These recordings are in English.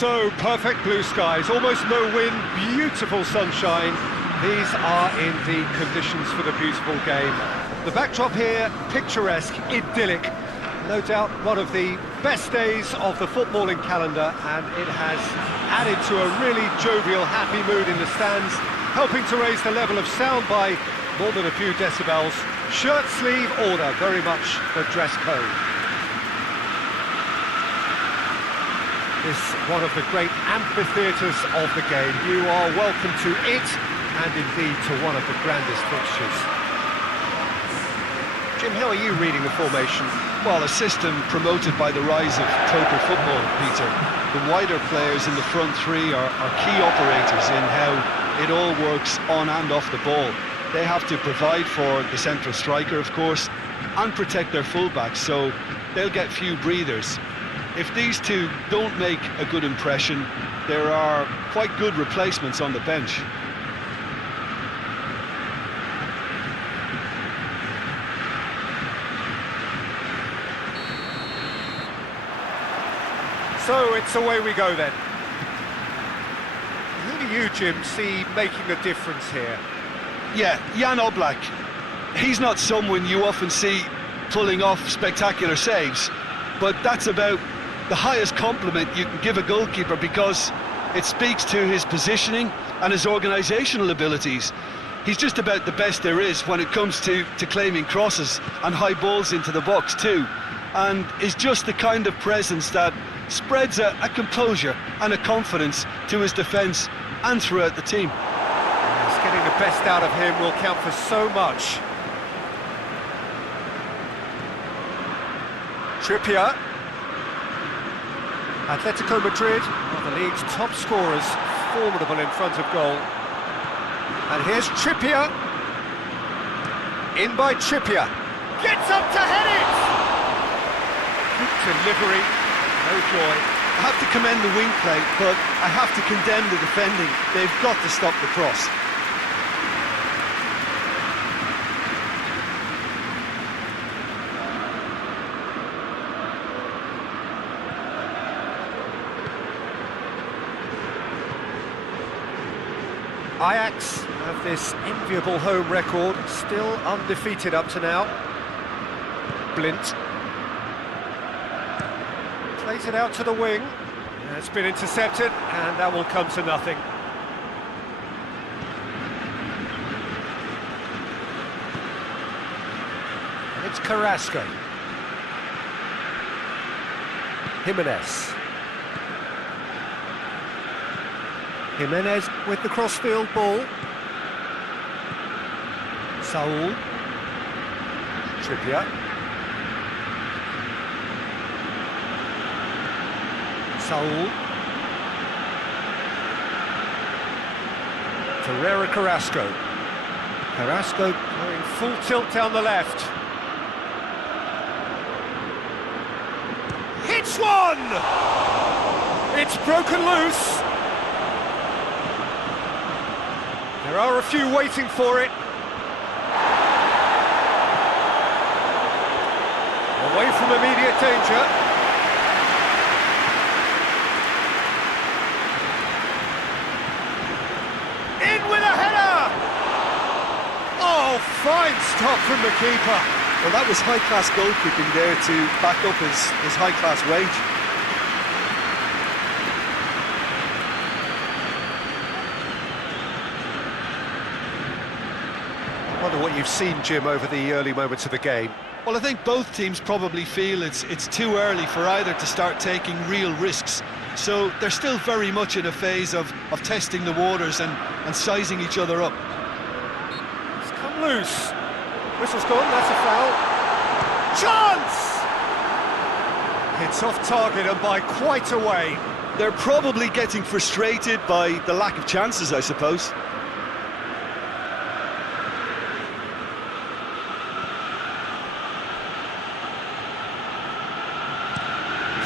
So, perfect blue skies, almost no wind, beautiful sunshine. These are indeed conditions for the beautiful game. The backdrop here, picturesque, idyllic. No doubt one of the best days of the footballing calendar, and it has added to a really jovial, happy mood in the stands, helping to raise the level of sound by more than a few decibels. Shirt sleeve order, very much the dress code. This one of the great amphitheatres of the game. You are welcome to it, and indeed to one of the grandest fixtures. Jim, how are you reading the formation? Well, a system promoted by the rise of total football, Peter. The wider players in the front three are key operators in how it all works on and off the ball. They have to provide for the central striker, of course, and protect their fullbacks, so they'll get few breathers. If these two don't make a good impression, there are quite good replacements on the bench. So it's away we go then. Who do you, Jim, see making the difference here? Yeah, Jan Oblak. He's not someone you often see pulling off spectacular saves, but that's about the highest compliment you can give a goalkeeper, because it speaks to his positioning and his organisational abilities. He's just about the best there is when it comes to claiming crosses and high balls into the box too, and is just the kind of presence that spreads a composure and a confidence to his defence and throughout the team. Yes, getting the best out of him will count for so much. Trippier. Atletico Madrid are the league's top scorers, formidable in front of goal. And here's Trippier. In by Trippier. Gets up to head it! Good delivery, no joy. I have to commend the wing play, but I have to condemn the defending. They've got to stop the cross. Ajax have this enviable home record, still undefeated up to now. Blint. Plays it out to the wing. It's been intercepted, and that will come to nothing. And it's Carrasco. Jimenez. Jimenez with the crossfield ball. Saul. Trippier. Saul. Ferreira Carrasco. Carrasco going full tilt down the left. Hits one! It's broken loose. There are a few waiting for it. Away from immediate danger. In with a header! Oh, fine stop from the keeper. Well, that was high-class goalkeeping there to back up his high-class range. I wonder what you've seen, Jim, over the early moments of the game. Well, I think both teams probably feel it's too early for either to start taking real risks. So they're still very much in a phase of testing the waters and sizing each other up. It's come loose. Whistle's gone, that's a foul. Chance! It's off target and by quite a way. They're probably getting frustrated by the lack of chances, I suppose.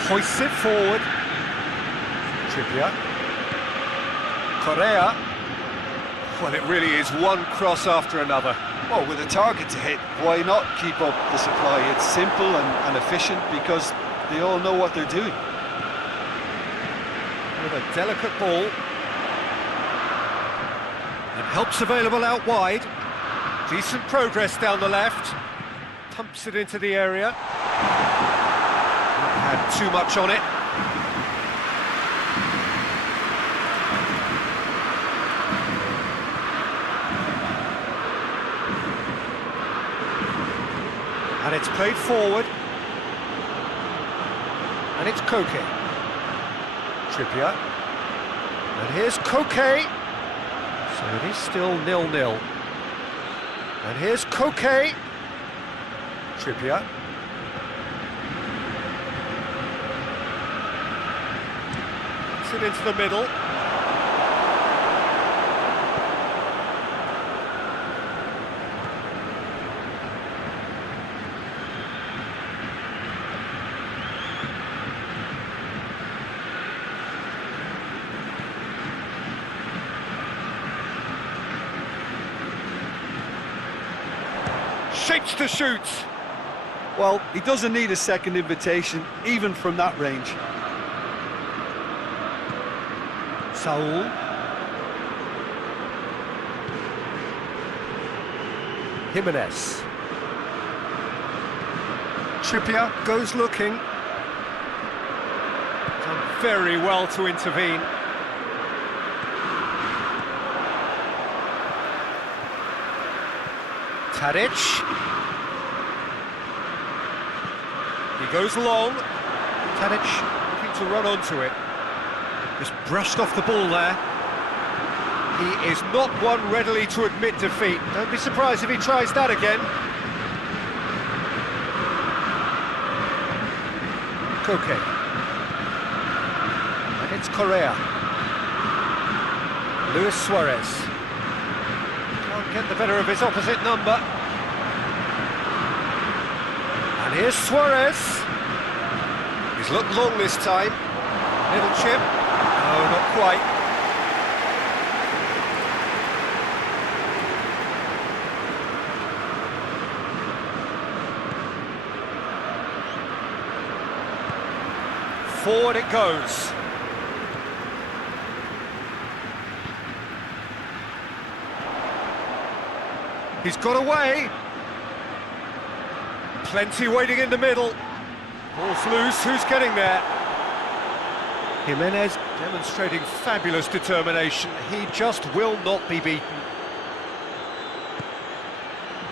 Hoists it forward. Trippier. Correa. Well, it really is one cross after another. Well, with a target to hit, why not keep up the supply? It's simple and efficient because they all know what they're doing. with a delicate ball. And help's available out wide. Decent progress down the left. Pumps it into the area. Not had too much on it. And it's played forward. And it's Koke. Trippier. And here's Koke. So it is still 0-0. And here's Koke. Trippier. Puts it into the middle. Shapes to shoot. Well, he doesn't need a second invitation, even from that range. Saul. Jimenez. Trippier goes looking. Done very well to intervene. Tadic. He goes long. Tadic looking to run onto it. Just brushed off the ball there. He is not one readily to admit defeat. Don't be surprised if he tries that again. Koke. And it's Correa. Luis Suarez. Can't get the better of his opposite number. And here's Suarez. He's looked long this time. Little chip. No, not quite. Forward it goes. He's got away. Plenty waiting in the middle. Ball's loose, who's getting there? Jimenez demonstrating fabulous determination. He just will not be beaten.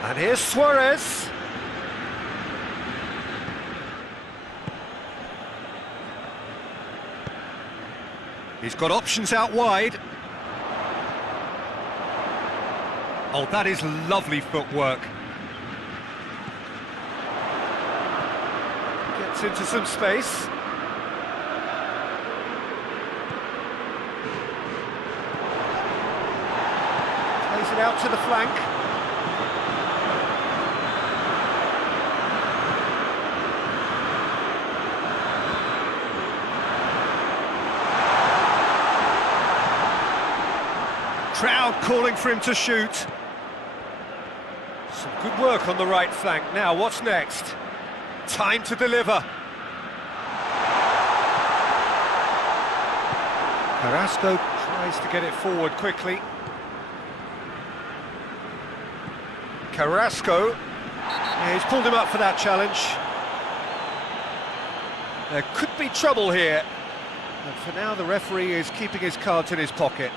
And here's Suarez. He's got options out wide. Oh, that is lovely footwork. Gets into some space. Plays it out to the flank. Crowd calling for him to shoot. Some good work on the right flank. Now, what's next? Time to deliver. Carrasco tries to get it forward quickly. Carrasco. Yeah, he's pulled him up for that challenge. There could be trouble here. But for now, the referee is keeping his cards in his pocket.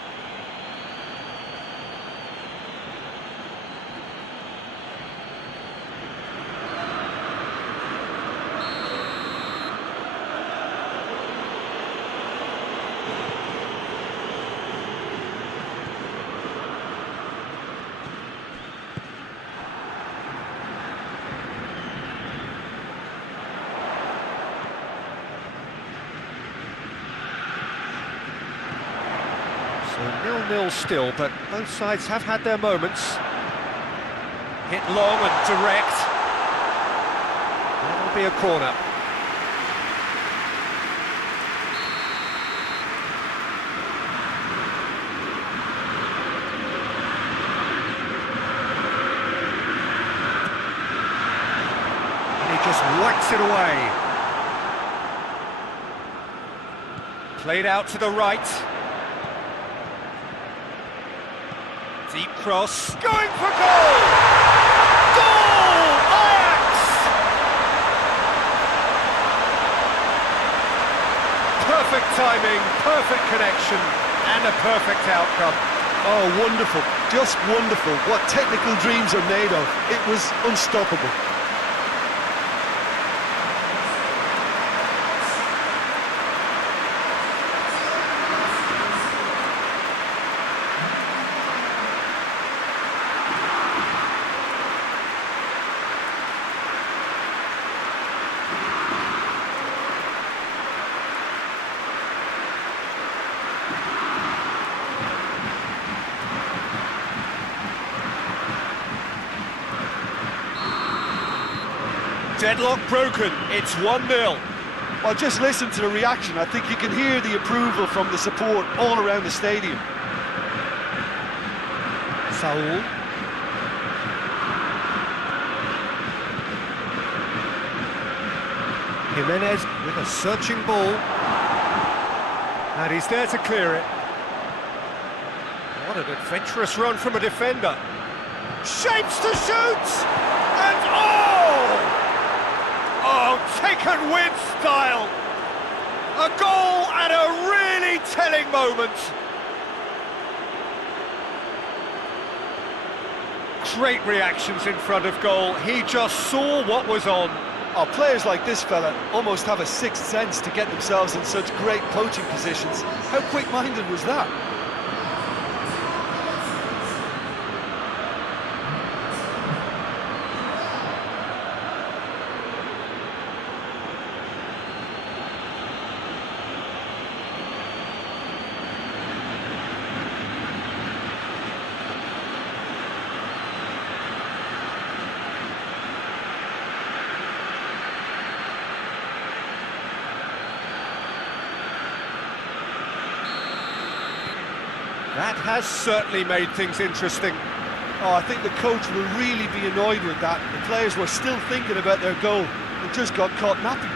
So 0-0 still, but both sides have had their moments. Hit long and direct. That'll be a corner. And he just whacks it away. Played out to the right. Deep cross. Going for goal! Goal! Ajax! Perfect timing, perfect connection, and a perfect outcome. Oh, wonderful, just wonderful. What technical dreams are made of. It was unstoppable. Deadlock broken, it's 1-0. Well, just listen to the reaction. I think you can hear the approval from the support all around the stadium. Saul. Jimenez with a searching ball. And he's there to clear it. What an adventurous run from a defender. Shapes to shoot! And oh! Oh, taken with style! A goal at a really telling moment. Great reactions in front of goal. He just saw what was on. Oh, players like this fella almost have a sixth sense to get themselves in such great poaching positions. How quick-minded was that? That has certainly made things interesting. Oh, I think the coach will really be annoyed with that. The players were still thinking about their goal and just got caught napping.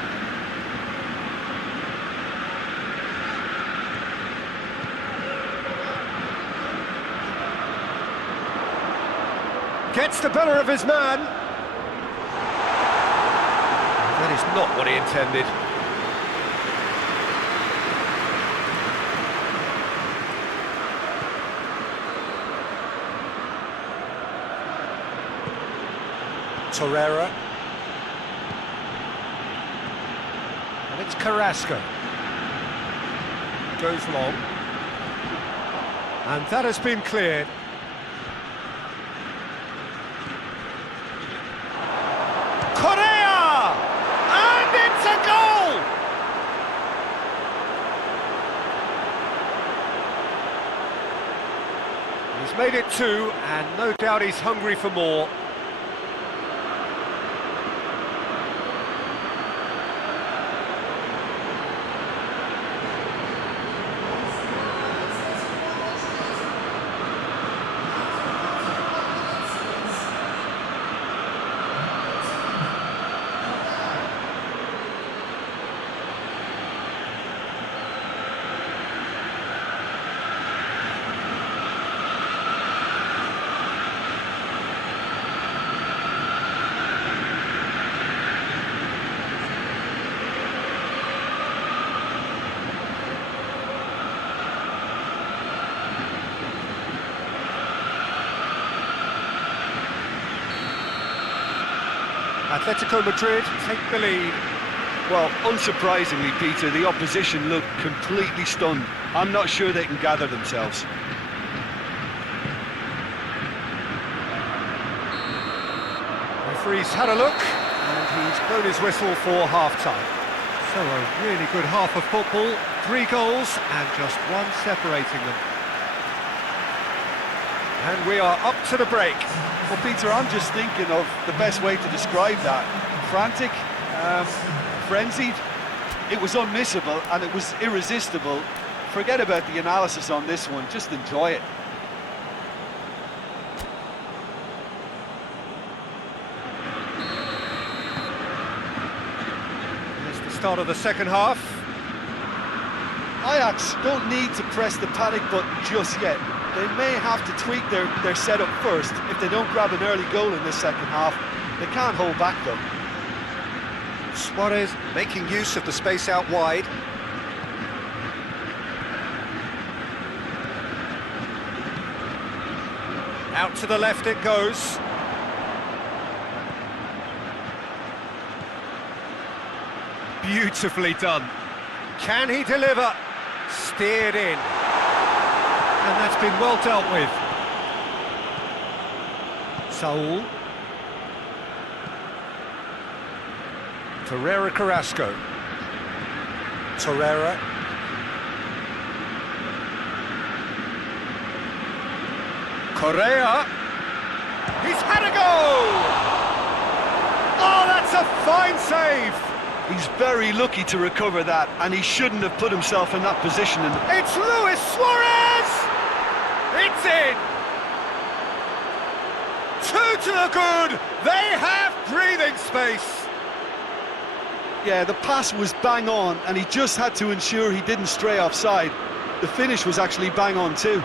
Gets the better of his man. That is not what he intended. Torreira. And it's Carrasco. Goes long. And that has been cleared. Correa! And it's a goal! He's made it 2, and no doubt he's hungry for more. Atletico Madrid take the lead. Well, unsurprisingly, Peter, the opposition look completely stunned. I'm not sure they can gather themselves. Referee's had a look, and he's blown his whistle for half-time. So a really good half of football, 3 goals, and just 1 separating them. And we are up to the break. Well, Peter, I'm just thinking of the best way to describe that. Frantic, frenzied. It was unmissable and it was irresistible. Forget about the analysis on this one, just enjoy it. It's the start of the second half. Ajax don't need to press the panic button just yet. They may have to tweak their setup first if they don't grab an early goal in this second half. They can't hold back though. Suarez making use of the space out wide. Out to the left it goes. Beautifully done. Can he deliver? Steered in. And that's been well dealt with. Saul. Torreira Carrasco. Torreira. Correa. He's had a go! Oh, that's a fine save! He's very lucky to recover that, and he shouldn't have put himself in that position. It's Luis Suarez! It's in! Two to the good! They have breathing space! Yeah, the pass was bang on, and he just had to ensure he didn't stray offside. The finish was actually bang on too.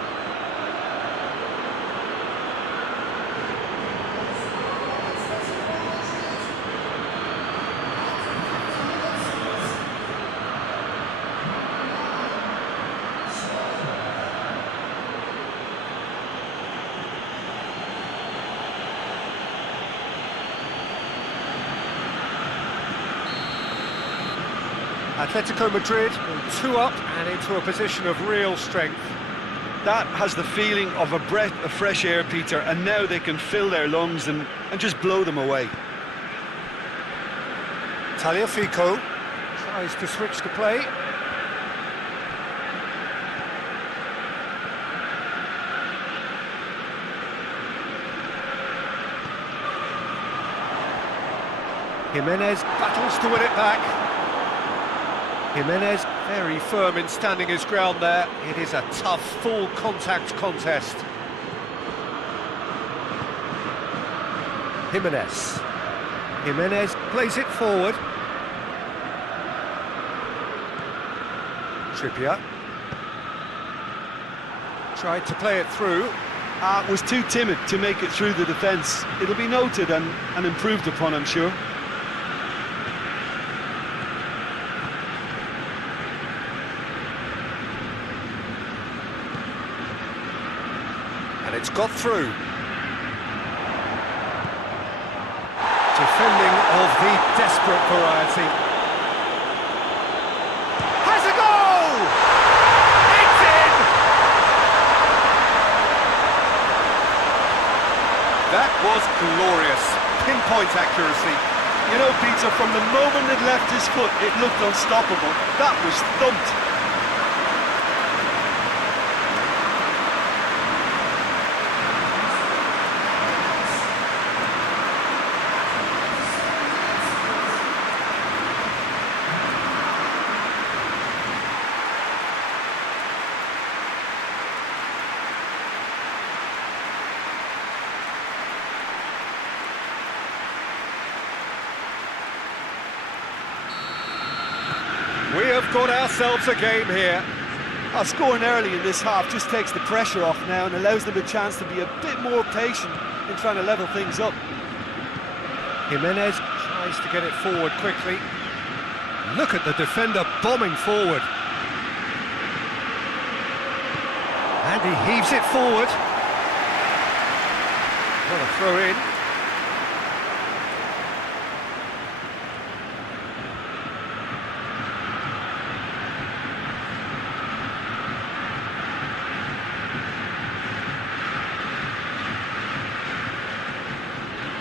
Atletico Madrid 2 up and into a position of real strength. That has the feeling of a breath of fresh air, Peter, and now they can fill their lungs and just blow them away. Tagliafico tries to switch the play. Jimenez battles to win it back. Jimenez very firm in standing his ground there. It is a tough, full contact contest. Jimenez. Jimenez plays it forward. Trippier. Tried to play it through. Was too timid to make it through the defence. It'll be noted and improved upon, I'm sure. It's got through. Defending of the desperate variety. Has a goal! It's in! That was glorious. Pinpoint accuracy. You know, Peter, from the moment it left his foot, it looked unstoppable. That was thumped. We have got ourselves a game here. Scoring early in this half just takes the pressure off now and allows them a chance to be a bit more patient in trying to level things up. Jimenez tries to get it forward quickly. Look at the defender bombing forward. And he heaves it forward. What a throw in.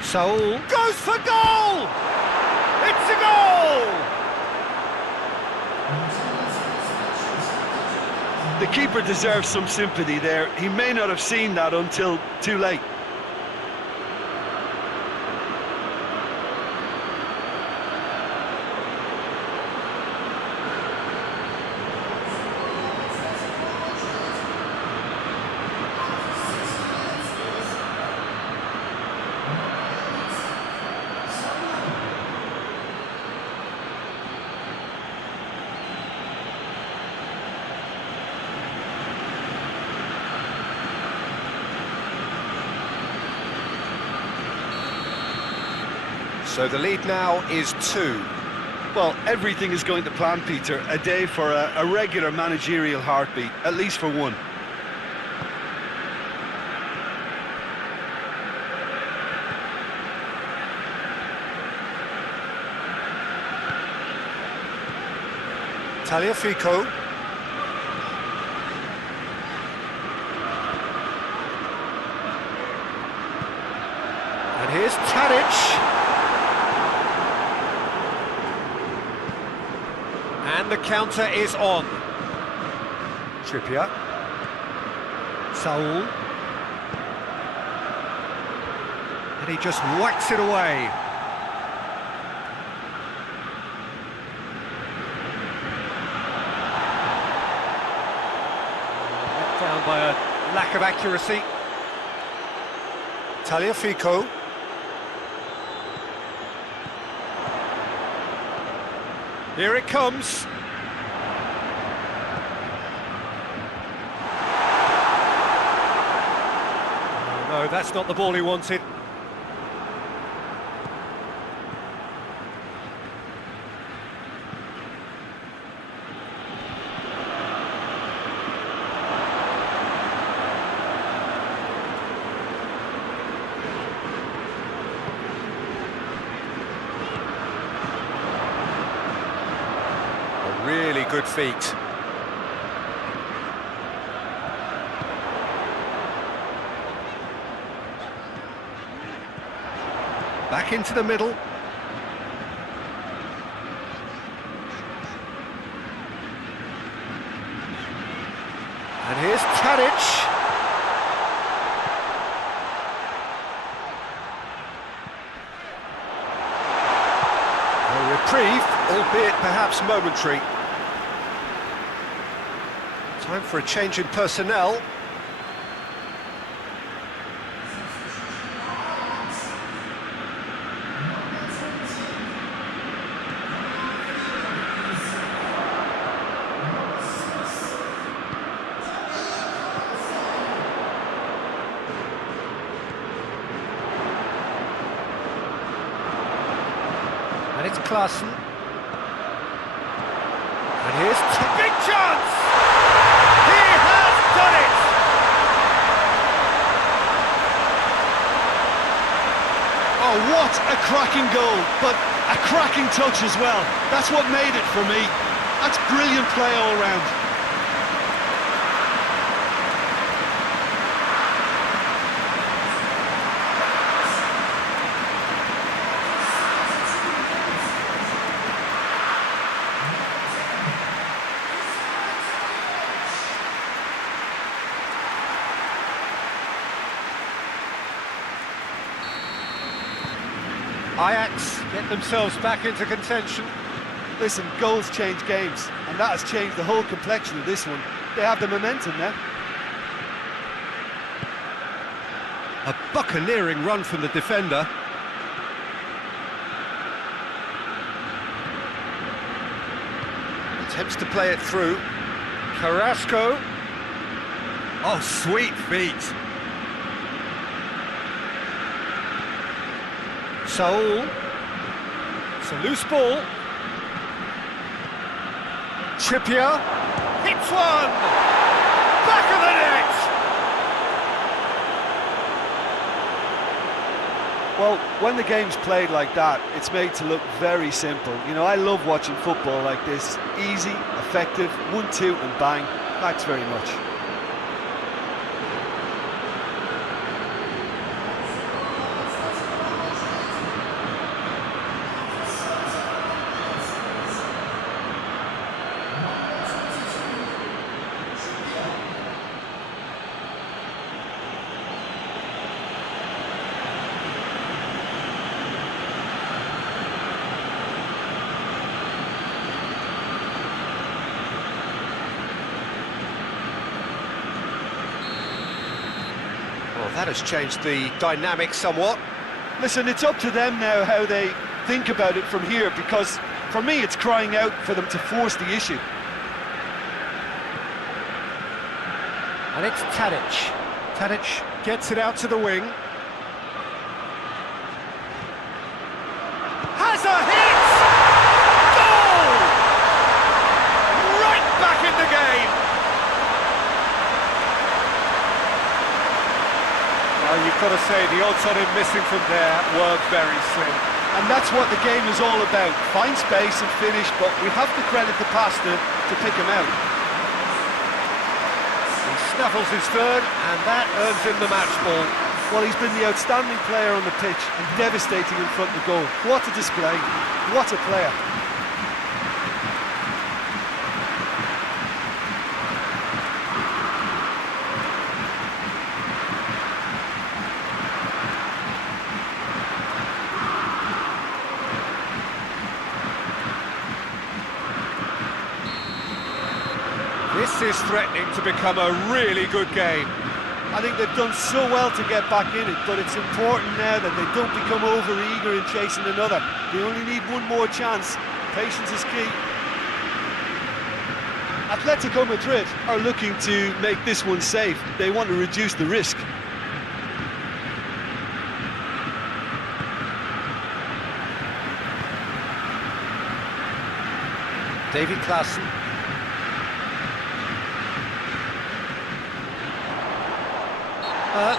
Saul goes for goal! It's a goal! The keeper deserves some sympathy there. He may not have seen that until too late. So the lead now is 2. Well, everything is going to plan, Peter. A day for a regular managerial heartbeat, at least for one. Tagliafico. And here's Tadic. And the counter is on. Trippier. Saul. And he just whacks it away. Let down by a lack of accuracy. Tagliafico. Here it comes. No, that's not the ball he wanted. Really good feet. Back into the middle. And here's Tadic. A reprieve, albeit perhaps momentary. Time for a change in personnel. And it's Klaassen. And here's a big chance! He has done it! Oh, what a cracking goal, but a cracking touch as well. That's what made it for me. That's brilliant play all round. Ajax get themselves back into contention. Listen, goals change games, and that has changed the whole complexion of this one. They have the momentum now. A buccaneering run from the defender. Attempts to play it through. Carrasco. Oh, sweet feet. Saul. It's a loose ball. Trippier. Hits one! Back of the net! Well, when the game's played like that, it's made to look very simple. You know, I love watching football like this. Easy, effective, 1-2 and bang. Thanks very much. Well, that has changed the dynamic somewhat. Listen, it's up to them now how they think about it from here, because for me it's crying out for them to force the issue. And it's Tadic. Tadic gets it out to the wing. Has a hit! Goal! Right back in the game! Well, you've got to say, the odds on him missing from there were very slim. And that's what the game is all about. Find space and finish, but we have to credit the Pasta to pick him out. He snaffles his third, and that earns him the match ball. Well, he's been the outstanding player on the pitch and devastating in front of the goal. What a display, what a player. This is threatening to become a really good game. I think they've done so well to get back in it, but it's important now that they don't become over-eager in chasing another. They only need one more chance. Patience is key. Atletico Madrid are looking to make this one safe. They want to reduce the risk. David Klaassen.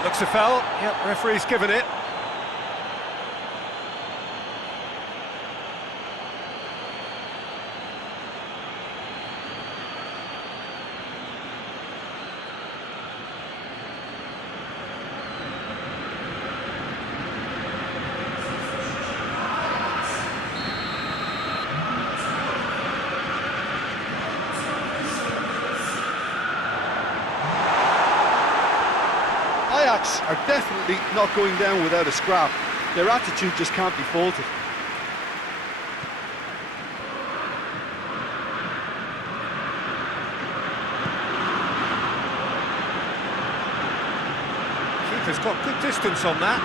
Looks a foul. Yep, referee's given it. Ajax are definitely not going down without a scrap. Their attitude just can't be faulted. Keeper's got good distance on that.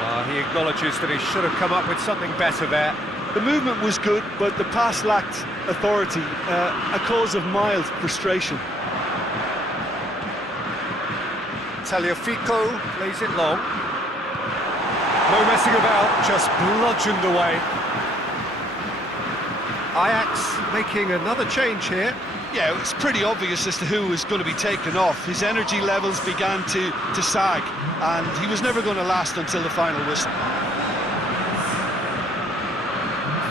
Well, he acknowledges that he should have come up with something better there. The movement was good, but the pass lacked authority, a cause of mild frustration. Tagliafico plays it long. No messing about, just bludgeoned away. Ajax making another change here. Yeah, it was pretty obvious as to who was going to be taken off. His energy levels began to sag, and he was never going to last until the final whistle.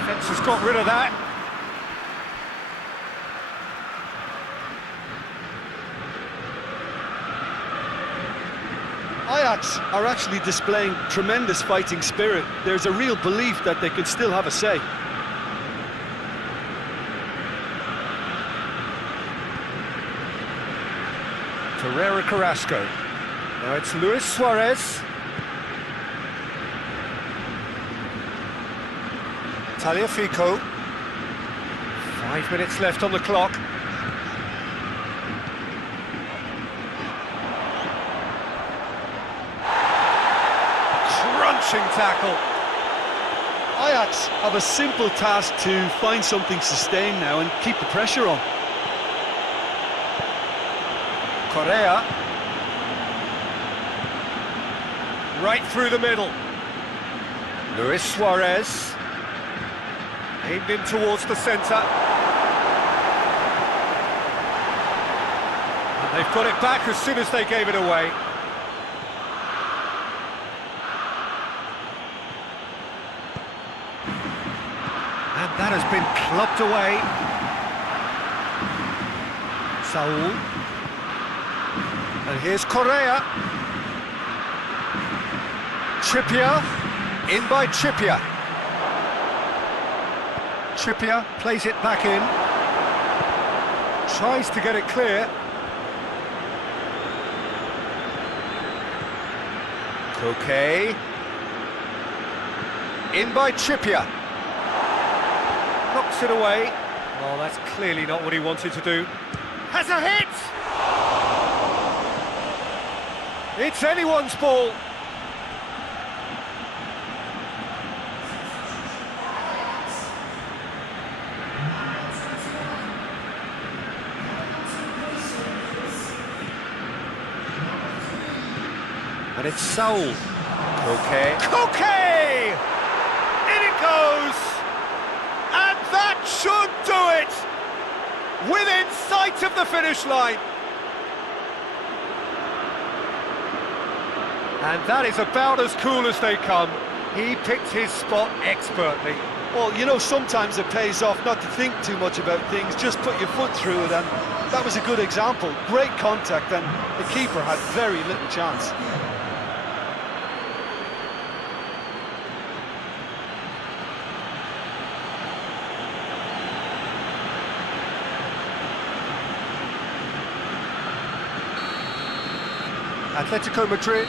Defence has got rid of that. Ajax are actually displaying tremendous fighting spirit. There's a real belief that they can still have a say. Torreira Carrasco. Now it's Luis Suarez. Tagliafico. 5 minutes left on the clock. Crunching tackle. Ajax have a simple task to find something sustained now and keep the pressure on. Correa. Right through the middle. Luis Suarez. Aimed in towards the centre. And they've got it back as soon as they gave it away. And that has been clubbed away. Saul. And here's Correa. Trippier. In by Trippier. Trippier plays it back in. Tries to get it clear. Koke. In by Trippier. Knocks it away. Well, that's clearly not what he wanted to do. Has a hit! It's anyone's ball. And it's Saul. Okay. Koke! In it goes! And that should do it! Within sight of the finish line. And that is about as cool as they come. He picked his spot expertly. Well, you know, sometimes it pays off not to think too much about things, just put your foot through it, and that was a good example. Great contact, and the keeper had very little chance. Atletico Madrid.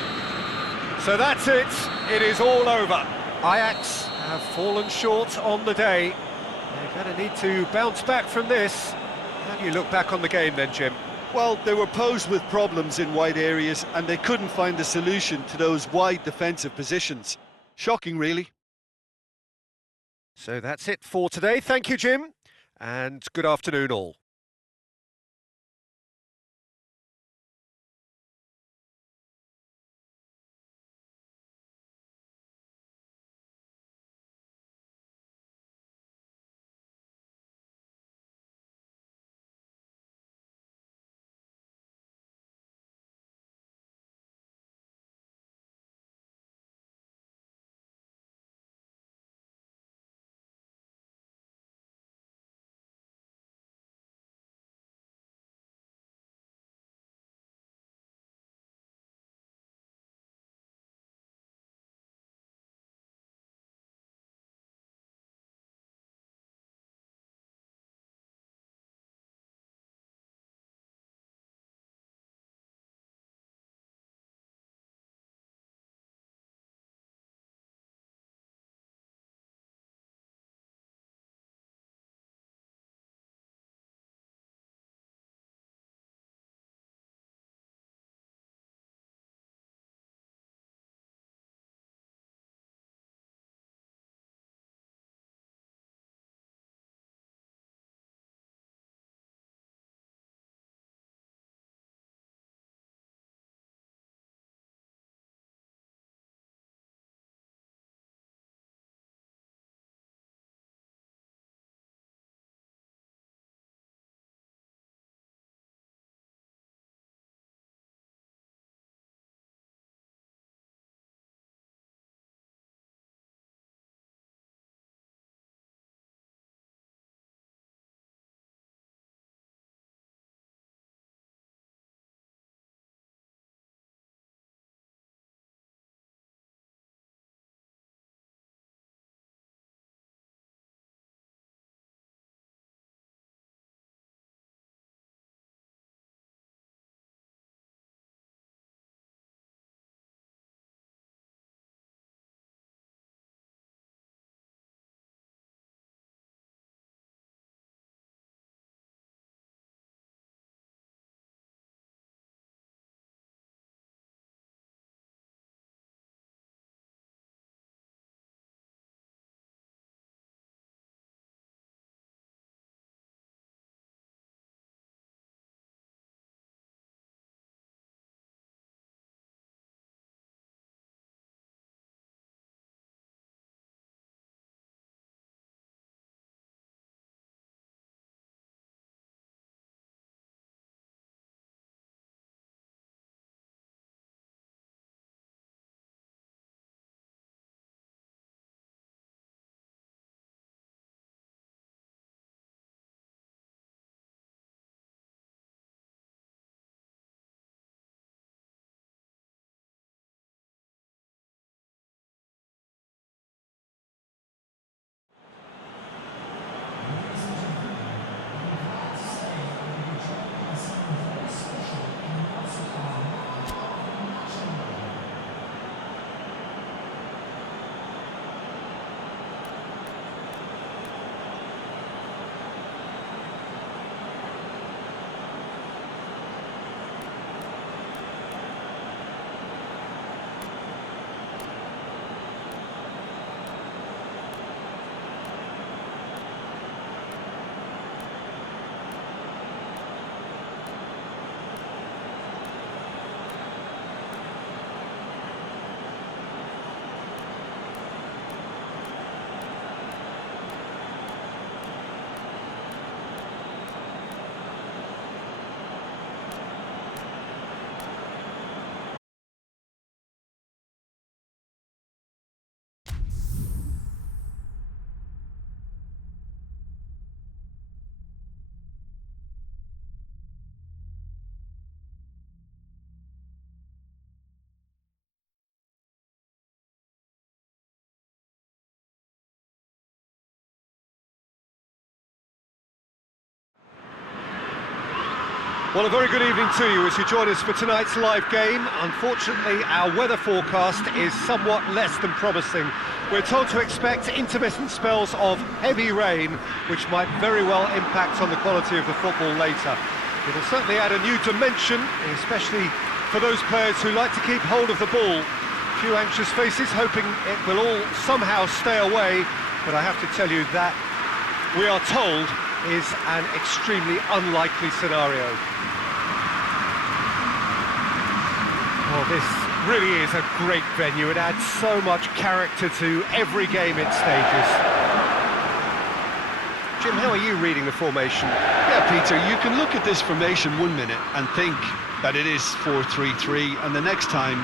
So that's it. It is all over. Ajax have fallen short on the day. They're going to need to bounce back from this. How do you look back on the game then, Jim? Well, they were posed with problems in wide areas, and they couldn't find a solution to those wide defensive positions. Shocking, really. So that's it for today. Thank you, Jim, and good afternoon all. Well, a very good evening to you as you join us for tonight's live game. Unfortunately, our weather forecast is somewhat less than promising. We're told to expect intermittent spells of heavy rain, which might very well impact on the quality of the football later. It'll certainly add a new dimension, especially for those players who like to keep hold of the ball. A few anxious faces hoping it will all somehow stay away, but I have to tell you that we are told is an extremely unlikely scenario. Oh, this really is a great venue. It adds so much character to every game it stages. Jim, how are you reading the formation? Yeah, Peter, you can look at this formation 1 minute and think that it is 4-3-3, and the next time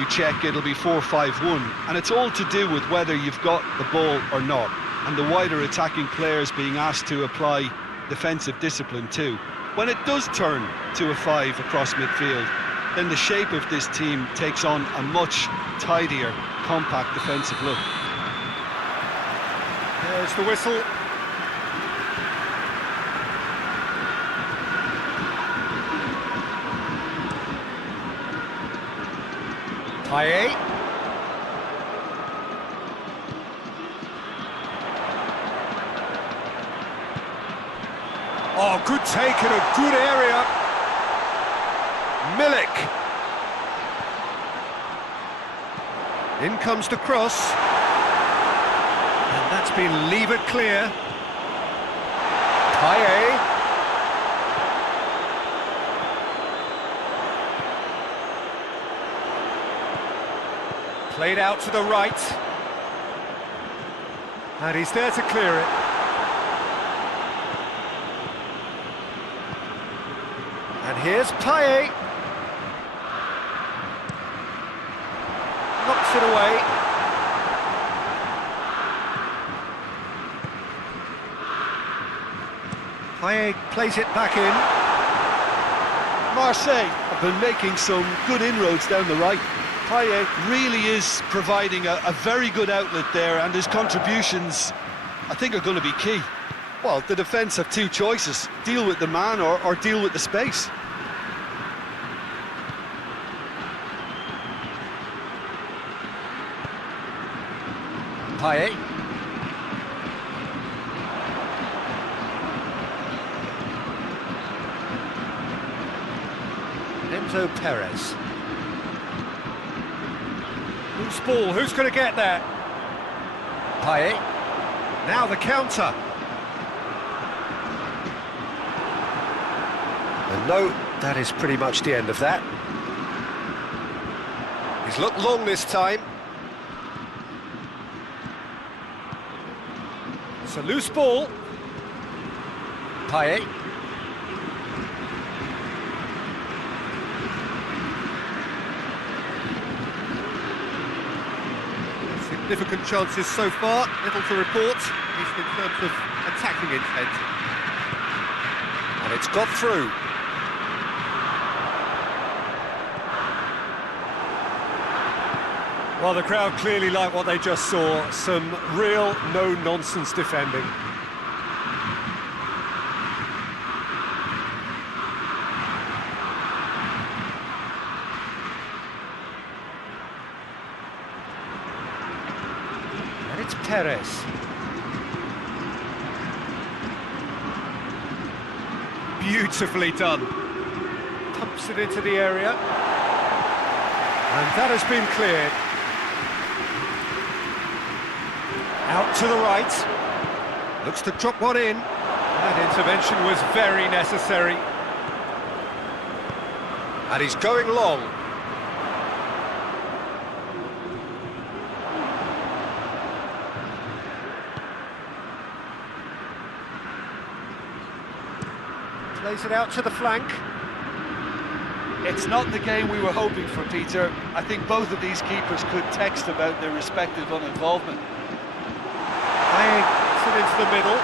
you check it'll be 4-5-1, and it's all to do with whether you've got the ball or not, and the wider attacking players being asked to apply defensive discipline too. When it does turn to a 5 across midfield, then the shape of this team takes on a much tidier, compact defensive look. There's the whistle. Payet. Oh, good take in a good area. Milik. In comes the cross. And that's been levered clear. Payet. Played out to the right. And he's there to clear it. And here's Payet. Knocks it away. Payet plays it back in. Marseille have been making some good inroads down the right. Payet really is providing a very good outlet there, and his contributions, I think, are going to be key. Well, the defence have two choices: deal with the man or deal with the space. Payet. Enzo Perez. Loose ball, who's going to get that? Payet. Now the counter. And no, that is pretty much the end of that. He's looked long this time. It's a loose ball. Payet. Significant chances so far, little to report, at least in terms of attacking intent. And it's got through. Well, the crowd clearly like what they just saw, some real no-nonsense defending. And it's Perez. Beautifully done. Pumps it into the area. And that has been cleared. Out to the right, looks to drop one in. That intervention was very necessary. And he's going long. Plays it out to the flank. It's not the game we were hoping for, Peter. I think both of these keepers could text about their respective uninvolvement. Playing it into the middle.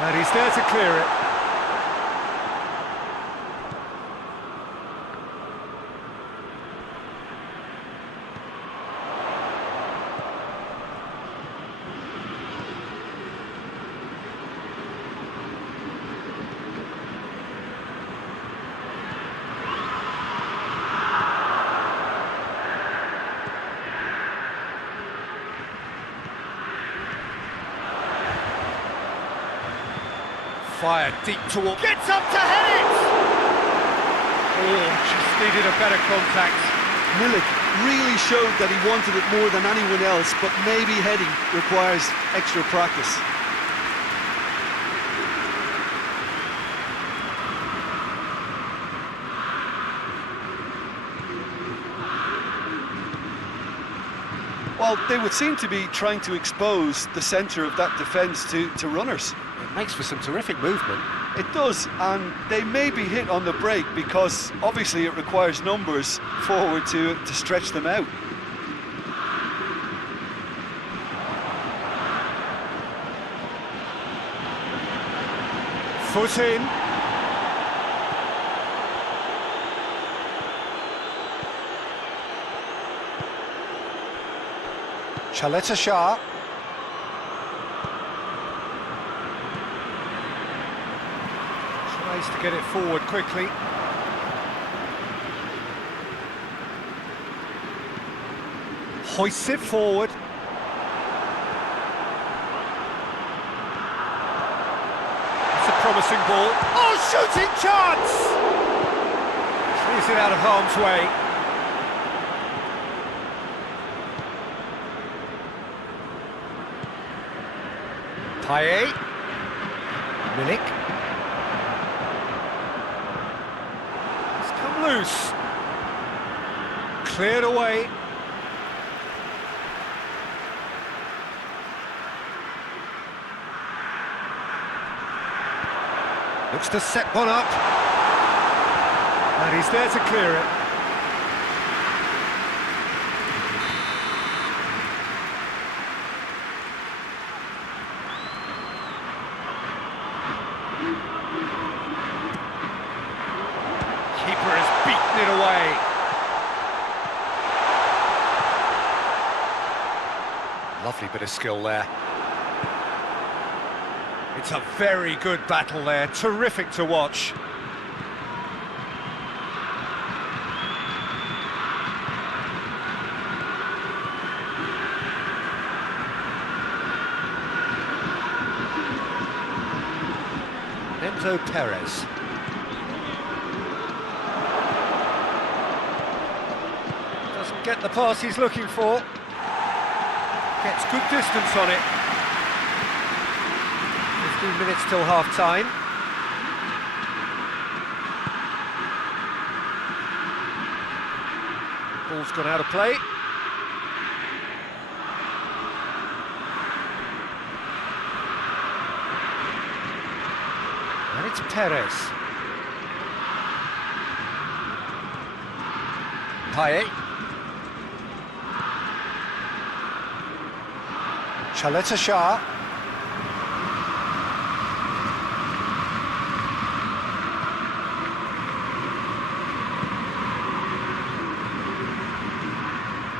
And he's there to clear it. Fired deep toward... Gets up to head it! Oh, just needed a better contact. Milik really showed that he wanted it more than anyone else, but maybe heading requires extra practice. Well, they would seem to be trying to expose the centre of that defence to runners. It makes for some terrific movement. It does, and they may be hit on the break because obviously it requires numbers forward to stretch them out. Foot in. Chaleta Shah. Tries to get it forward quickly. Hoists it forward. It's a promising ball. Oh, shooting chance! Clears it out of harm's way. Payet. Milik. It's come loose. Cleared away. Looks to set one up. And he's there to clear it. Keeper has beaten it away. Lovely bit of skill there. It's a very good battle there, terrific to watch. Enzo Perez. Doesn't get the pass he's looking for. Gets good distance on it. 15 minutes till half-time. Ball's gone out of play. And it's Perez. Payet. Chaleta Shah.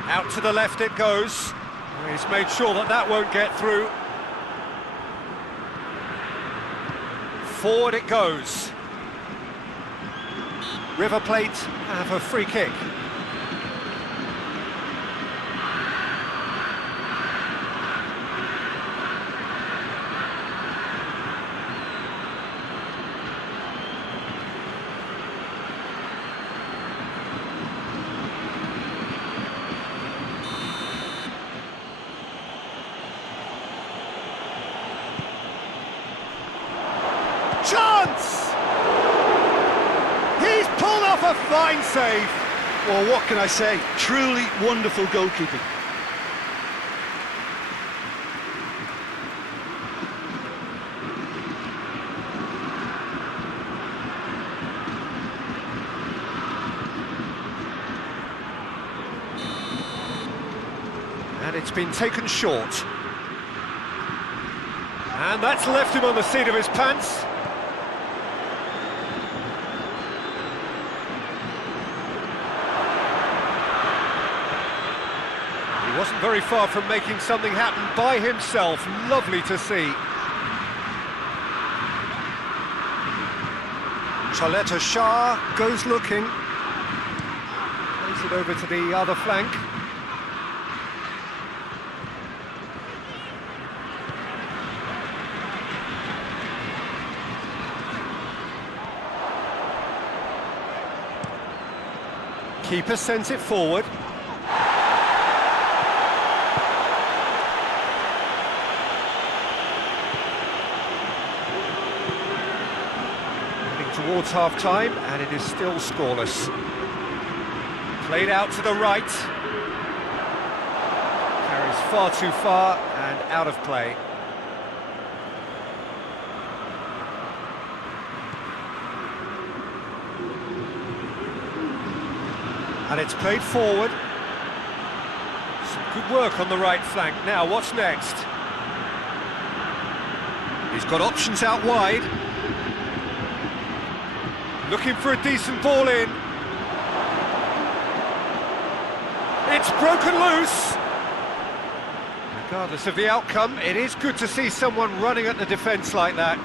Out to the left it goes. He's made sure that that won't get through. Forward it goes. River Plate have a free kick. Chance! He's pulled off a fine save. Well, what can I say? Truly wonderful goalkeeping. And it's been taken short. And that's left him on the seat of his pants. He wasn't very far from making something happen by himself. Lovely to see. Chaleta Shah goes looking. Plays it over to the other flank. Keeper sends it forward. Heading towards half-time, and it is still scoreless. Played out to the right. Carries far too far and out of play. And it's played forward. Some good work on the right flank. Now, what's next? He's got options out wide. Looking for a decent ball in. It's broken loose. Regardless of the outcome, it is good to see someone running at the defence like that.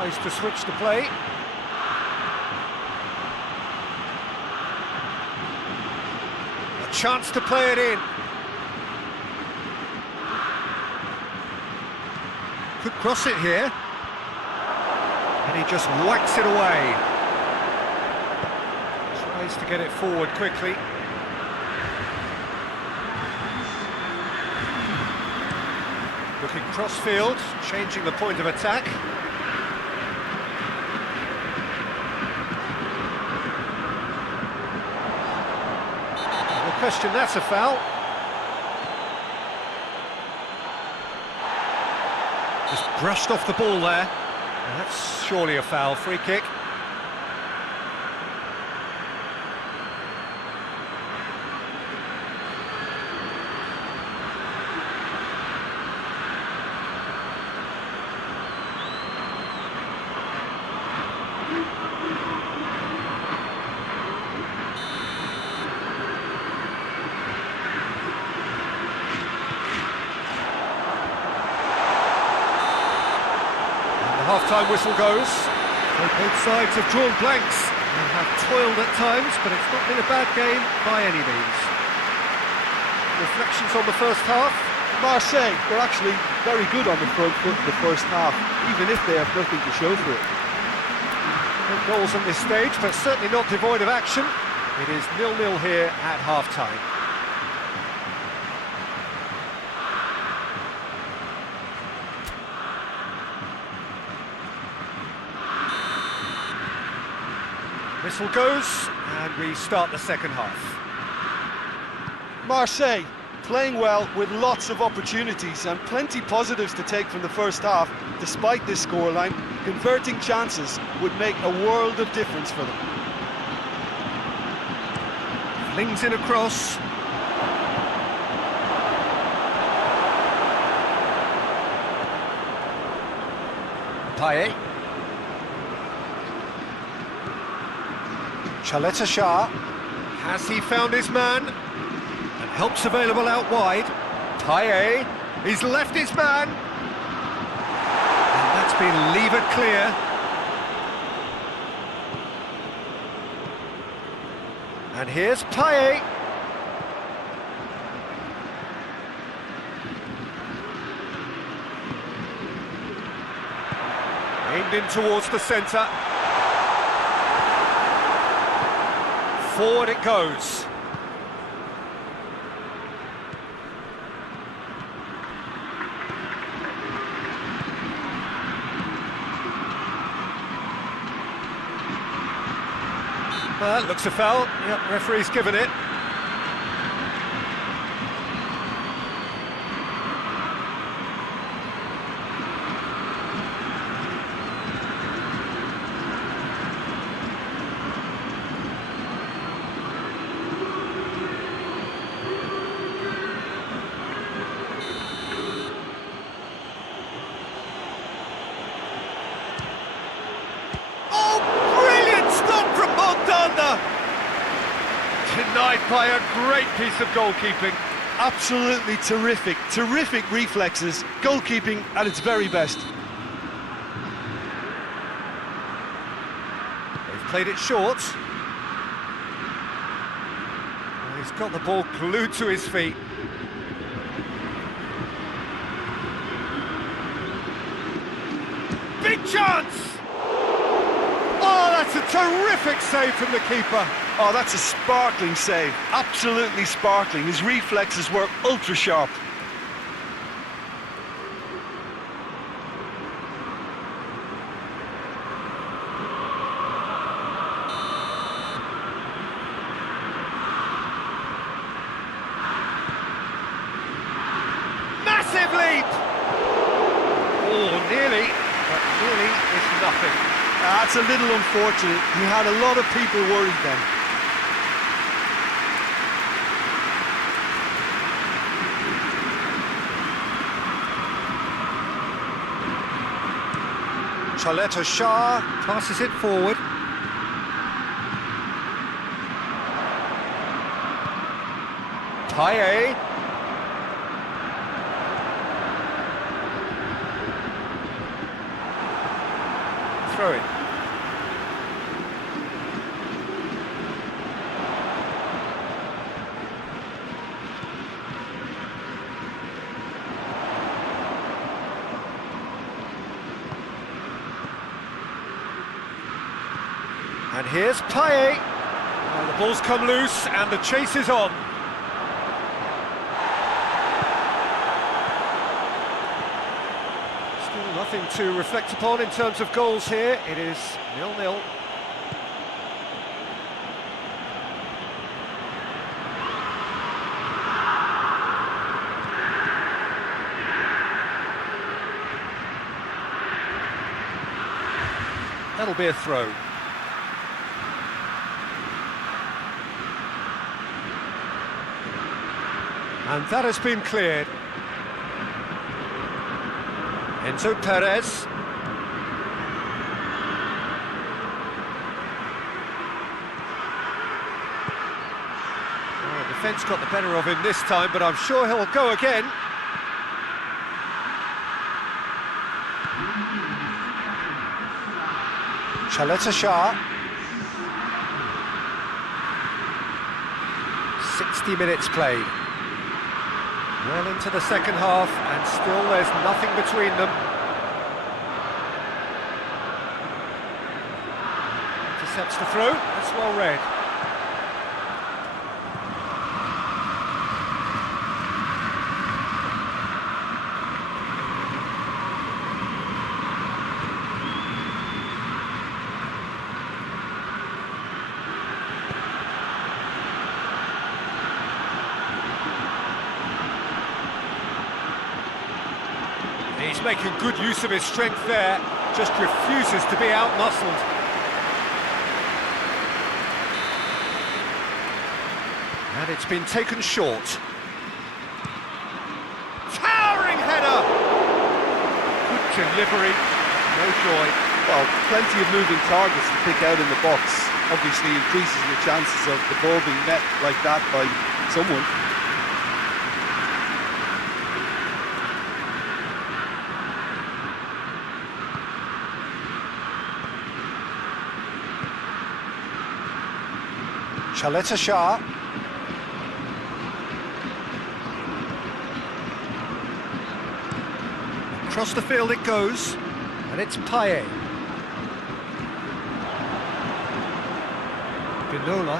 Tries to switch the play. A chance to play it in. Could cross it here. And he just whacks it away. Tries to get it forward quickly. Looking cross-field, changing the point of attack. No question, that's a foul. Just brushed off the ball there. And that's surely a foul. Free kick. Half-time whistle goes. So both sides have drawn blanks and have toiled at times, but it's not been a bad game by any means. Reflections on the first half? Marseille were actually very good on the front foot in the first half, even if they have nothing to show for it. No goals at this stage, but certainly not devoid of action. It is 0-0 here at half-time. Whistle goes, and we start the second half. Marseille playing well with lots of opportunities and plenty positives to take from the first half. Despite this scoreline, converting chances would make a world of difference for them. Flings in a cross. Payet. Chaleta Shah. Has he found his man? And help's available out wide. Payet. He's left his man. And that's been levered clear. And here's Payet. Aimed in towards the centre. Forward it goes. Looks a foul. Yep, referee's given it. Denied by a great piece of goalkeeping. Absolutely terrific, terrific reflexes, goalkeeping at its very best. They've played it short. Well, he's got the ball glued to his feet. Big chance! Oh, that's a terrific save from the keeper. Oh, that's a sparkling save. Absolutely sparkling. His reflexes were ultra sharp. Massive leap! Oh, nearly, but nearly is nothing. That's a little unfortunate. He had a lot of people worried then. Charlotte Shah passes it forward. Paye. Throw it. And here's Paye. Well, the ball's come loose and the chase is on. Still nothing to reflect upon in terms of goals here. It is 0-0. That'll be a throw. And that has been cleared. Enzo Perez. Oh, defence got the better of him this time, but I'm sure he'll go again. Charlotte Shah. 60 minutes played. Well into the second half, and still there's nothing between them. Intercepts the throw, that's well read. He's making good use of his strength there, just refuses to be out-muscled. And it's been taken short. Towering header! Good delivery, no joy. Well, plenty of moving targets to pick out in the box. Obviously increases your chances of the ball being met like that by someone. Charlotte Shah. Across the field it goes, and it's Paye. Ginola.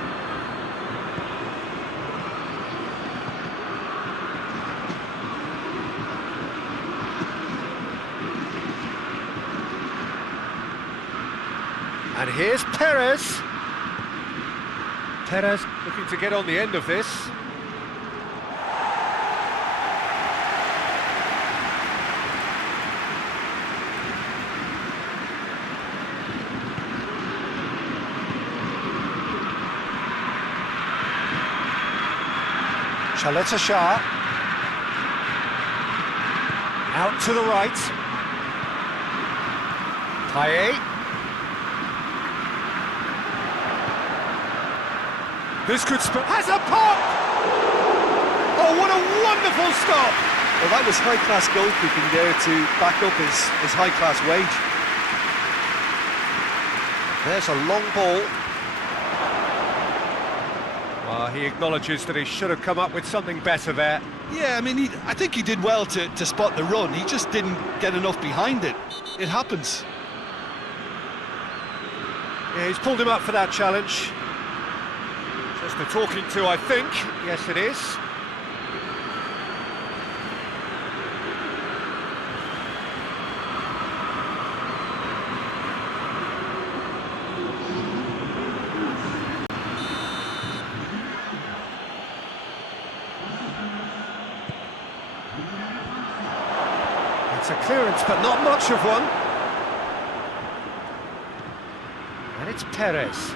And here's Perez. Perez looking to get on the end of this. Charlotte Shah. Out to the right. Paye. This could has a pop! Oh, what a wonderful stop! Well, that was high-class goalkeeping there to back up his high-class wage. There's a long ball. Well, he acknowledges that he should have come up with something better there. Yeah, I mean, I think he did well to spot the run. He just didn't get enough behind it. It happens. Yeah, he's pulled him up for that challenge. Just a talking to, I think. Yes, it is. It's a clearance, but not much of one. And it's Perez.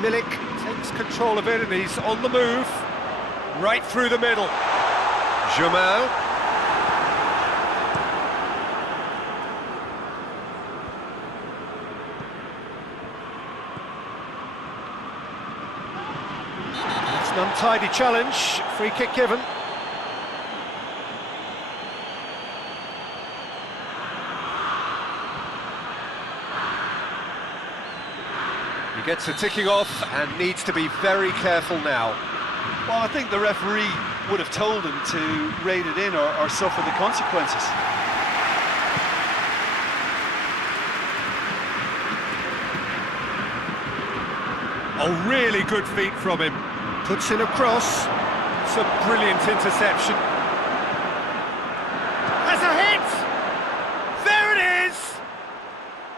Milik takes control of it and he's on the move. Right through the middle. Germain. It's an untidy challenge. Free kick given. He gets a ticking off and needs to be very careful now. Well, I think the referee would have told him to rate it in or suffer the consequences. Oh, really good feet from him. Puts in a cross. It's a brilliant interception. Has a hit! There it is!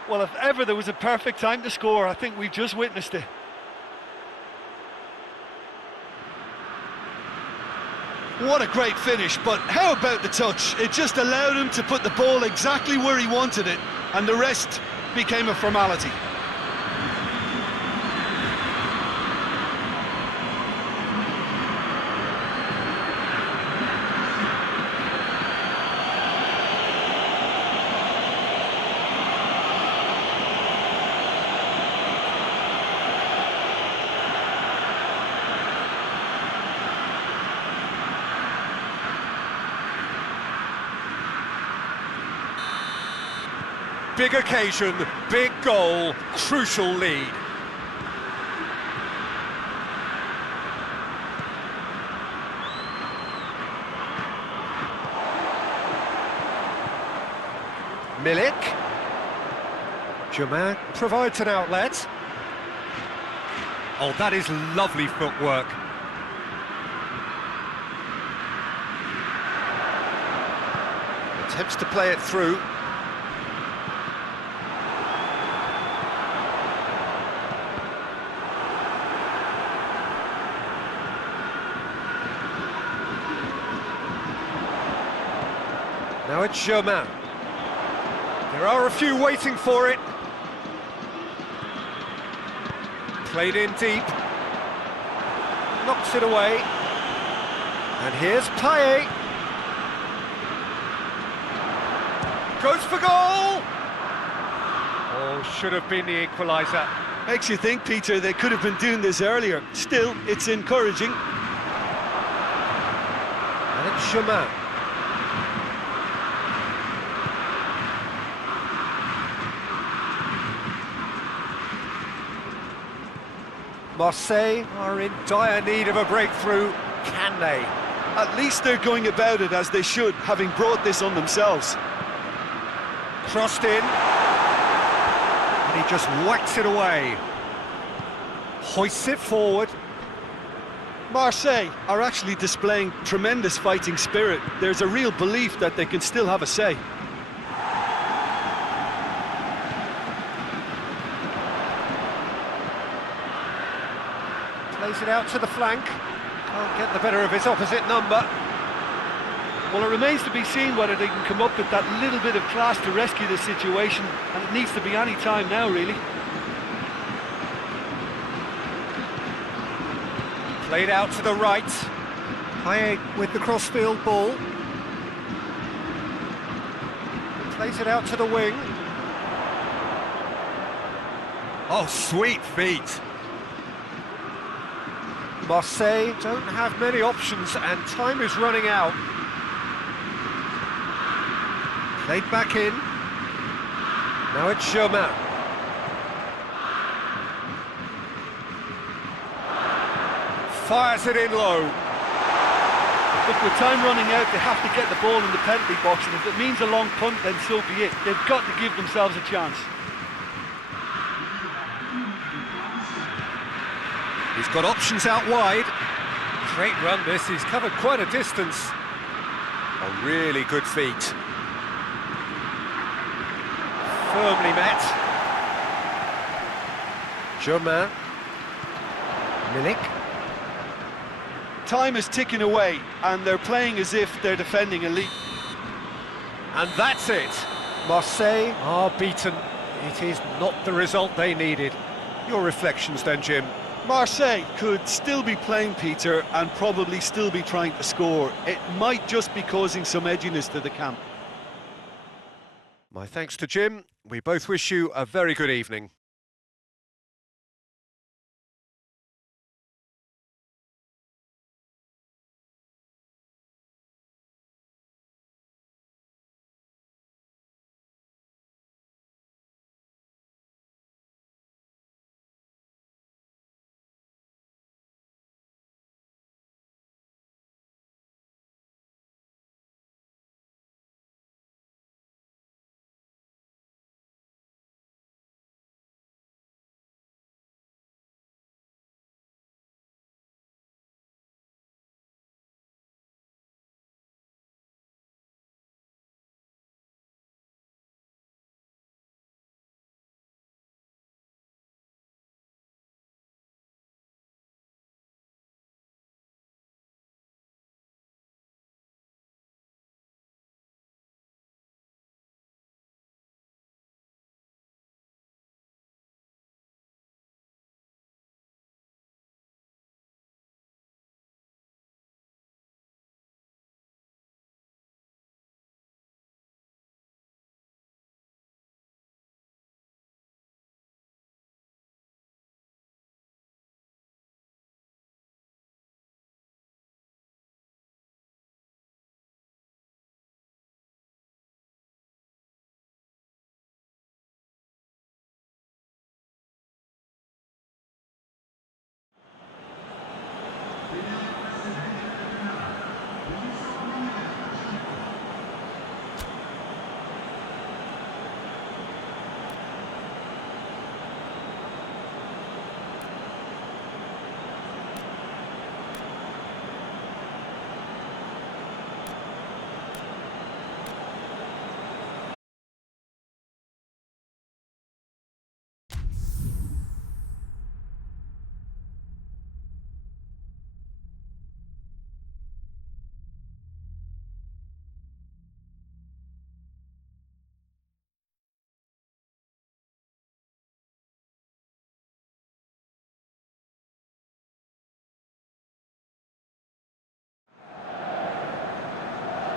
Well, if ever there was a perfect time to score, I think we've just witnessed it. What a great finish, but how about the touch? It just allowed him to put the ball exactly where he wanted it, and the rest became a formality. Big occasion, big goal, crucial lead. Milik. Germain provides an outlet. Oh, that is lovely footwork. Attempts to play it through. Now it's Germain. There are a few waiting for it. Played in deep. Knocks it away. And here's Payet. Goes for goal! Oh, should have been the equaliser. Makes you think, Peter, they could have been doing this earlier. Still, it's encouraging. And it's Germain. Marseille are in dire need of a breakthrough. Can they? At least they're going about it as they should, having brought this on themselves. Crossed in. And he just whacks it away. Hoists it forward. Marseille are actually displaying tremendous fighting spirit. There's a real belief that they can still have a say. Plays it out to the flank. Can't get the better of his opposite number. Well, it remains to be seen whether they can come up with that little bit of class to rescue the situation, and it needs to be any time now, really. Played out to the right. Payet with the crossfield ball. Plays it out to the wing. Oh, sweet feet. Marseille don't have many options and time is running out. Played back in. Now it's Germain. Fires it in low. Look, with time running out, they have to get the ball in the penalty box, and if it means a long punt, then so be it. They've got to give themselves a chance. He's got options out wide. Great run this, he's covered quite a distance. A really good feet. Firmly met. Germain. Milik. Time is ticking away, and they're playing as if they're defending a lead. And that's it. Marseille are beaten. It is not the result they needed. Your reflections then, Jim? Marseille could still be playing, Peter, and probably still be trying to score. It might just be causing some edginess to the camp. My thanks to Jim. We both wish you a very good evening.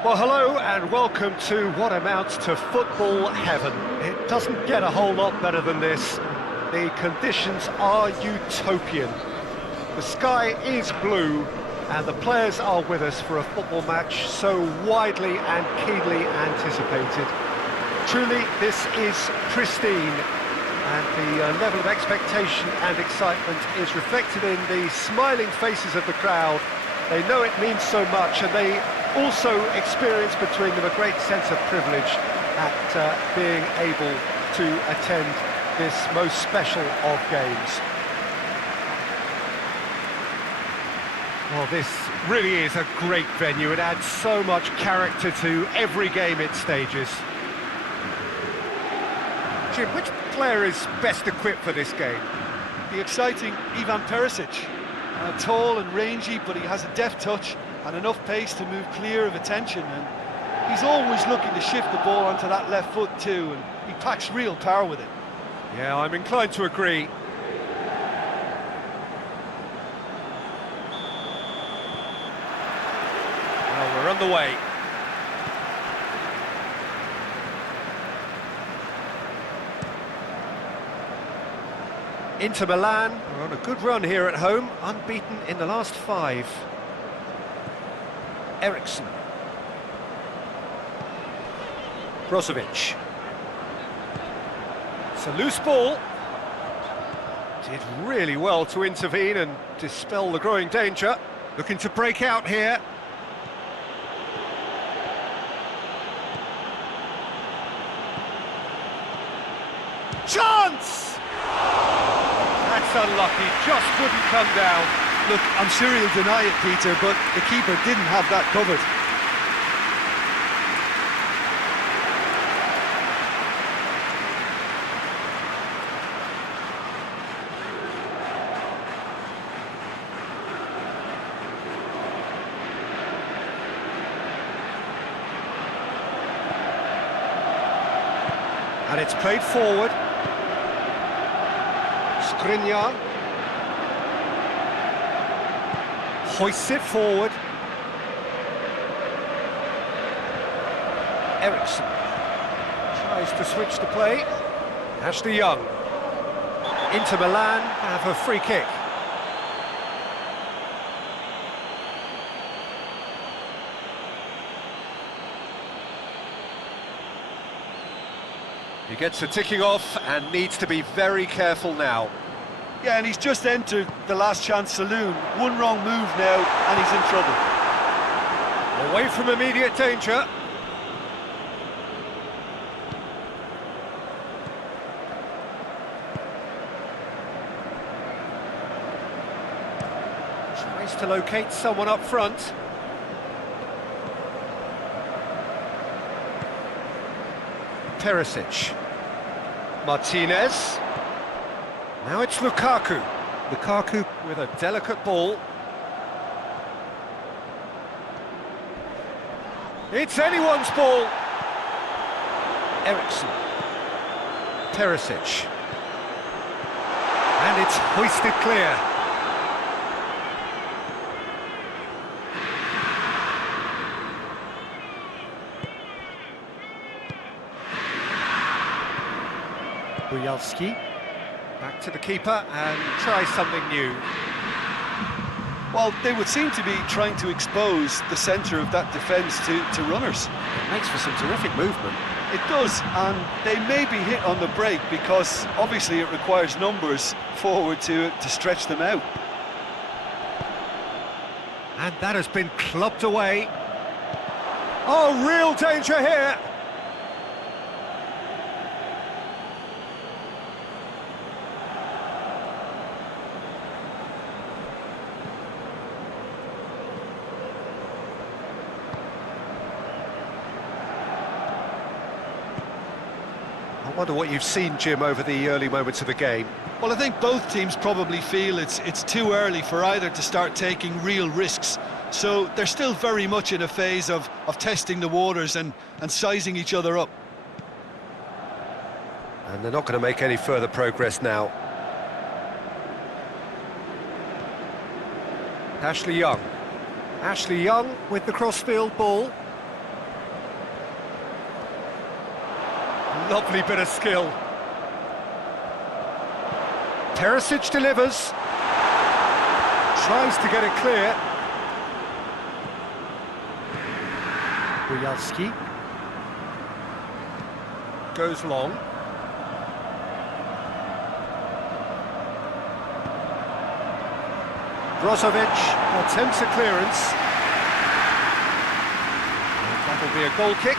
Well, hello and welcome to what amounts to football heaven. It doesn't get a whole lot better than this. The conditions are utopian. The sky is blue and the players are with us for a football match so widely and keenly anticipated. Truly, this is pristine, and the level of expectation and excitement is reflected in the smiling faces of the crowd. They know it means so much, and they also experience between them a great sense of privilege at being able to attend this most special of games. Well, this really is a great venue. It adds so much character to every game it stages. Jim, which player is best equipped for this game? The exciting Ivan Perisic. Tall and rangy, but he has a deft touch and enough pace to move clear of attention, and he's always looking to shift the ball onto that left foot too, and he packs real power with it. Yeah, I'm inclined to agree. Well, we're on the way. Inter Milan are on a good run here at home, unbeaten in the last 5. Eriksson. Brozovic. It's a loose ball. Did really well to intervene and dispel the growing danger. Looking to break out here. chance! That's unlucky, just wouldn't come down. Look, I'm sure he'll deny it, Peter, but the keeper didn't have that covered. And it's played forward. Skriniar hoists it forward. Eriksson tries to switch the play. Ashley Young. Inter Milan have a free kick. He gets the ticking off and needs to be very careful now. Yeah, and he's just entered the last chance saloon. One wrong move now, and he's in trouble. Away from immediate danger. Tries to locate someone up front. Perisic. Martinez. Now it's Lukaku. Lukaku with a delicate ball. It's anyone's ball. Eriksson. Perisic. And it's hoisted clear. Bujalski. Back to the keeper and try something new. Well, they would seem to be trying to expose the centre of that defence to runners. It makes for some terrific movement. It does, and they may be hit on the break because obviously it requires numbers forward to stretch them out. And that has been clubbed away. Oh, real danger here. I wonder what you've seen, Jim, over the early moments of the game. Well, I think both teams probably feel it's too early for either to start taking real risks. So they're still very much in a phase of testing the waters and sizing each other up. And they're not going to make any further progress now. Ashley Young. Ashley Young with the crossfield ball. Lovely bit of skill. Perisic delivers. Tries to get it clear. Bujalski. Goes long. Brozovic attempts a clearance. And that'll be a goal kick.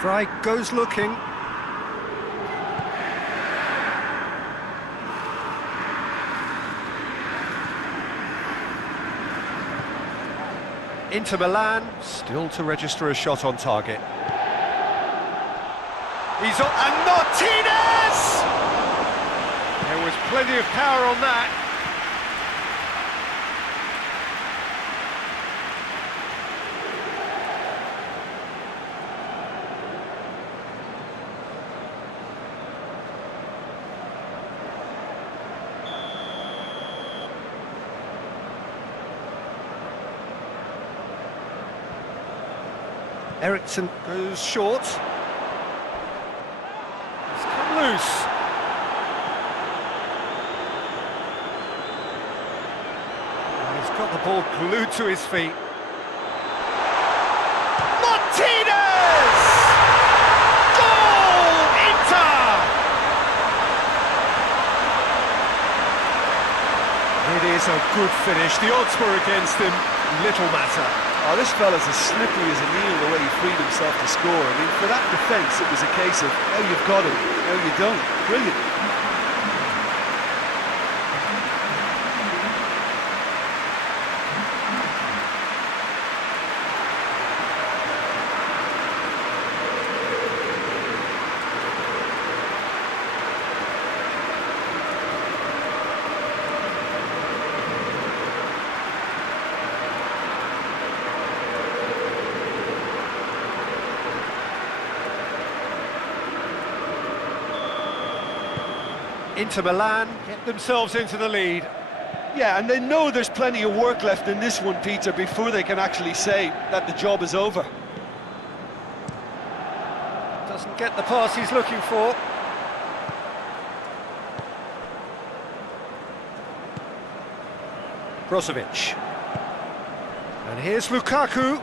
Fry goes looking. Inter Milan still to register a shot on target. He's on, and Martinez! There was plenty of power on that. Eriksson goes short. He's come loose. And he's got the ball glued to his feet. Martinez! Goal! Inter! It is a good finish. The odds were against him. Little matter. Oh, this fella's as slippery as an eel the way he freed himself to score. I mean, for that defence, it was a case of now you've got him, now you don't. Brilliant. Inter Milan get themselves into the lead. Yeah, and they know there's plenty of work left in this one, Peter, before they can actually say that the job is over. Doesn't get the pass he's looking for. Brozovic. And here's Lukaku.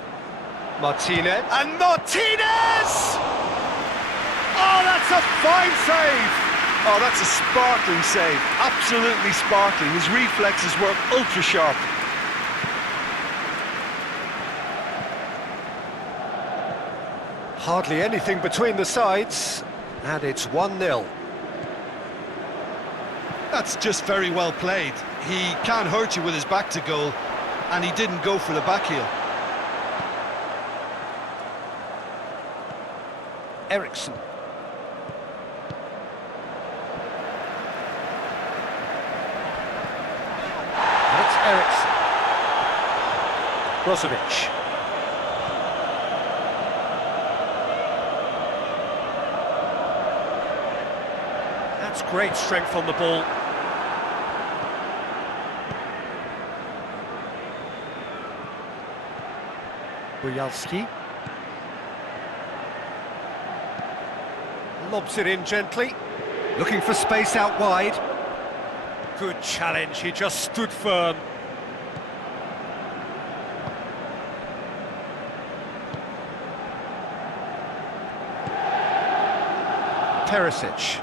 Martinez. And Martinez! Oh, that's a fine save! Oh, that's a sparkling save. Absolutely sparkling. His reflexes work ultra sharp. Hardly anything between the sides, and it's 1-0. That's just very well played. He can't hurt you with his back to goal, and he didn't go for the back heel. Eriksson. Eriksson. Brozovic. That's great strength on the ball. Bujalski. Lobs it in gently. Looking for space out wide. Good challenge, he just stood firm. Perisic.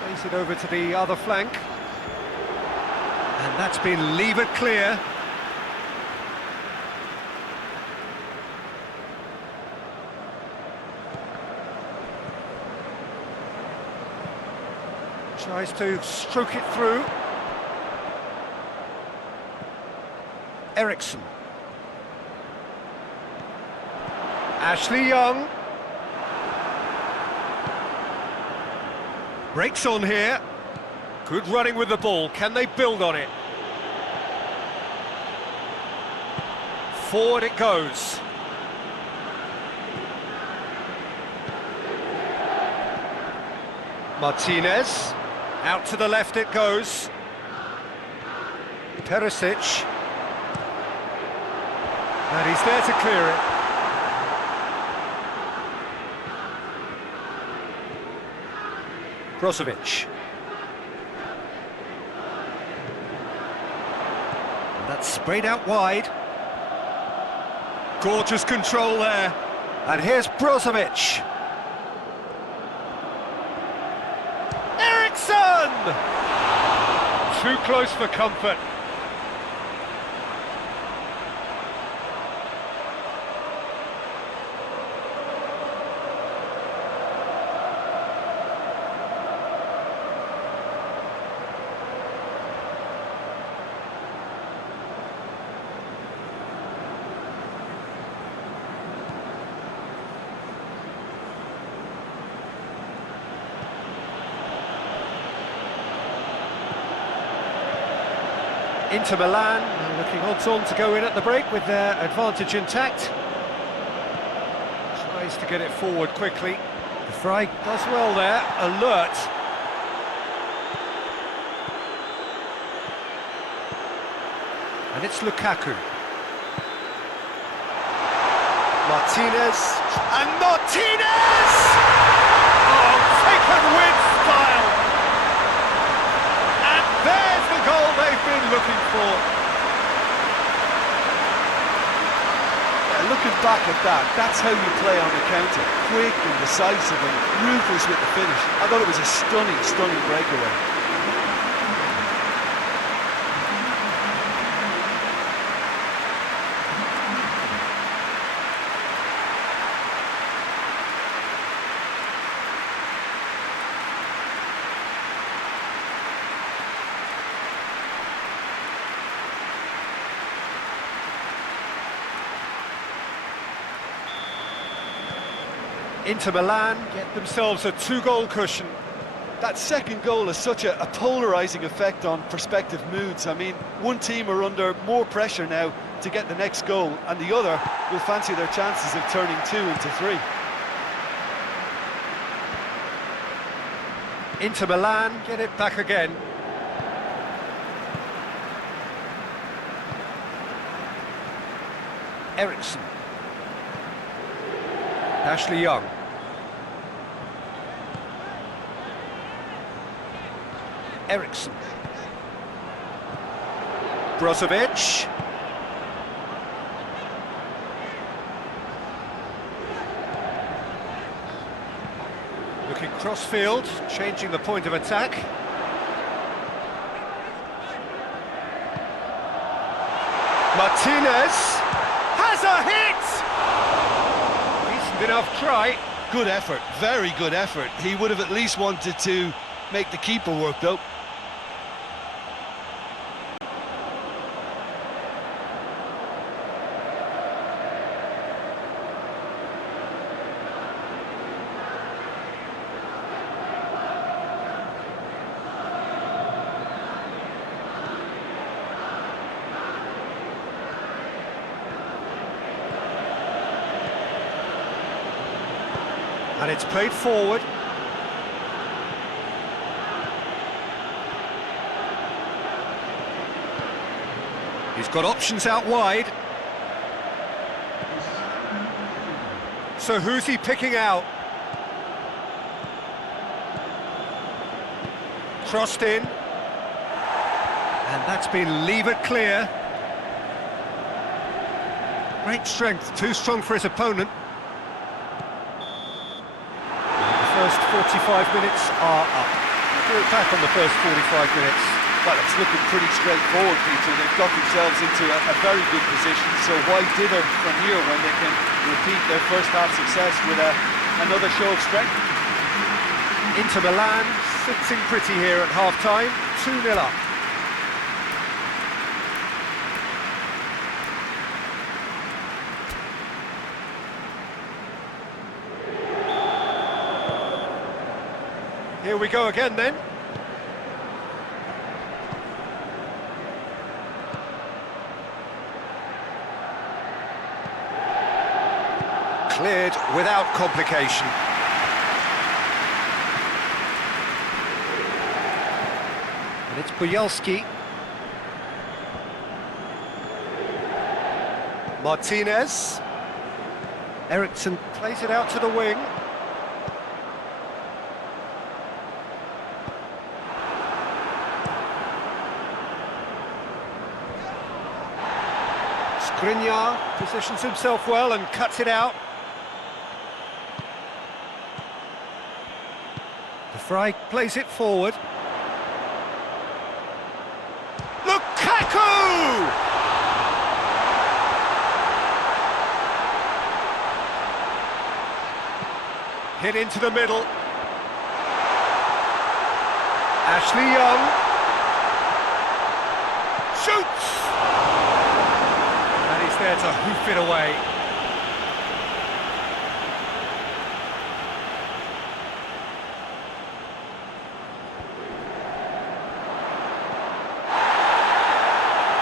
Plays it over to the other flank. And that's been levered clear. Tries to stroke it through. Eriksson. Ashley Young. Breaks on here. Good running with the ball. Can they build on it? Forward it goes. Martinez. Out to the left it goes. Perisic. And he's there to clear it. Brozovic. And that's sprayed out wide. Gorgeous control there. And here's Brozovic. Eriksson! Too close for comfort. Inter Milan looking odds-on to go in at the break with their advantage intact. Tries to get it forward quickly. The Fry does well there, alert. And it's Lukaku. Martinez. And Martinez! Oh, taken with style! And there's the goal they've been looking for. Yeah, looking back at that. That's how you play on the counter. Quick and decisive and ruthless with the finish. I thought it was a stunning, stunning breakaway. Inter Milan get themselves a 2-goal cushion. That second goal has such a polarising effect on prospective moods. I mean, one team are under more pressure now to get the next goal, and the other will fancy their chances of turning 2 into 3. Inter Milan get it back again. Eriksson. Ashley Young. Eriksson. Brozovic. Looking cross-field, changing the point of attack. Martinez has a hit! Decent enough try. Good effort, very good effort. He would have at least wanted to make the keeper work though. And it's played forward. He's got options out wide. So who's he picking out? Crossed in. And that's been levered clear. Great strength, too strong for his opponent. First 45 minutes are up. We're back on the first 45 minutes. Well, it's looking pretty straightforward, Peter. They've got themselves into a very good position, so why dither from here when they can repeat their first half success with another show of strength? Inter Milan sitting pretty here at half-time, 2-0 up. Here we go again then. Cleared without complication. And it's Bujalski. Martinez. Eriksson plays it out to the wing. Skriniar positions himself well and cuts it out. De Vrij plays it forward. Lukaku! Hit into the middle. Ashley Young. Shoots! And he's there to hoof it away.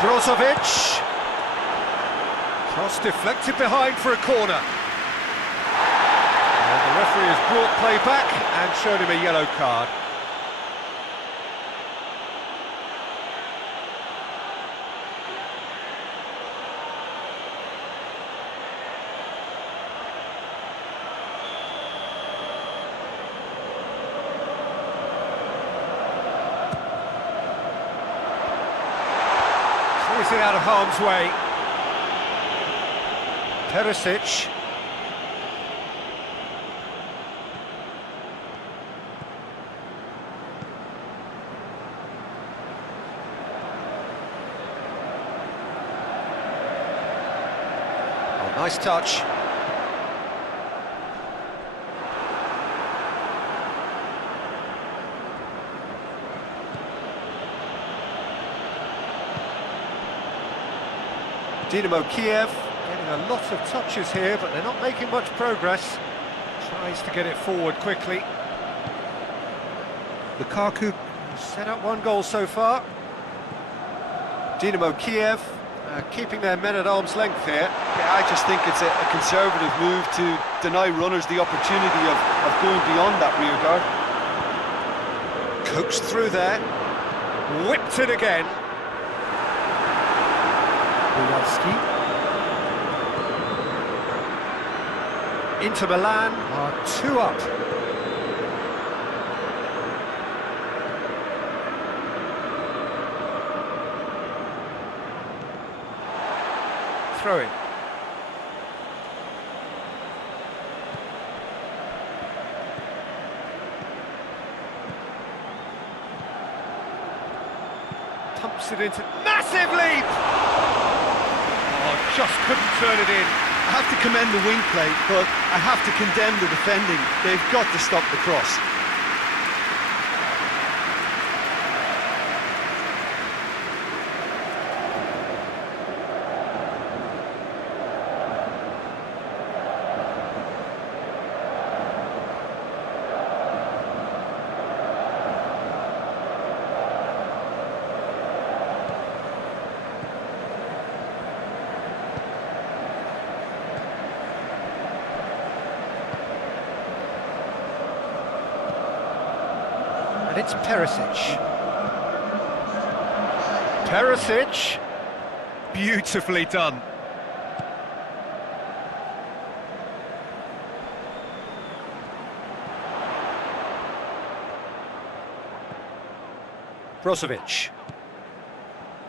Brozovic. Cross deflected behind for a corner. And the referee has brought play back and shown him a yellow card. Clears it out of harm's way. Perisic. Oh, nice touch. Dynamo Kiev getting a lot of touches here, but they're not making much progress. Tries to get it forward quickly. Lukaku set up one goal so far. Dynamo Kiev keeping their men at arm's length here. Yeah, I just think it's a conservative move to deny runners the opportunity of going beyond that rear guard. Coaxed through there. Whipped it again. Inter Milan are 2 up. Throw in. Pumps it into... Massive leap! Oh, just couldn't turn it in. I have to commend the wing play, but I have to condemn the defending. They've got to stop the cross. And it's Perisic. Perisic. Beautifully done. Brozovic.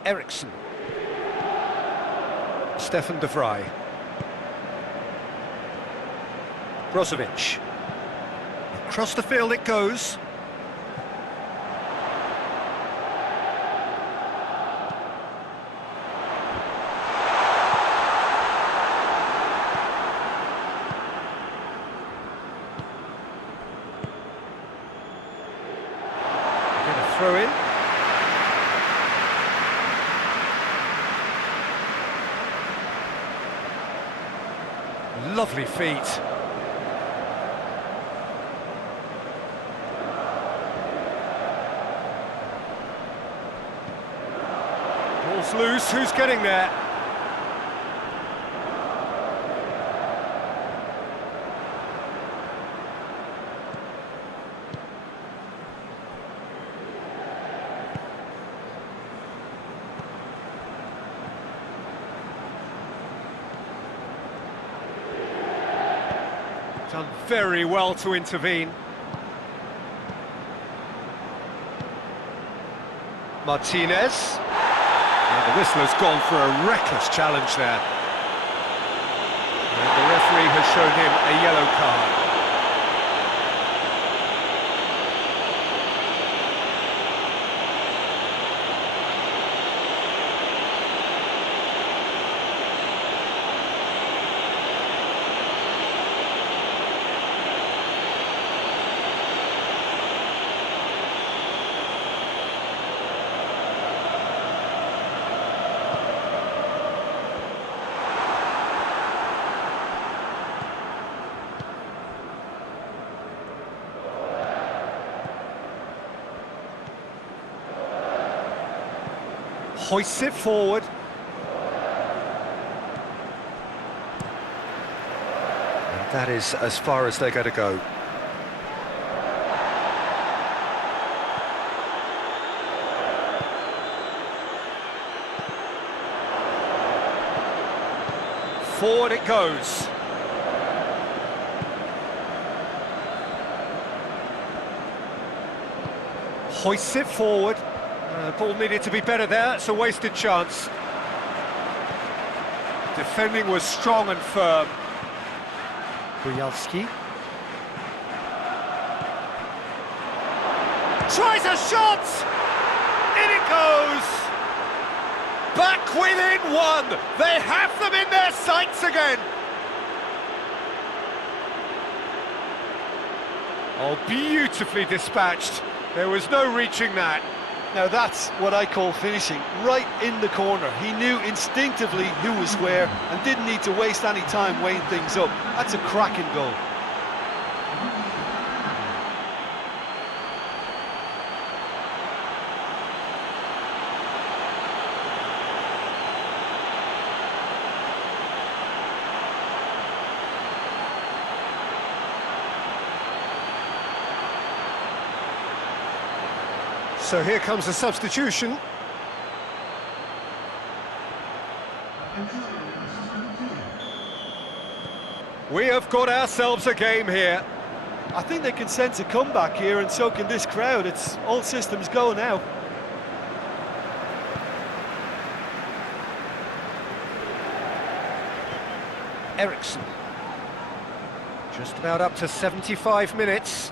Eriksson. Stefan de Vrij. Brozovic. Across the field it goes. Throw in. Lovely feet. Ball's loose, who's getting there? Done very well to intervene. Martinez. And the whistler's gone for a reckless challenge there. And the referee has shown him a yellow card. Hoists it forward. And that is as far as they're going to go. Forward it goes. Hoists it forward. Ball needed to be better there, it's a wasted chance. Defending was strong and firm. Bujalski. Tries a shot! In it goes! Back within one! They have them in their sights again! Oh, beautifully dispatched. There was no reaching that. Now that's what I call finishing, right in the corner. He knew instinctively who was where and didn't need to waste any time weighing things up. That's a cracking goal. So here comes the substitution. We have got ourselves a game here. I think they can sense a comeback here, and so can this crowd. It's all systems go now. Eriksson. Just about up to 75 minutes.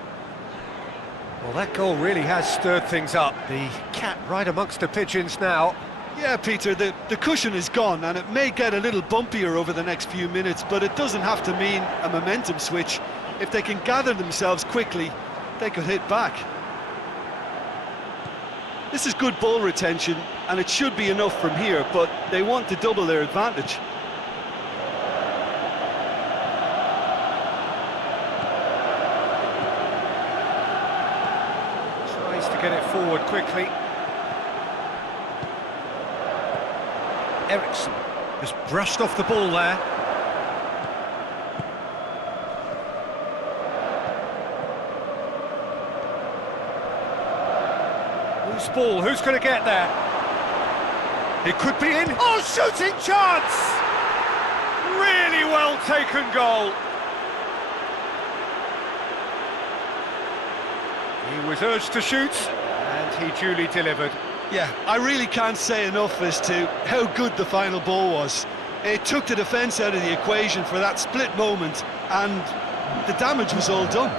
Well, that goal really has stirred things up. The cat right amongst the pigeons now. Yeah, Peter, the cushion is gone, and it may get a little bumpier over the next few minutes, but it doesn't have to mean a momentum switch. If they can gather themselves quickly, they could hit back. This is good ball retention, and it should be enough from here, but they want to double their advantage. Tries to get it forward quickly. Eriksson just brushed off the ball there. Whose ball? Who's going to get there? It could be in. Oh, shooting chance! Really well taken goal. He was urged to shoot, and he duly delivered. Yeah, I really can't say enough as to how good the final ball was. It took the defence out of the equation for that split moment, and the damage was all done.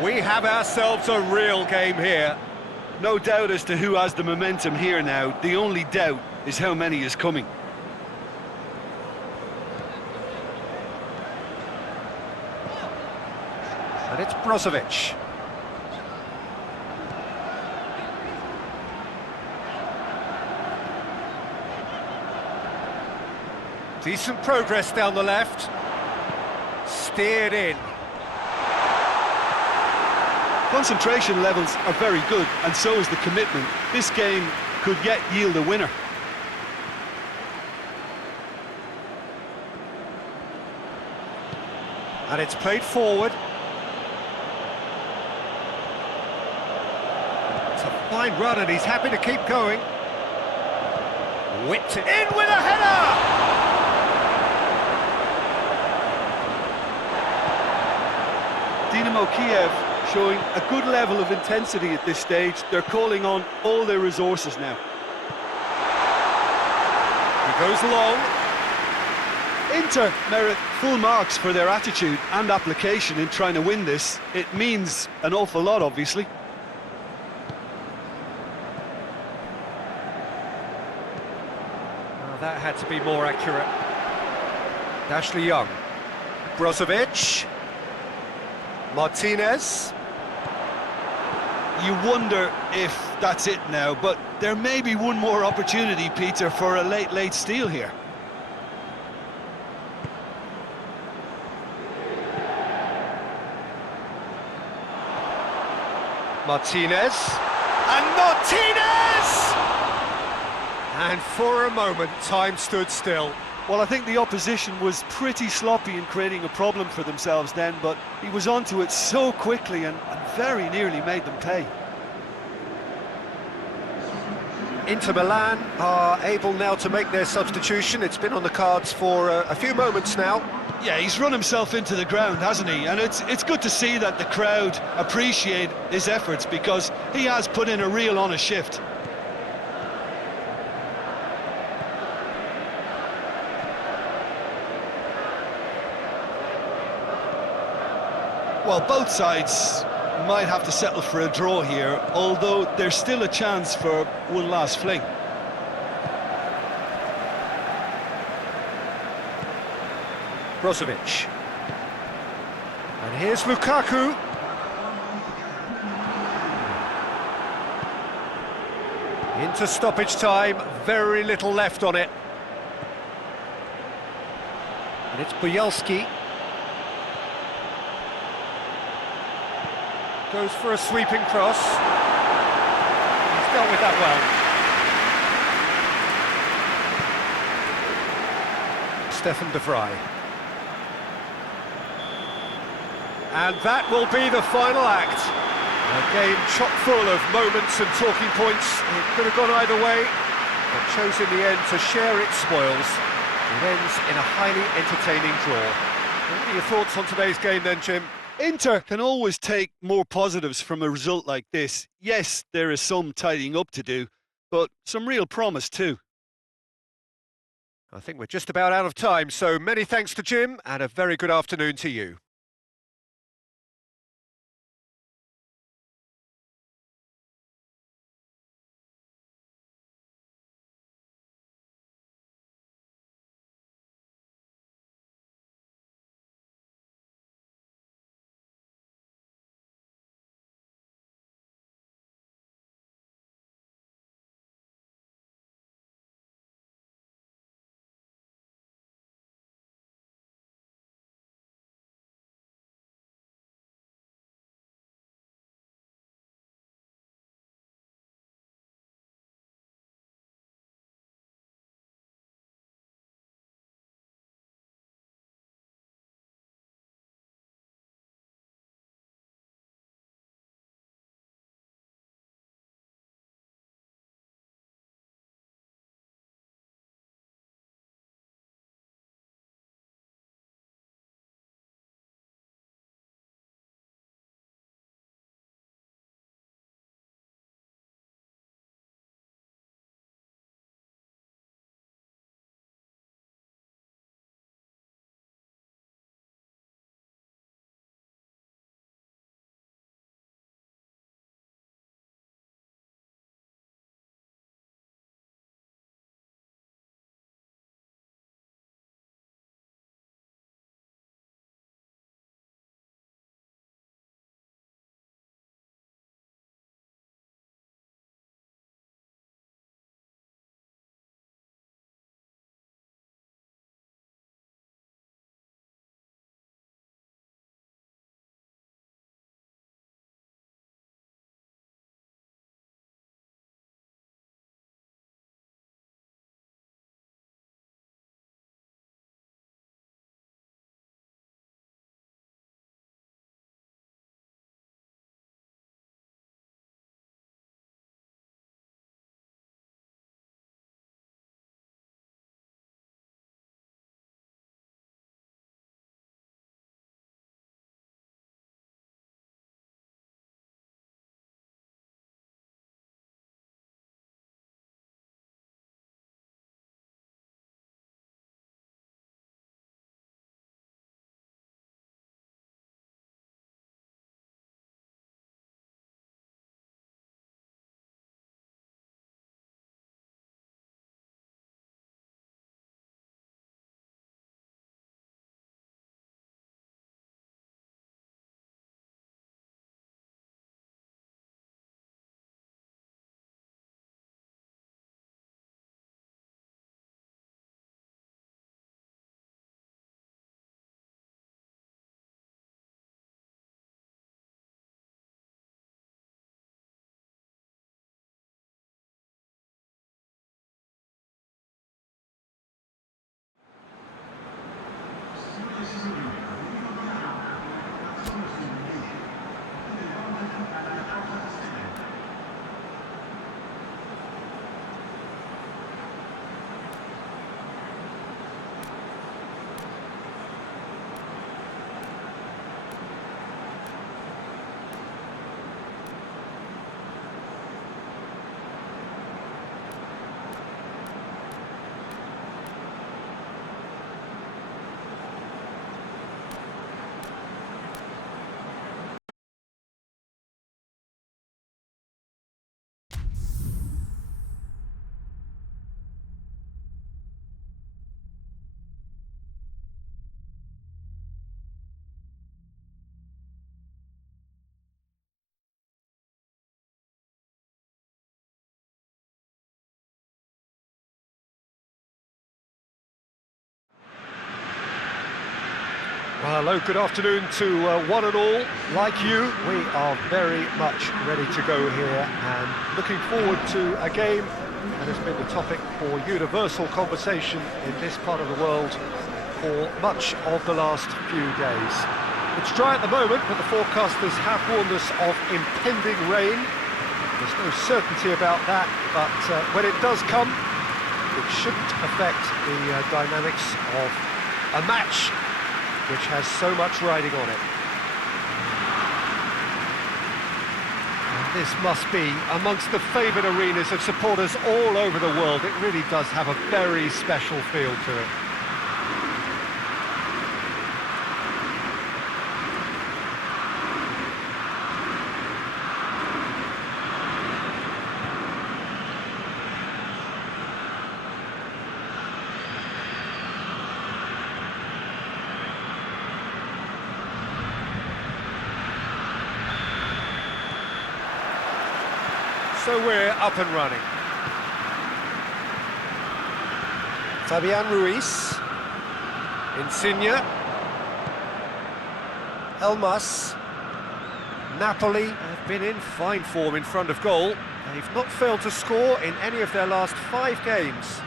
We have ourselves a real game here. No doubt as to who has the momentum here now. The only doubt is how many is coming. And it's Brozovic. Decent progress down the left. Steered in. Concentration levels are very good, and so is the commitment. This game could yet yield a winner. And it's played forward. It's a fine run, and he's happy to keep going. Whipped it in with a header! DYNAMO Kyiv showing a good level of intensity at this stage. They're calling on all their resources now. He goes long. Inter merit full marks for their attitude and application in trying to win this. It means an awful lot, obviously. Oh, that had to be more accurate. Ashley Young. Brozovic. Martinez. You wonder if that's it now, but there may be one more opportunity, Peter, for a late steal here. Martinez. And Martinez! And for a moment, time stood still. Well, I think the opposition was pretty sloppy in creating a problem for themselves then, but he was onto it so quickly and very nearly made them pay. Inter Milan are able now to make their substitution. It's been on the cards for a few moments now. Yeah, he's run himself into the ground, hasn't he? And it's good to see that the crowd appreciate his efforts, because he has put in a real honest shift. Well, both sides might have to settle for a draw here, although there's still a chance for one last fling. Brozovic. And here's Lukaku. Into stoppage time, very little left on it. And it's Bojalski. Goes for a sweeping cross. He's dealt with that well. Stefan de Vrij. And that will be the final act. A game chock full of moments and talking points. It could have gone either way, but chose in the end to share its spoils. It ends in a highly entertaining draw. What are your thoughts on today's game then, Jim? Inter can always take more positives from a result like this. Yes, there is some tidying up to do, but some real promise too. I think we're just about out of time, so many thanks to Jim, and a very good afternoon to you. Hello, good afternoon to one and all. Like you, we are very much ready to go here and looking forward to a game that has been the topic for universal conversation in this part of the world for much of the last few days. It's dry at the moment, but the forecasters have warned us of impending rain. There's no certainty about that, but when it does come, it shouldn't affect the dynamics of a match which has so much riding on it. And this must be amongst the favoured arenas of supporters all over the world. It really does have a very special feel to it. So we're up and running. Fabian Ruiz, Insigne, Elmas. Napoli have been in fine form in front of goal. They've not failed to score in any of their last 5 games.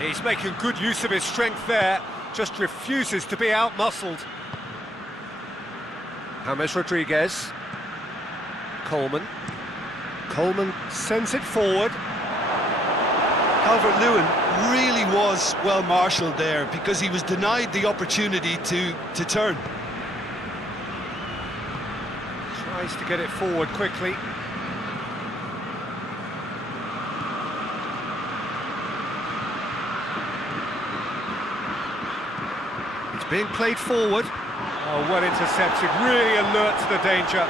He's making good use of his strength there, just refuses to be out-muscled. James Rodriguez. Coleman sends it forward. Calvert-Lewin really was well marshalled there because he was denied the opportunity to turn. Tries to get it forward quickly. It's being played forward. Oh, well intercepted, really alert to the danger.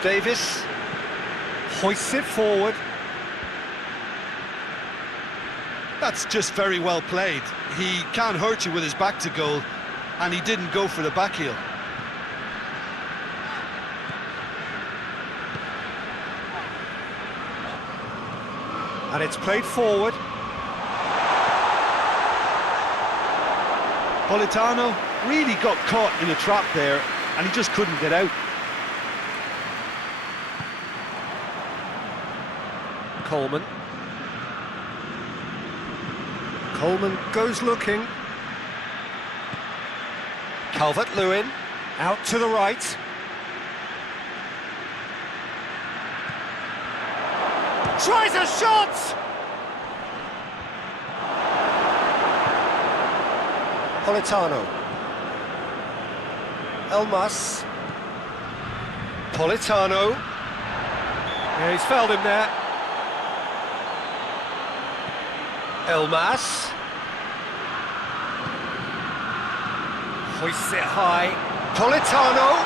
Davis hoists it forward. That's just very well played. He can't hurt you with his back to goal, and he didn't go for the back heel. And it's played forward. Politano really got caught in a trap there, and he just couldn't get out. Coleman goes looking. Calvert-Lewin out to the right. Tries a shot! Politano. Elmas. Politano. Yeah, he's fouled him there. Elmas hoists it high. Politano.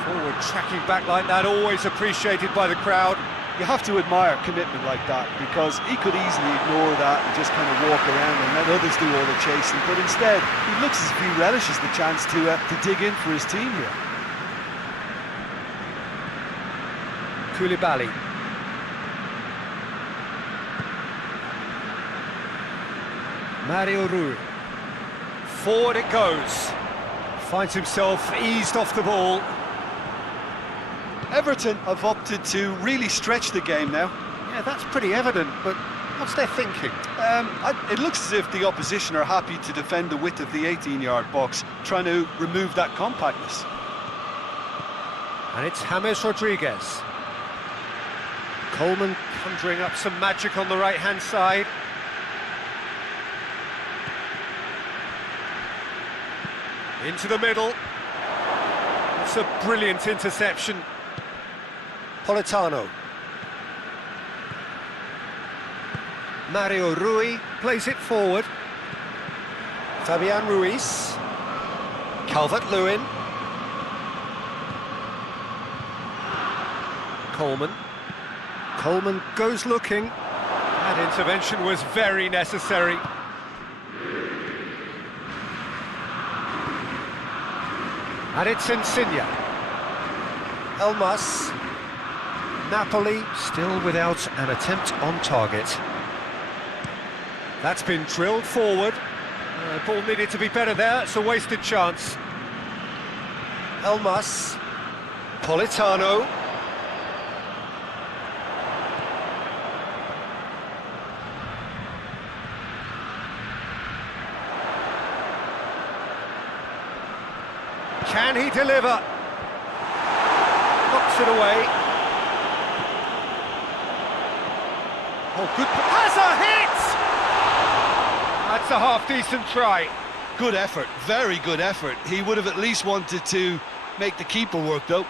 Forward tracking back like that, always appreciated by the crowd. You have to admire commitment like that, because he could easily ignore that and just kind of walk around and let others do all the chasing, but instead he looks as if he relishes the chance to dig in for his team here. Koulibaly. Mario Rui. Forward it goes. Finds himself eased off the ball. Everton have opted to really stretch the game now. Yeah, that's pretty evident, but what's their thinking? It looks as if the opposition are happy to defend the width of the 18-yard box, trying to remove that compactness. And it's James Rodriguez. Coleman conjuring up some magic on the right-hand side. Into the middle. It's a brilliant interception. Politano. Mario Rui plays it forward. Fabian Ruiz. Calvert-Lewin. Coleman goes looking. That intervention was very necessary. And it's Insigne. Elmas. Napoli still without an attempt on target. That's been drilled forward. Ball needed to be better there, it's a wasted chance. Elmas. Politano. Can he deliver? Knocks it away. Oh, good. Has a hit! That's a half-decent try. Good effort, very good effort. He would have at least wanted to make the keeper work, though.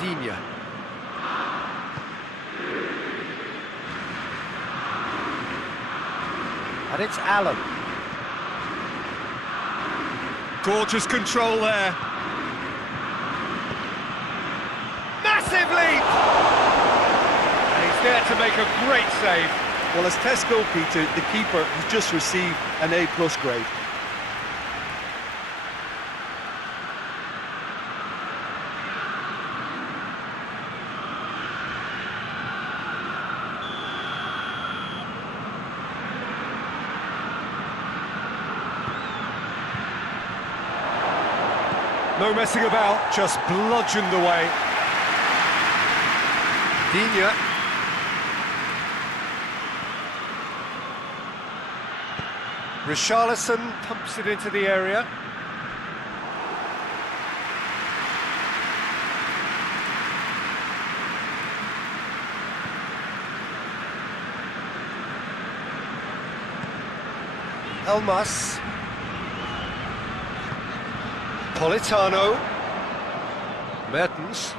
Digne. And it's Allen. Gorgeous control there. Massive leap! And he's there to make a great save. Well, as test goalkeeper, the keeper has just received an A+ grade. No messing about, just bludgeoned away. Digne. Richarlison pumps it into the area. Elmas. Politano. Mertens.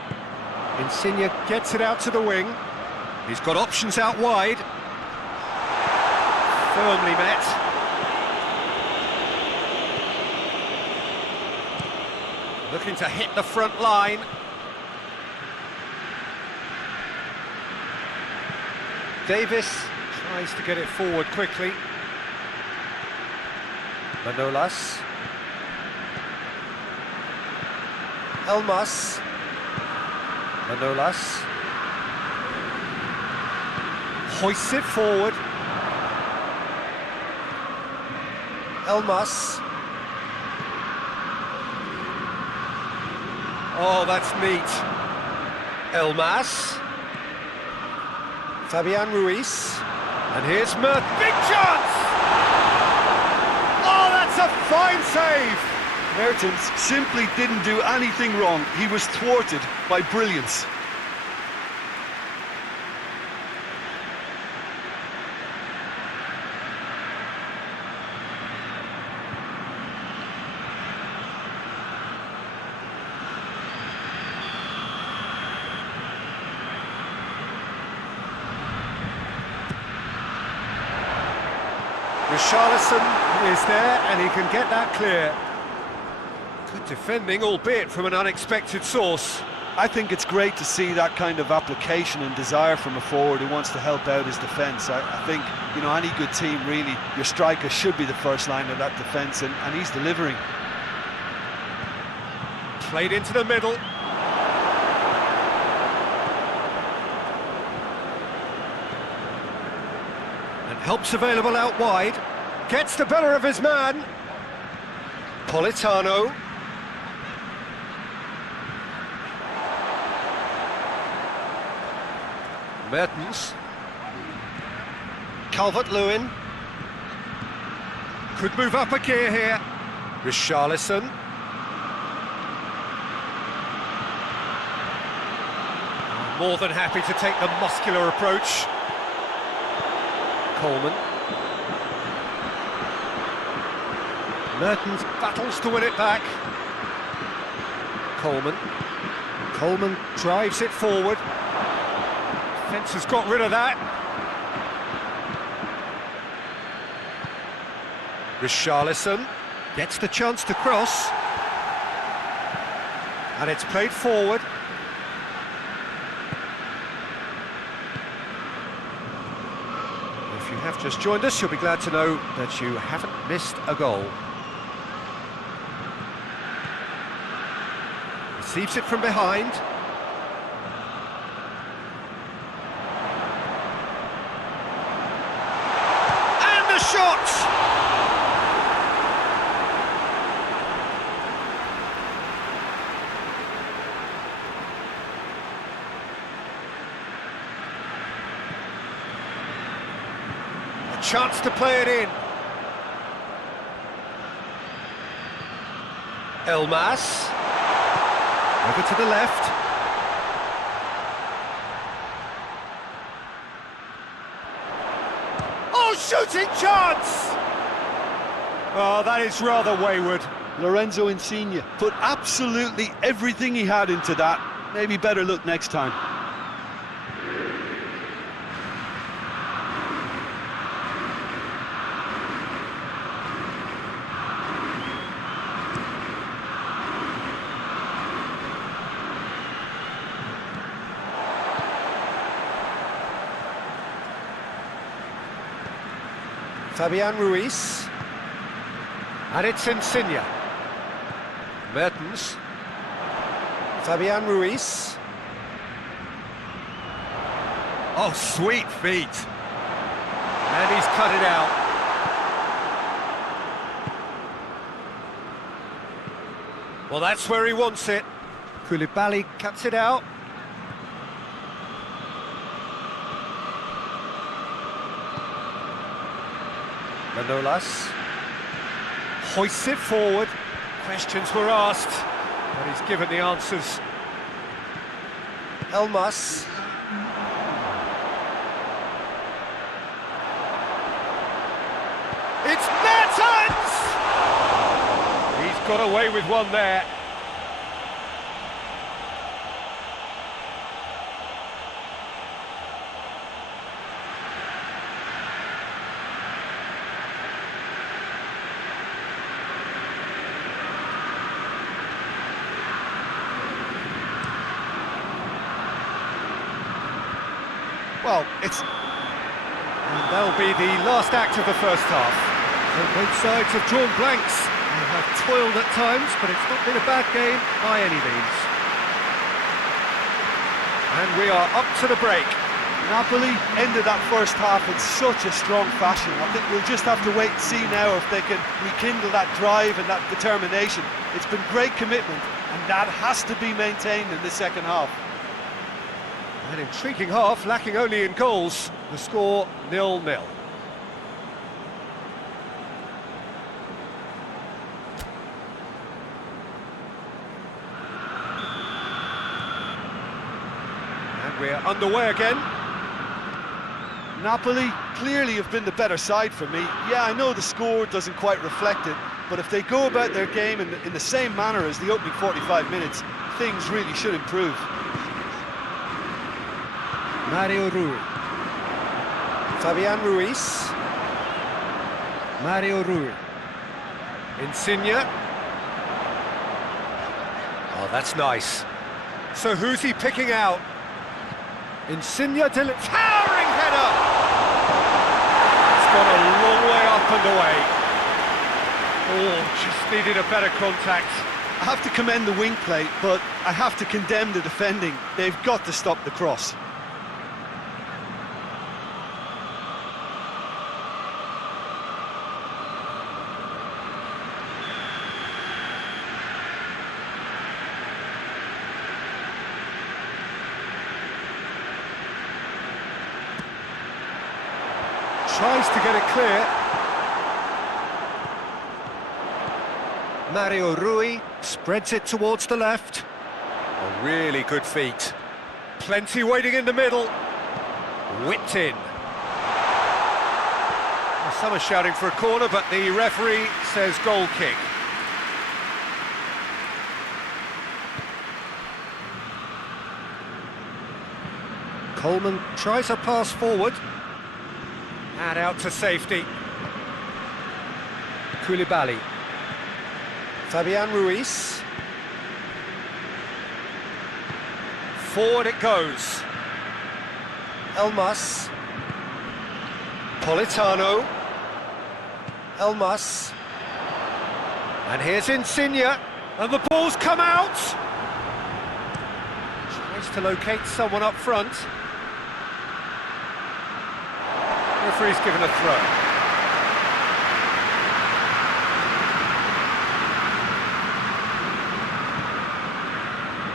Insigne gets it out to the wing. He's got options out wide. Firmly met. Looking to hit the front line. Davis tries to get it forward quickly. Manolas. Elmas. Manolas. Hoists it forward. Elmas. Oh, that's neat. Elmas. Fabian Ruiz. And here's Mert. Big chance! Oh, that's a fine save! Mertens simply didn't do anything wrong. He was thwarted by brilliance. Richarlison is there and he can get that clear. Good defending, albeit from an unexpected source. I think it's great to see that kind of application and desire from a forward who wants to help out his defence. I think, you know, any good team, really, your striker should be the first line of that defence, and he's delivering. Played into the middle. And help's available out wide. Gets the better of his man. Politano. Mertens. Calvert-Lewin. Could move up a gear here. Richarlison. More than happy to take the muscular approach. Coleman. Mertens battles to win it back. Coleman. Coleman drives it forward. Defence has got rid of that. Richarlison gets the chance to cross. And it's played forward. If you have just joined us, you'll be glad to know that you haven't missed a goal. Receives it from behind. And the shot! A chance to play it in. Elmas. Over to the left. Oh, shooting chance! Oh, that is rather wayward. Lorenzo Insigne put absolutely everything he had into that. Maybe better look next time. Fabian Ruiz, and it's Insigne. Mertens, Fabian Ruiz. Oh, sweet feet. And he's cut it out. Well, that's where he wants it. Koulibaly cuts it out. Manolas hoists it forward. Questions were asked, but he's given the answers. Elmas. It's Mertens! He's got away with one there. Well, and that'll be the last act of the first half. So both sides have drawn blanks. They have toiled at times, but it's not been a bad game by any means. And we are up to the break. Napoli ended that first half in such a strong fashion. I think we'll just have to wait and see now if they can rekindle that drive and that determination. It's been great commitment, and that has to be maintained in the second half. An intriguing half, lacking only in goals. The score 0-0. And we're underway again. Napoli clearly have been the better side for me. Yeah, I know the score doesn't quite reflect it, but if they go about their game in the same manner as the opening 45 minutes, things really should improve. Mario Rui. Fabian Ruiz. Mario Rui. Insigne. Oh, that's nice. So who's he picking out? Insigne towering header! It's gone a long way up and away. Oh, just needed a better contact. I have to commend the wing play, but I have to condemn the defending. They've got to stop the cross. Tries to get it clear. Mario Rui spreads it towards the left. A really good feat. Plenty waiting in the middle. Whipped in. Well, some are shouting for a corner, but the referee says goal kick. Coleman tries a pass forward. And out to safety. Koulibaly. Fabian Ruiz. Forward it goes. Elmas. Politano. Elmas. And here's Insigne. And the ball's come out. Tries to locate someone up front. Referee's given a throw.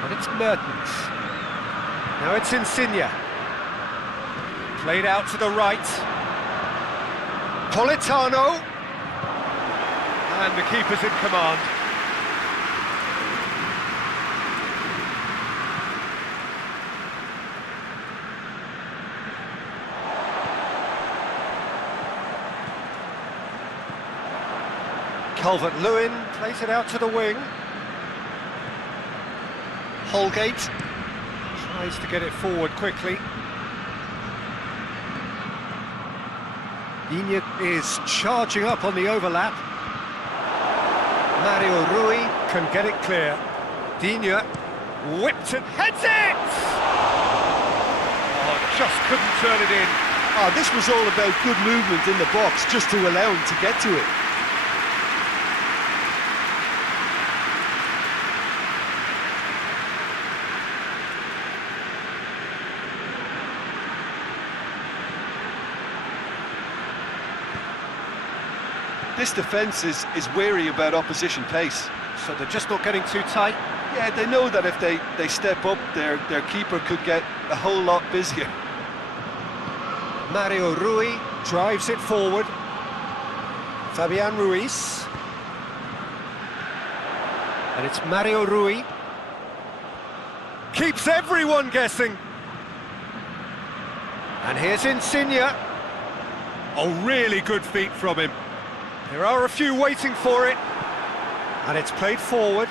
And it's Mertens. Now it's Insigne. Played out to the right. Politano. And the keeper's in command. Calvert-Lewin plays it out to the wing. Holgate tries to get it forward quickly. Digne is charging up on the overlap. Mario Rui can get it clear. Digne whipped and heads it! Oh, just couldn't turn it in. Oh, this was all about good movement in the box just to allow him to get to it. This defence is wary about opposition pace. So they're just not getting too tight? Yeah, they know that if they step up, their keeper could get a whole lot busier. Mario Rui drives it forward. Fabian Ruiz. And it's Mario Rui. Keeps everyone guessing. And here's Insigne. Oh, really good feet from him. There are a few waiting for it. And it's played forward.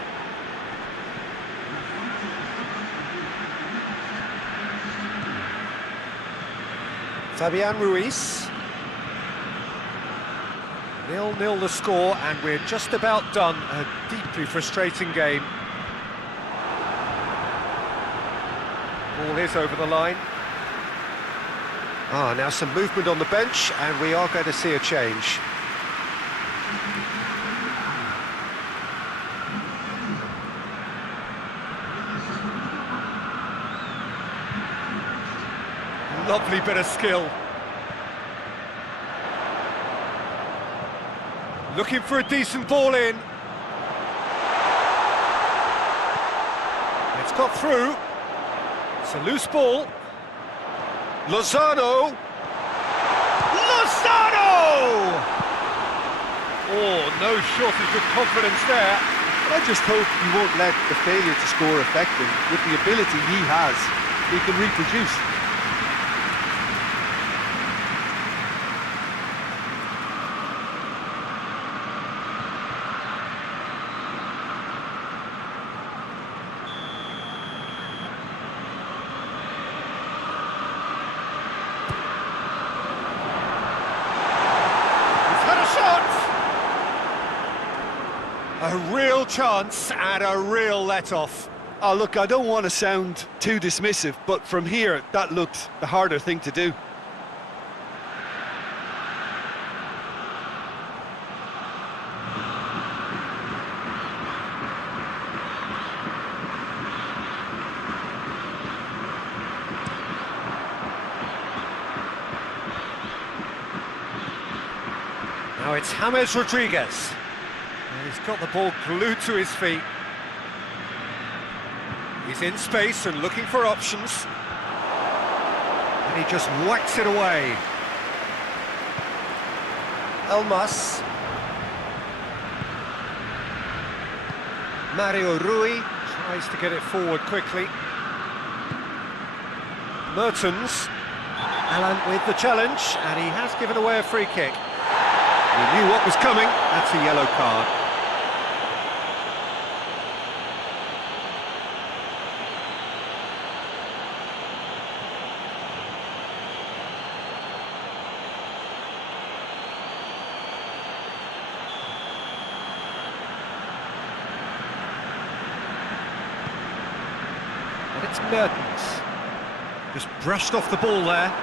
Fabian Ruiz. 0-0 the score, and we're just about done. A deeply frustrating game. Ball is over the line. Now some movement on the bench, and we are going to see a change. Lovely bit of skill. Looking for a decent ball in. It's got through. It's a loose ball. Lozano! Oh, no shortage of confidence there. I just hope he won't let the failure to score affect him. With the ability he has, he can reproduce. A real chance and a real let-off. Oh, look, I don't want to sound too dismissive, but from here, that looked the harder thing to do. Now it's James Rodriguez. He's got the ball glued to his feet. He's in space and looking for options. And he just whacks it away. Elmas. Mario Rui tries to get it forward quickly. Mertens. Alan with the challenge, and he has given away a free kick. He knew what was coming. That's a yellow card. And it's Mertens. Just brushed off the ball there.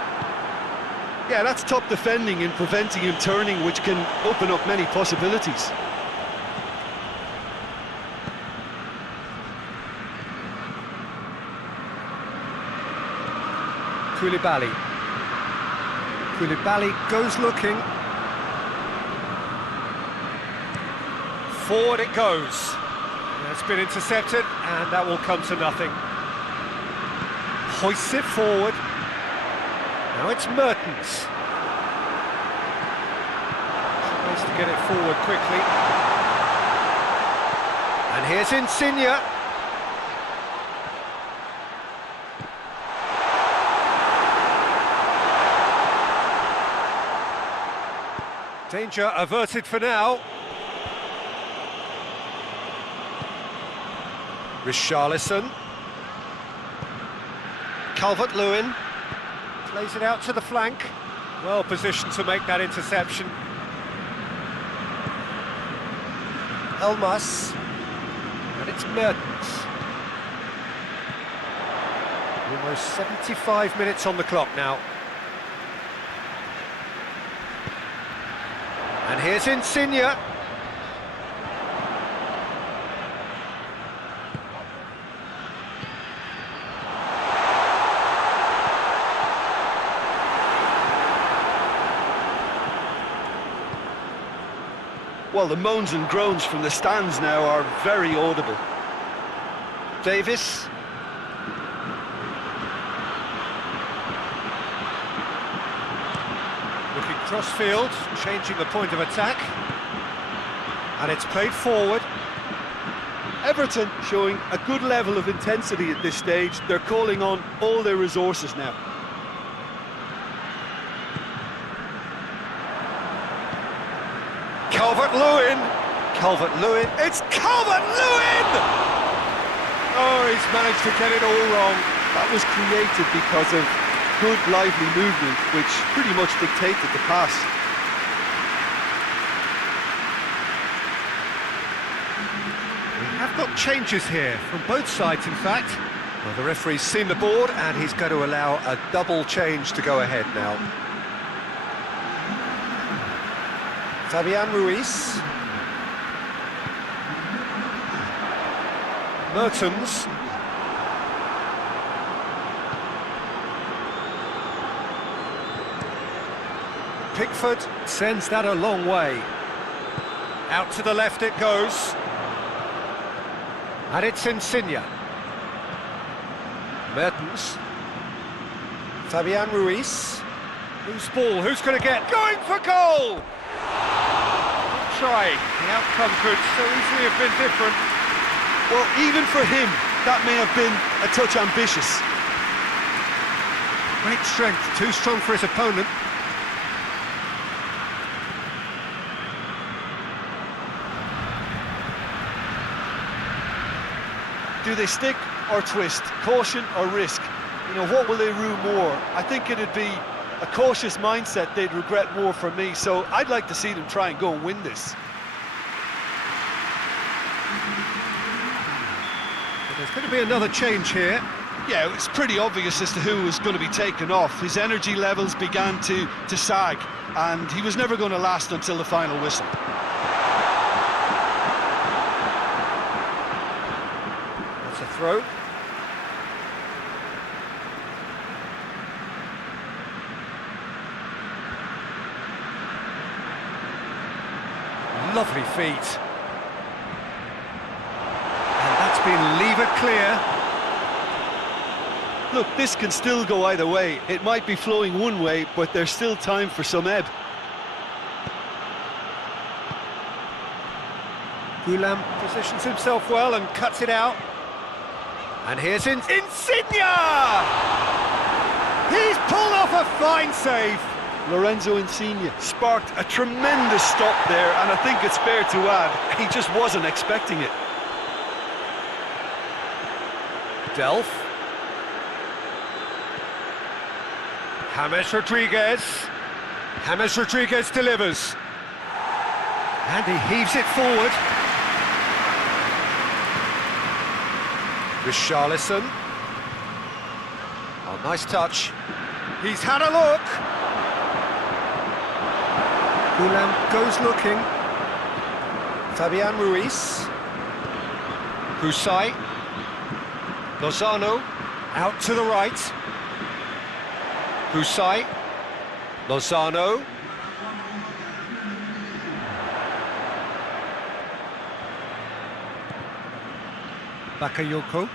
Yeah, that's top defending and preventing him turning, which can open up many possibilities. Koulibaly. Koulibaly goes looking. Forward it goes. It's been intercepted, and that will come to nothing. Hoists it forward. Now it's Mertens. Tries to get it forward quickly. And here's Insigne. Danger averted for now. Richarlison. Calvert-Lewin plays it out to the flank. Well positioned to make that interception. Elmas. And it's Mertens. Almost 75 minutes on the clock now. And here's Insigne. Well, the moans and groans from the stands now are very audible. Davis. Looking cross-field, changing the point of attack. And it's played forward. Everton showing a good level of intensity at this stage. They're calling on all their resources now. Calvert-Lewin. Calvert-Lewin. It's Calvert-Lewin! Oh, he's managed to get it all wrong. That was created because of good, lively movement, which pretty much dictated the pass. We have got changes here from both sides, in fact. Well, the referee's seen the board, and he's going to allow a double change to go ahead now. Fabian Ruiz. Mertens. Pickford sends that a long way. Out to the left it goes. And it's Insigne. Mertens. Fabian Ruiz. Who's ball? Who's going to get? Going for goal! Try. The outcome could so easily have been different. Well, even for him, that may have been a touch ambitious. Great strength, too strong for his opponent. Do they stick or twist? Caution or risk? You know, what will they rue more? I think it'd be a cautious mindset they'd regret more for me, so I'd like to see them try and go and win this. There's going to be another change here. Yeah, it's pretty obvious as to who was going to be taken off. His energy levels began to sag, and he was never going to last until the final whistle. That's a throw. Lovely feet. And that's been lever clear. Look, this can still go either way. It might be flowing one way, but there's still time for some ebb. Goulam positions himself well and cuts it out. And here's Insigne! He's pulled off a fine save. Lorenzo Insigne sparked a tremendous stop there, and I think it's fair to add, he just wasn't expecting it. Delph. James Rodriguez. James Rodriguez delivers. And he heaves it forward. Richarlison. Oh, nice touch. He's had a look. Ulam goes looking. Fabian Ruiz. Husai. Lozano. Out to the right. Husai. Lozano. Bakayoko.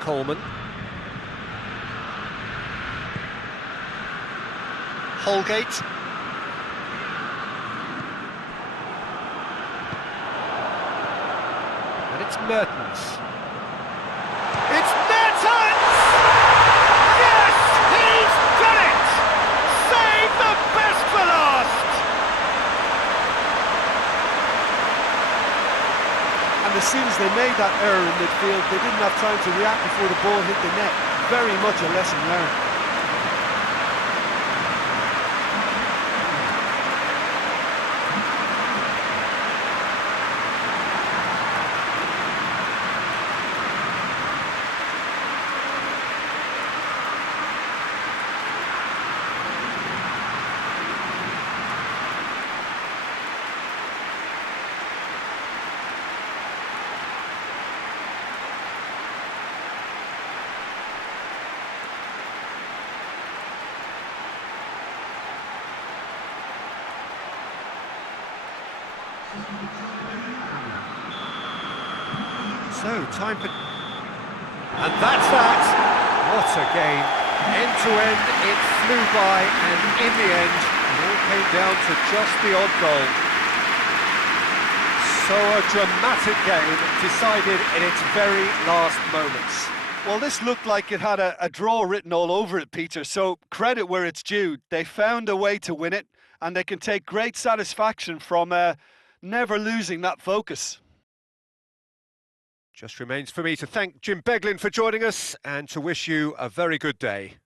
Coleman. Holgate. And it's Mertens. It's Mertens! Yes, he's done it! Save the best for last! And as soon as they made that error in midfield, they didn't have time to react before the ball hit the net. Very much a lesson learned. So, time for... And that's that! What a game! End to end, it flew by, and in the end, it all came down to just the odd goal. So a dramatic game, decided in its very last moments. Well, this looked like it had a draw written all over it, Peter, so credit where it's due. They found a way to win it, and they can take great satisfaction from never losing that focus. Just remains for me to thank Jim Beglin for joining us and to wish you a very good day.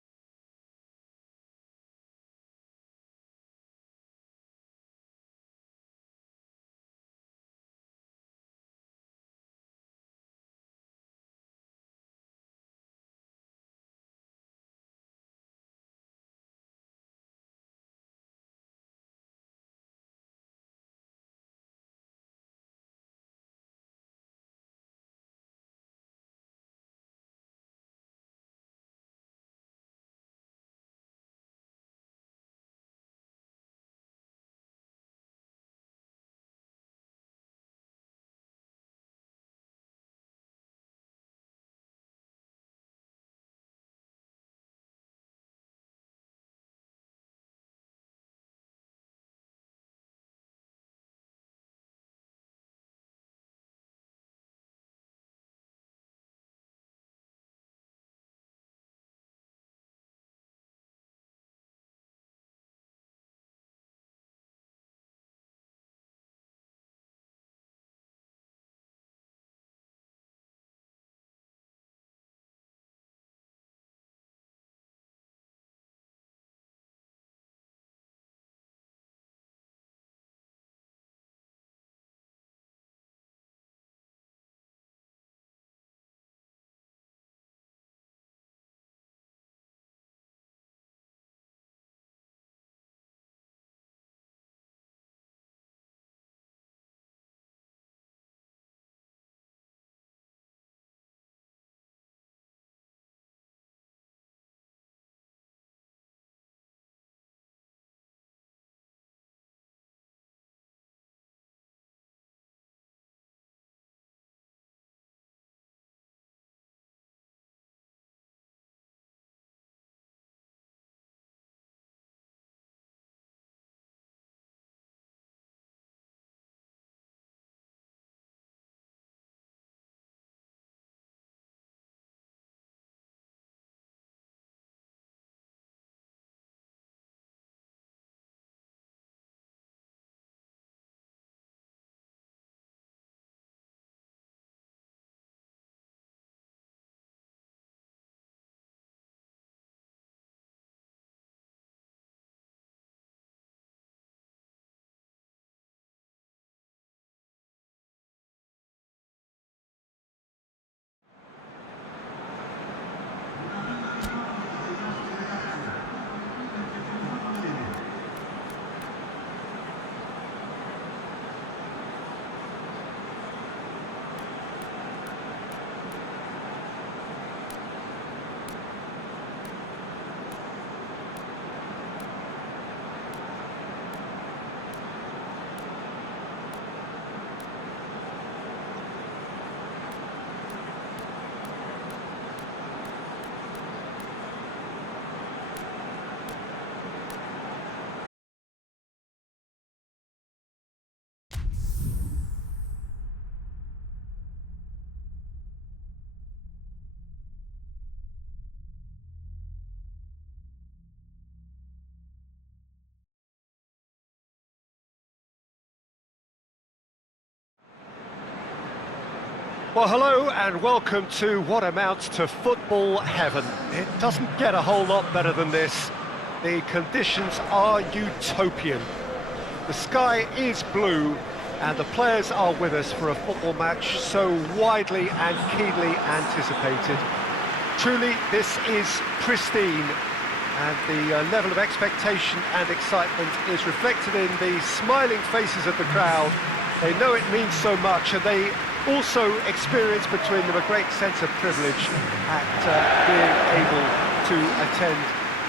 Well, hello and welcome to what amounts to football heaven. It doesn't get a whole lot better than this. The conditions are utopian. The sky is blue and the players are with us for a football match so widely and keenly anticipated. Truly, this is pristine, and the level of expectation and excitement is reflected in the smiling faces of the crowd. They know it means so much, and they also experience between them a great sense of privilege at being able to attend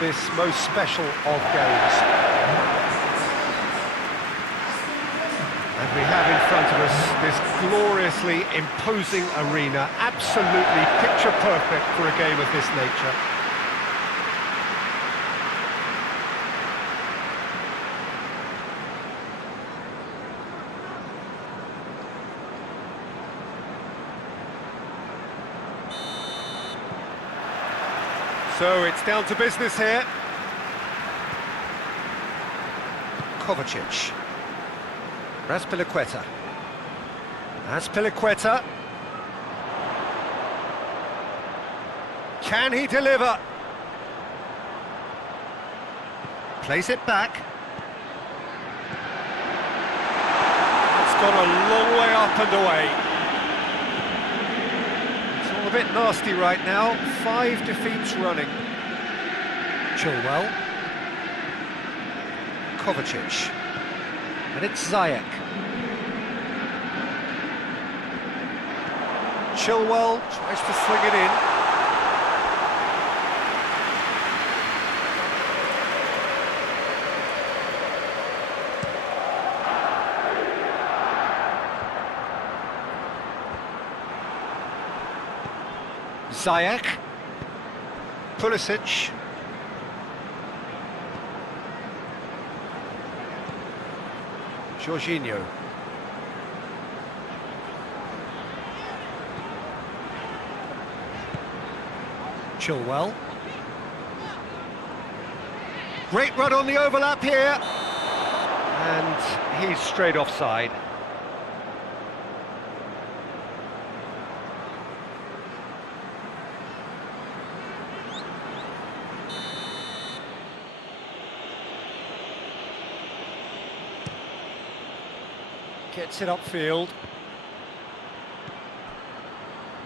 this most special of games. And we have in front of us this gloriously imposing arena, absolutely picture perfect for a game of this nature. So it's down to business here. Kovacic. Azpilicueta. Azpilicueta. Can he deliver? Plays it back. It's gone a long way up and away. It's all a bit nasty right now. 5 defeats running. Chilwell. Kovacic. And it's Ziyech. Chilwell tries to sling it in. Ziyech. Pulisic. Jorginho. Chilwell. Great run on the overlap here. And he's straight offside. Gets it upfield.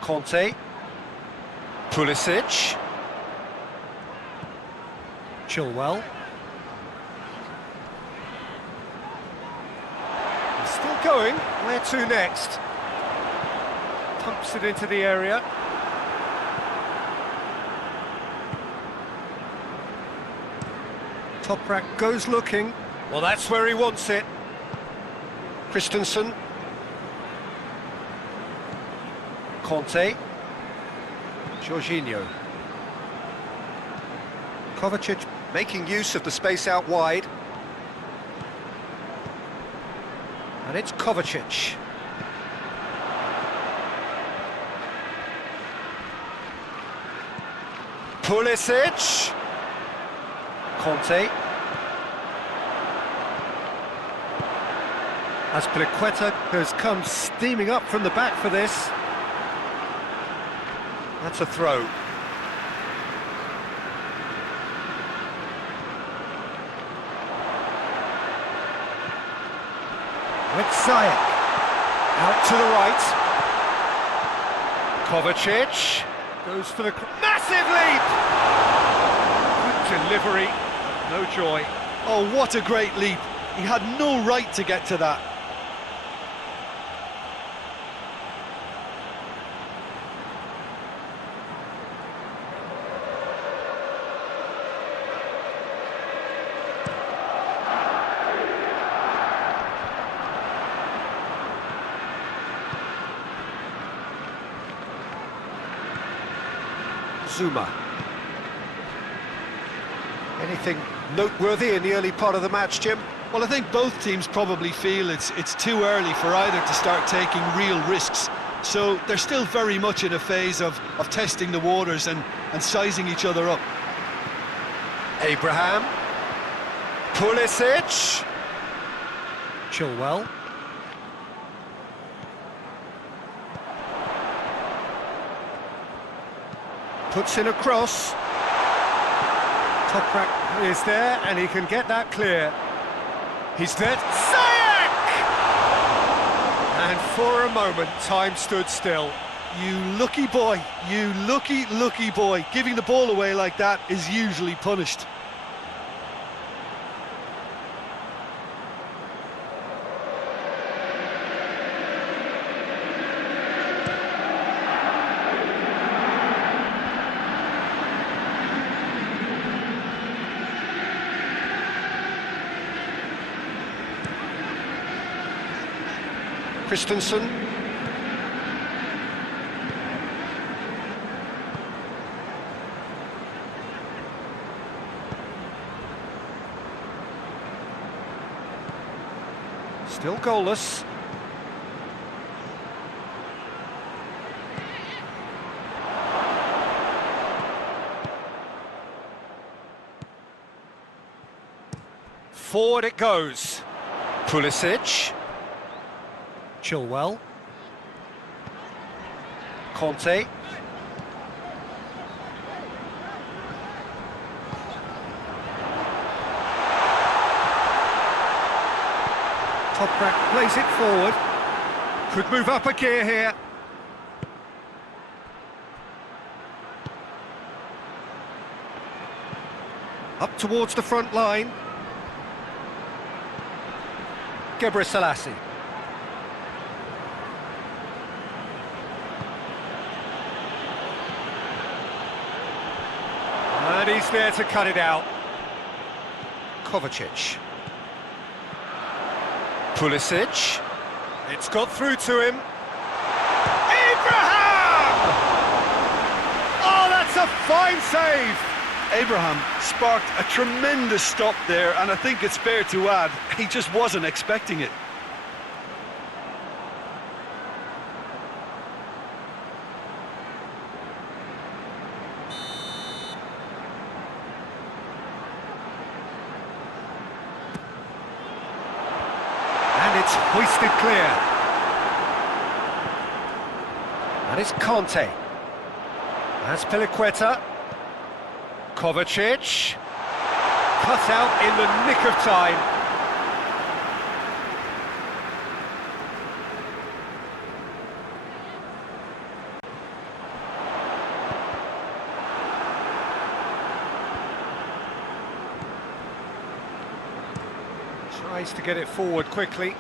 Conte. Pulisic. Chilwell. He's still going. Where to next? Pumps it into the area. Toprak goes looking. Well, that's where he wants it. Christensen. Conte. Jorginho. Kovacic making use of the space out wide. And it's Kovacic. Pulisic. Conte. Azpilicueta has come steaming up from the back for this. That's a throw. With Ziyech. Out to the right. Kovacic goes for the... Massive leap! Good delivery, no joy. Oh, what a great leap. He had no right to get to that. Zuma. Anything noteworthy in the early part of the match, Jim? Well, I think both teams probably feel it's too early for either to start taking real risks. So they're still very much in a phase of testing the waters and sizing each other up. Abraham. Pulisic. Chilwell. Puts in a cross. Toprak is there, and he can get that clear. He's there. Ziyech! And for a moment, time stood still. You lucky boy, you lucky boy. Giving the ball away like that is usually punished. Christensen. Still goalless. Forward it goes. Pulisic. Chilwell. Conte. Toprak plays it forward. Could move up a gear here. Up towards the front line. Selassie. And he's there to cut it out. Kovacic. Pulisic. It's got through to him. Abraham! Oh, that's a fine save! Abraham sparked a tremendous stop there, and I think it's fair to add, he just wasn't expecting it. It's hoisted clear. And it's Conte. That's Piliqueta. Kovacic. Cut out in the nick of time. Tries to get it forward quickly.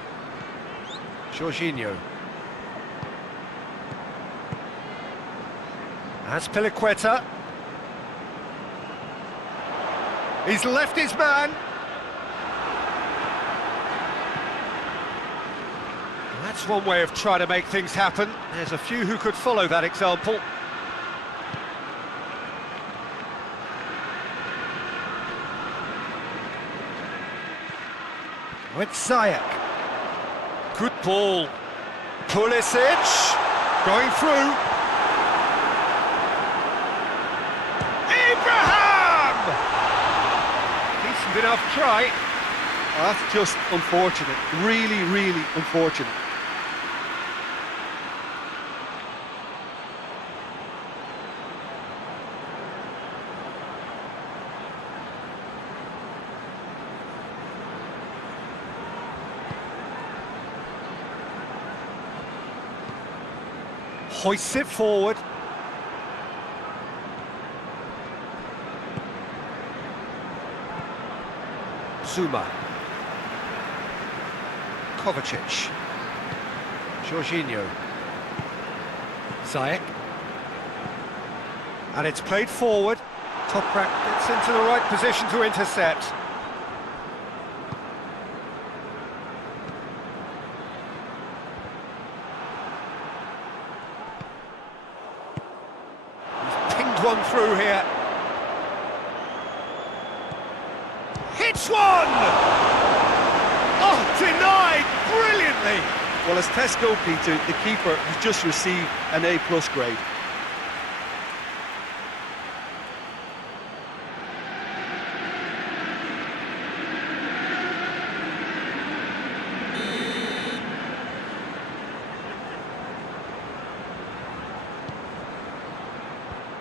Jorginho. That's Piliqueta. He's left his man. That's one way of trying to make things happen. There's a few who could follow that example. With Ziyech. Good ball. Pulisic going through. Abraham! Decent enough try. That's just unfortunate. Really, really unfortunate. Hoists it forward. Zuma. Kovacic. Jorginho. Ziyech. And it's played forward. Toprak gets into the right position to intercept. One through here. Hits one! Oh, denied brilliantly! Well, as tests go, Peter, the keeper has just received an A+ grade.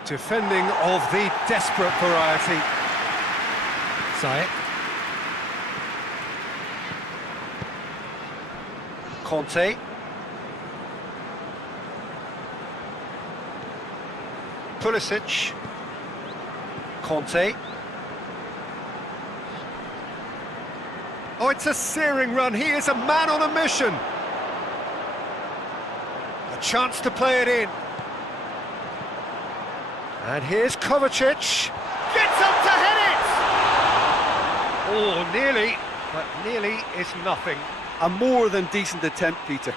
Defending of the desperate variety. Zayek. Conte. Pulisic. Conte. Oh, it's a searing run. He is a man on a mission. A chance to play it in. And here's Kovacic. Gets up to head it! Oh, nearly, but nearly is nothing. A more than decent attempt, Peter.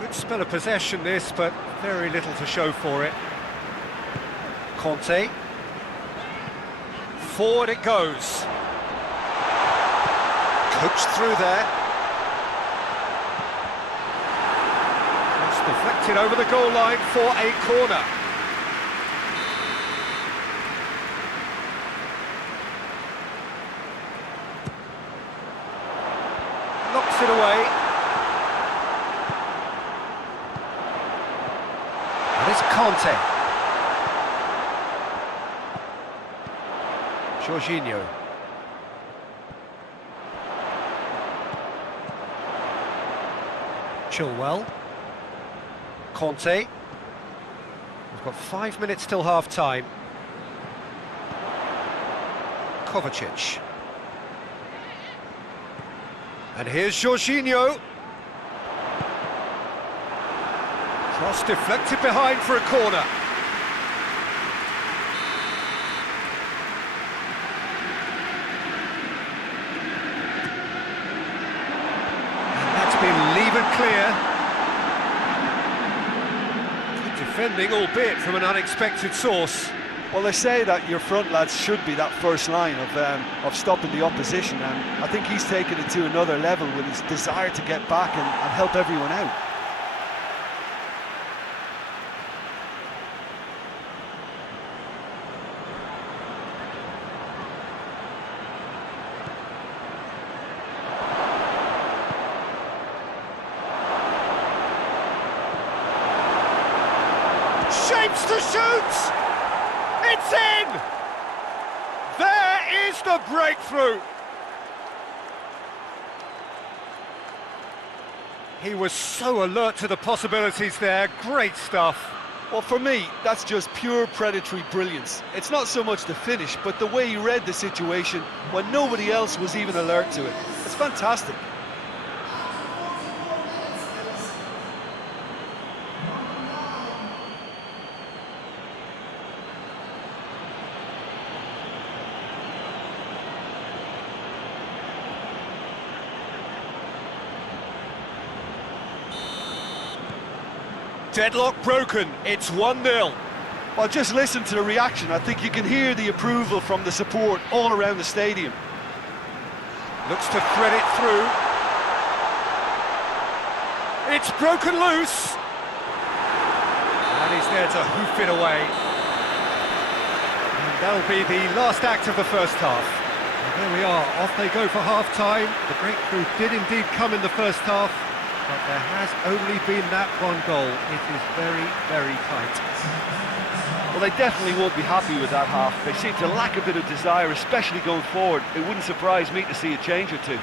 Good spell of possession this, but very little to show for it. Conte. Forward it goes. Coached through there. Cross deflected over the goal line for a corner. Knocks it away. It's Conte. Jorginho. Chilwell. Conte. We've got 5 minutes till half-time. Kovacic. And here's Jorginho. Cross deflected behind for a corner. And that's been levered clear. Good defending, albeit from an unexpected source. Well, they say that your front lads should be that first line of stopping the opposition, and I think he's taken it to another level with his desire to get back and help everyone out. Shapes to shoot! It's in! There is the breakthrough! He was so alert to the possibilities there, great stuff. Well, for me, that's just pure predatory brilliance. It's not so much the finish, but the way he read the situation when nobody else was even alert to it. It's fantastic. Deadlock broken, it's 1-0. Well, just listen to the reaction. I think you can hear the approval from the support all around the stadium. Looks to thread it through. It's broken loose. And he's there to hoof it away. And that'll be the last act of the first half. And there we are, off they go for half-time. The breakthrough did indeed come in the first half, but there has only been that one goal. It is very, very tight. Well, they definitely won't be happy with that half. They seem to lack a bit of desire, especially going forward. It wouldn't surprise me to see a change or two.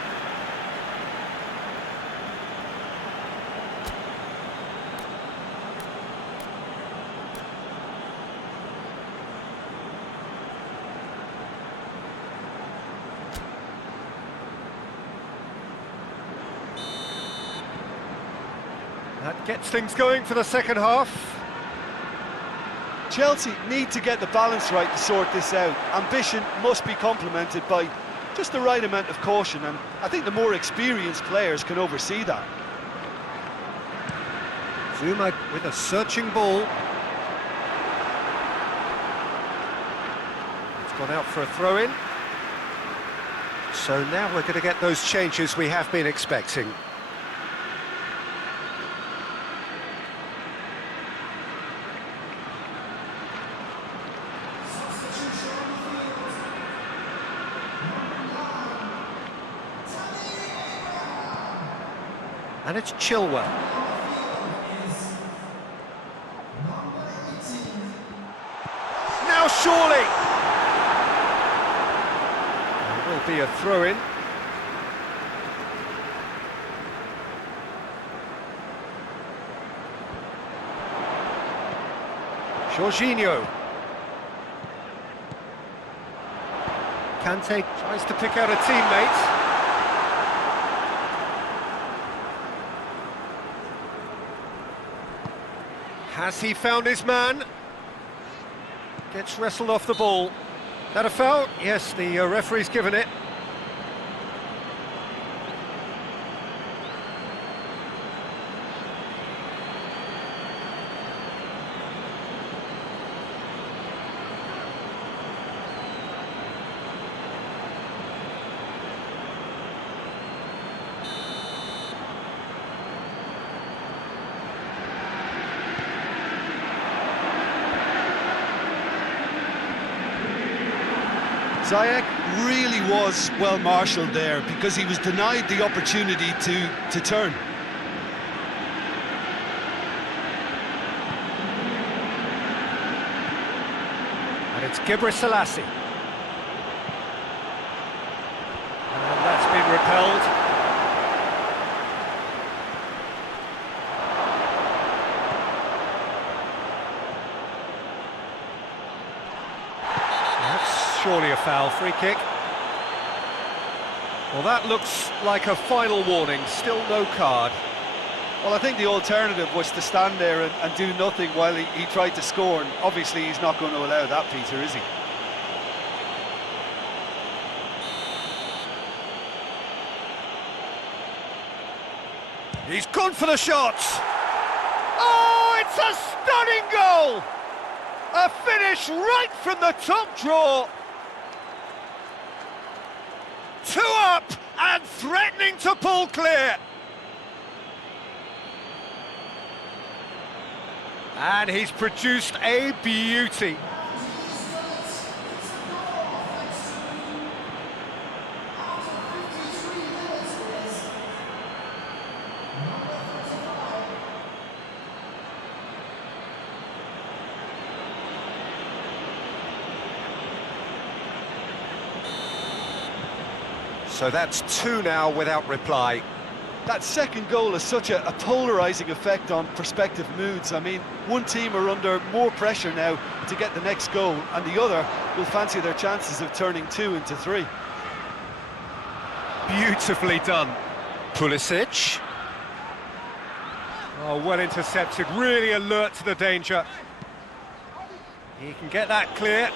That gets things going for the second half. Chelsea need to get the balance right to sort this out. Ambition must be complemented by just the right amount of caution, and I think the more experienced players can oversee that. Zuma with a searching ball. It's Gone out for a throw-in. So now we're going to get those changes we have been expecting. And it's Chilwell. Now surely! It will be a throw-in. Jorginho. Kante tries to pick out a teammate. Has he found his man? Gets wrestled off the ball. That a foul? Yes, the referee's given it. Ziyech really was well marshalled there because he was denied the opportunity to turn. And it's Selassie. And that's been repelled. Surely a foul, free kick. Well, that looks like a final warning, still no card. Well, I think the alternative was to stand there and do nothing while he tried to score, and obviously he's not going to allow that, Peter, is he? He's gone for the shot! Oh, it's a stunning goal! A finish right from the top draw! 2 up and threatening to pull clear. And he's produced a beauty. So that's 2 now without reply. That second goal has such a polarising effect on prospective moods. I mean, one team are under more pressure now to get the next goal, and the other will fancy their chances of turning 2 into 3. Beautifully done. Pulisic. Oh, well intercepted, really alert to the danger. He can get that clear.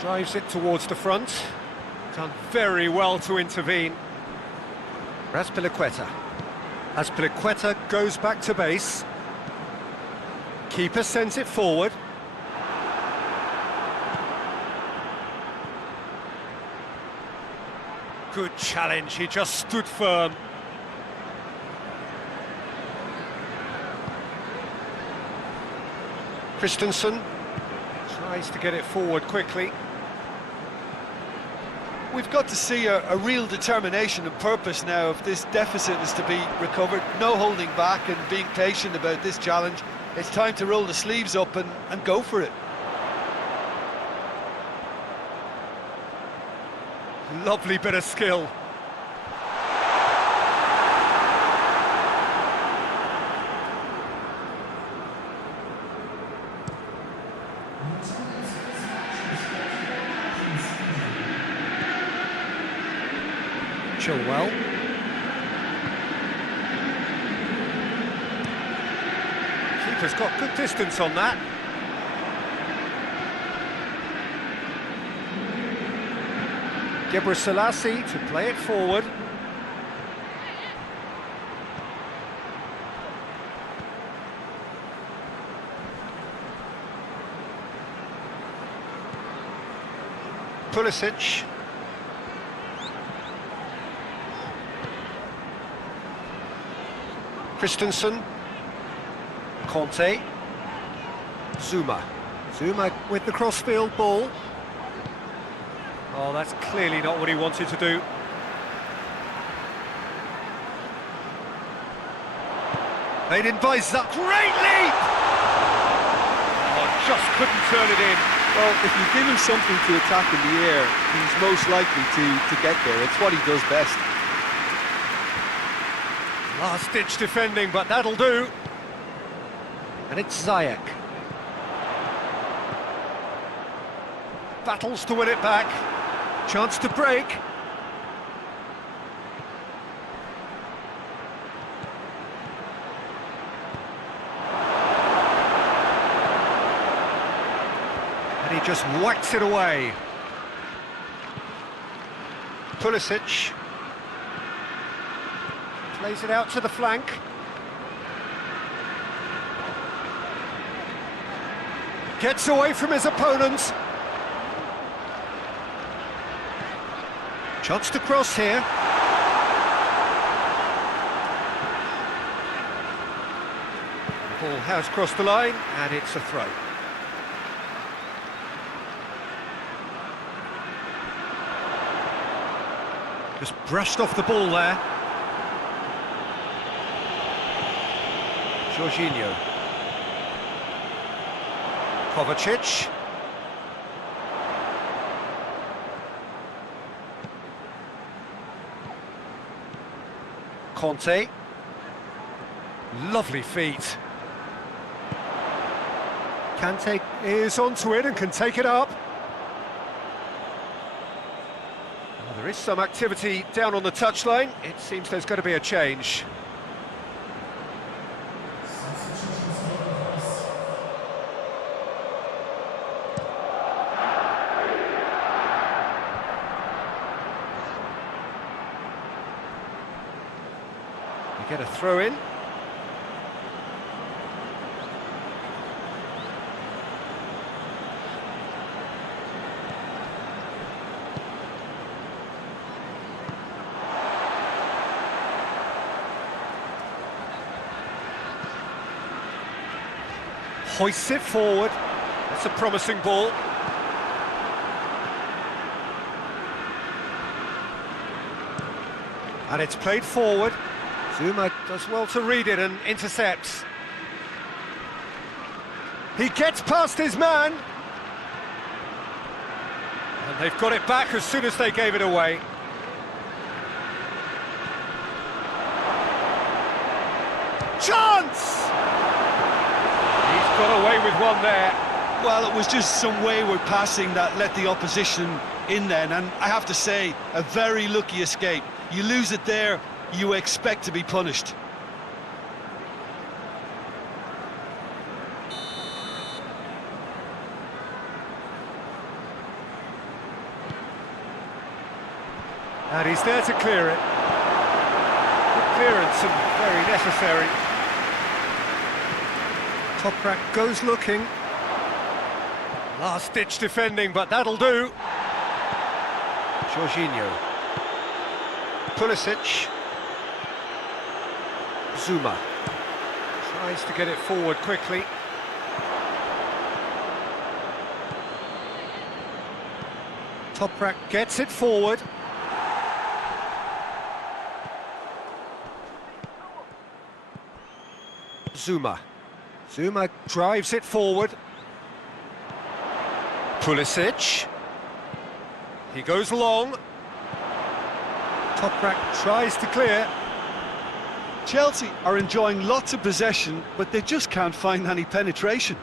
Drives it towards the front. Done very well to intervene. Azpilicueta. Azpilicueta goes back to base. Keeper sends it forward. Good challenge, he just stood firm. Christensen tries to get it forward quickly. We've got to see a real determination and purpose now if this deficit is to be recovered. No holding back and being patient about this challenge. It's time to roll the sleeves up and go for it. Lovely bit of skill. Chilwell. Keeper's got good distance on that. Selassie to play it forward. Pulisic. Christensen. Conte. Zuma. Zuma with the crossfield ball. Oh, that's clearly not what he wanted to do. They'd advise that. Great leap! Oh, just couldn't turn it in. Well, if you give him something to attack in the air, he's most likely to get there. It's what he does best. Last-ditch defending, but that'll do. And it's Ziyech. Battles to win it back. Chance to break. And he just whacks it away. Pulisic. Plays it out to the flank. Gets away from his opponents. Chance to cross here. The ball has crossed the line, and it's a throw. Just brushed off the ball there. Jorginho. Kovacic. Conte. Lovely feet. Kante is onto it and can take it up. Well, there is some activity down on the touchline. It seems there's going to be a change. Get a throw in. Hoists it forward. That's a promising ball. And it's played forward. Zuma does well to read it and intercepts. He gets past his man. And they've got it back as soon as they gave it away. Chance! He's got away with one there. Well, it was just some wayward passing that let the opposition in then, and I have to say, a very lucky escape. You lose it there, you expect to be punished. And he's there to clear it. Good clearance and very necessary. Toprak goes looking. Last-ditch defending, but that'll do. Jorginho. Pulisic. Zuma tries to get it forward quickly. Toprak gets it forward. Zuma drives it forward. Pulisic. He goes long. Toprak tries to clear. Chelsea are enjoying lots of possession, but they just can't find any penetration.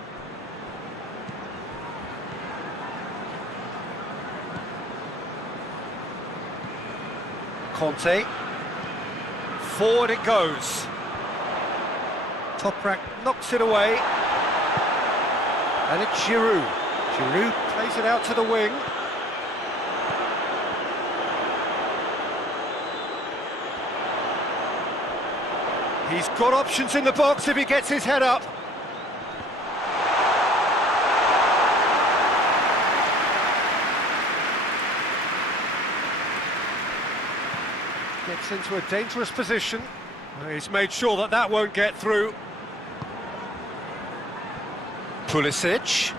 Conte. Forward it goes. Toprak knocks it away. And it's Giroud. Giroud plays it out to the wing. He's got options in the box if he gets his head up. Gets into a dangerous position. He's made sure that that won't get through. Pulisic.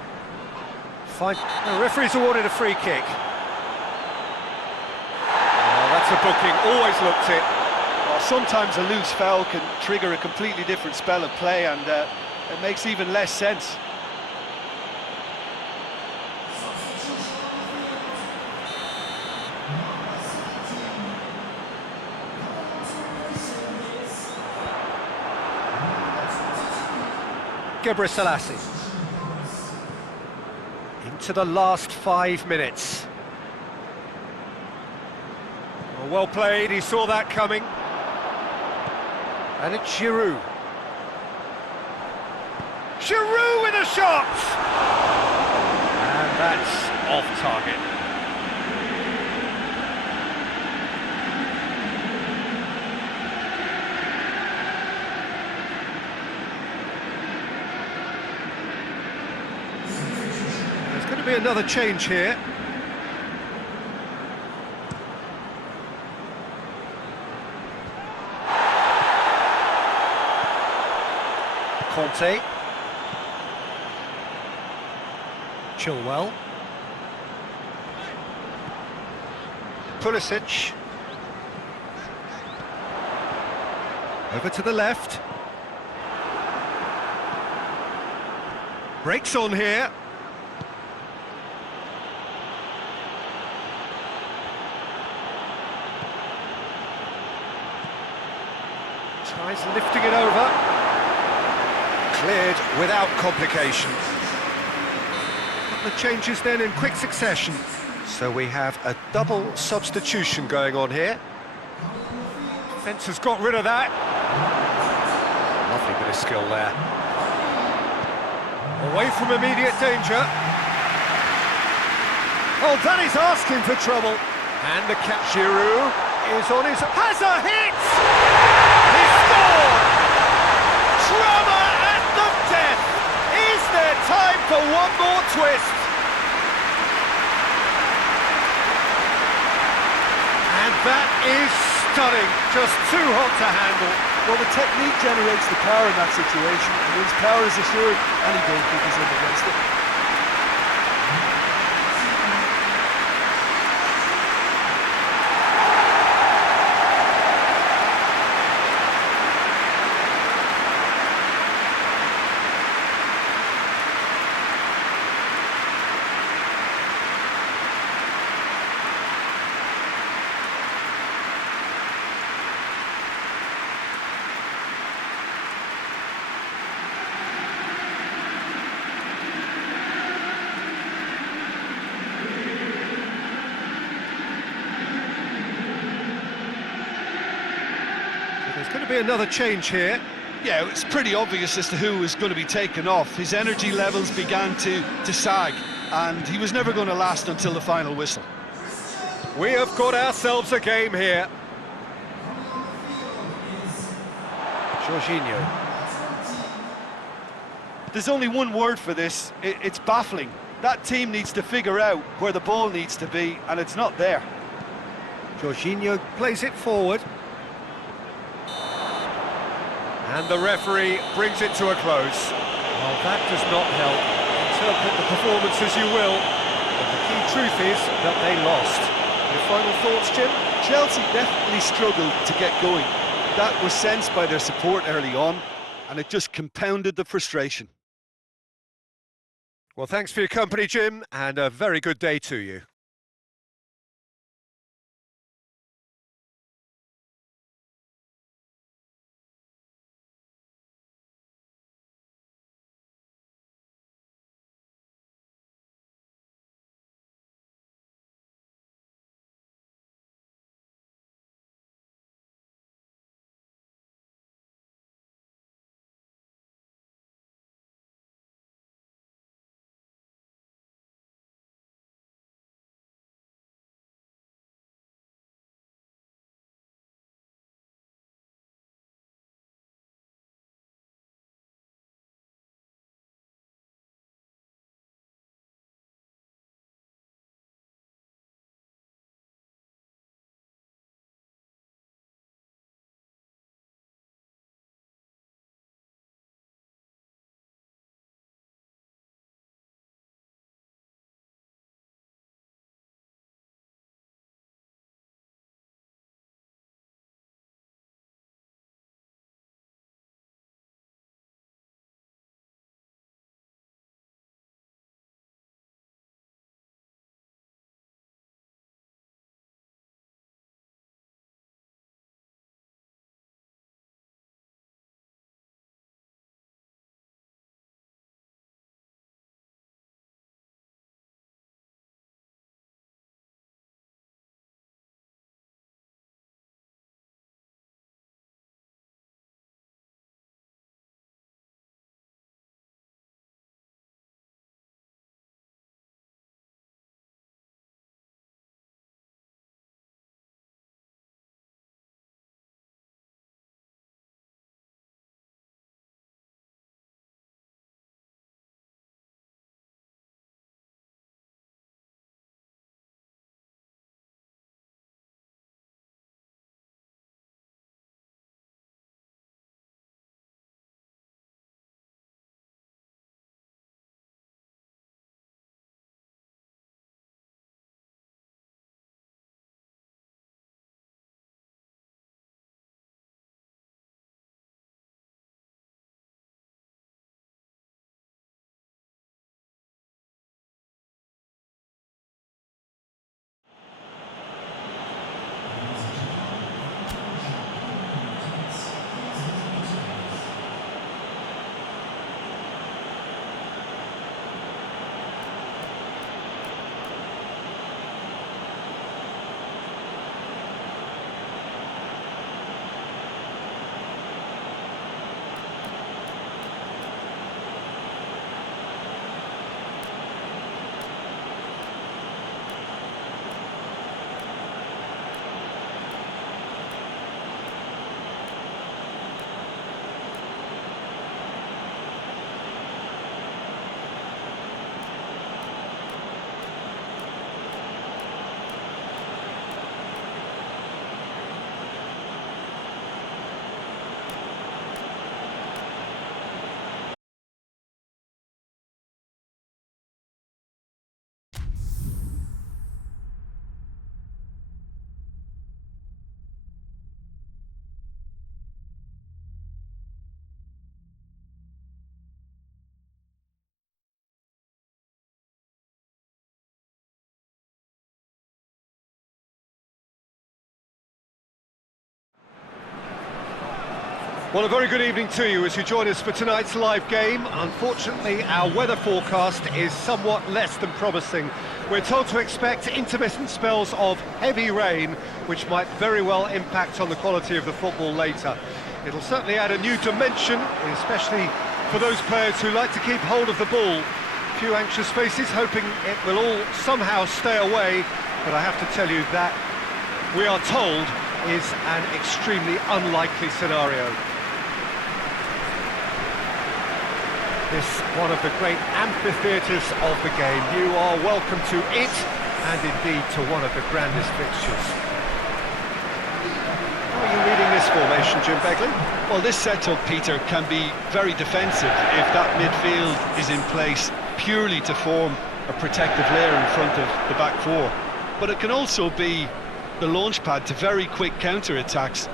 Fine. The referee's awarded a free kick. Oh, that's a booking, always looked it. Well, sometimes a loose foul can trigger a completely different spell of play, and it makes even less sense. Gebrselassie. Into the last 5 minutes. Well played, he saw that coming. And it's Giroud. Giroud with a shot! And that's off target. There's going to be another change here. Conte. Chilwell. Pulisic. Over to the left. Breaks on here. Tries lifting it over. Cleared without complication. The changes then in quick succession. So we have a double substitution going on here. Defence has got rid of that. Lovely bit of skill there. Away from immediate danger. Oh, Danny's asking for trouble. And the catch. Giroud is on his... has a hit! He scored! Drama at the death! Is there time for one more twist? And that is stunning, just too hot to handle. Well, the technique generates the power in that situation, and once power is assured, any goalkeeper is up against it. There's going to be another change here. Yeah, it's pretty obvious as to who was going to be taken off. His energy levels began to sag, and he was never going to last until the final whistle. We have got ourselves a game here. Jorginho. There's only one word for this, it's baffling. That team needs to figure out where the ball needs to be, and it's not there. Jorginho plays it forward. And the referee brings it to a close. Well, that does not help. Interpret the performance as you will, but the key truth is that they lost. Your final thoughts, Jim? Chelsea definitely struggled to get going. That was sensed by their support early on, and it just compounded the frustration. Well, thanks for your company, Jim, and a very good day to you. Well, a very good evening to you as you join us for tonight's live game. Unfortunately, our weather forecast is somewhat less than promising. We're told to expect intermittent spells of heavy rain, which might very well impact on the quality of the football later. It'll certainly add a new dimension, especially for those players who like to keep hold of the ball. A few anxious faces hoping it will all somehow stay away, but I have to tell you that we are told is an extremely unlikely scenario. This one of the great amphitheatres of the game. You are welcome to it, and indeed to one of the grandest fixtures. How are you reading this formation, Jim Begley? Well, this setup, Peter, can be very defensive if that midfield is in place purely to form a protective layer in front of the back four. But it can also be the launch pad to very quick counter-attacks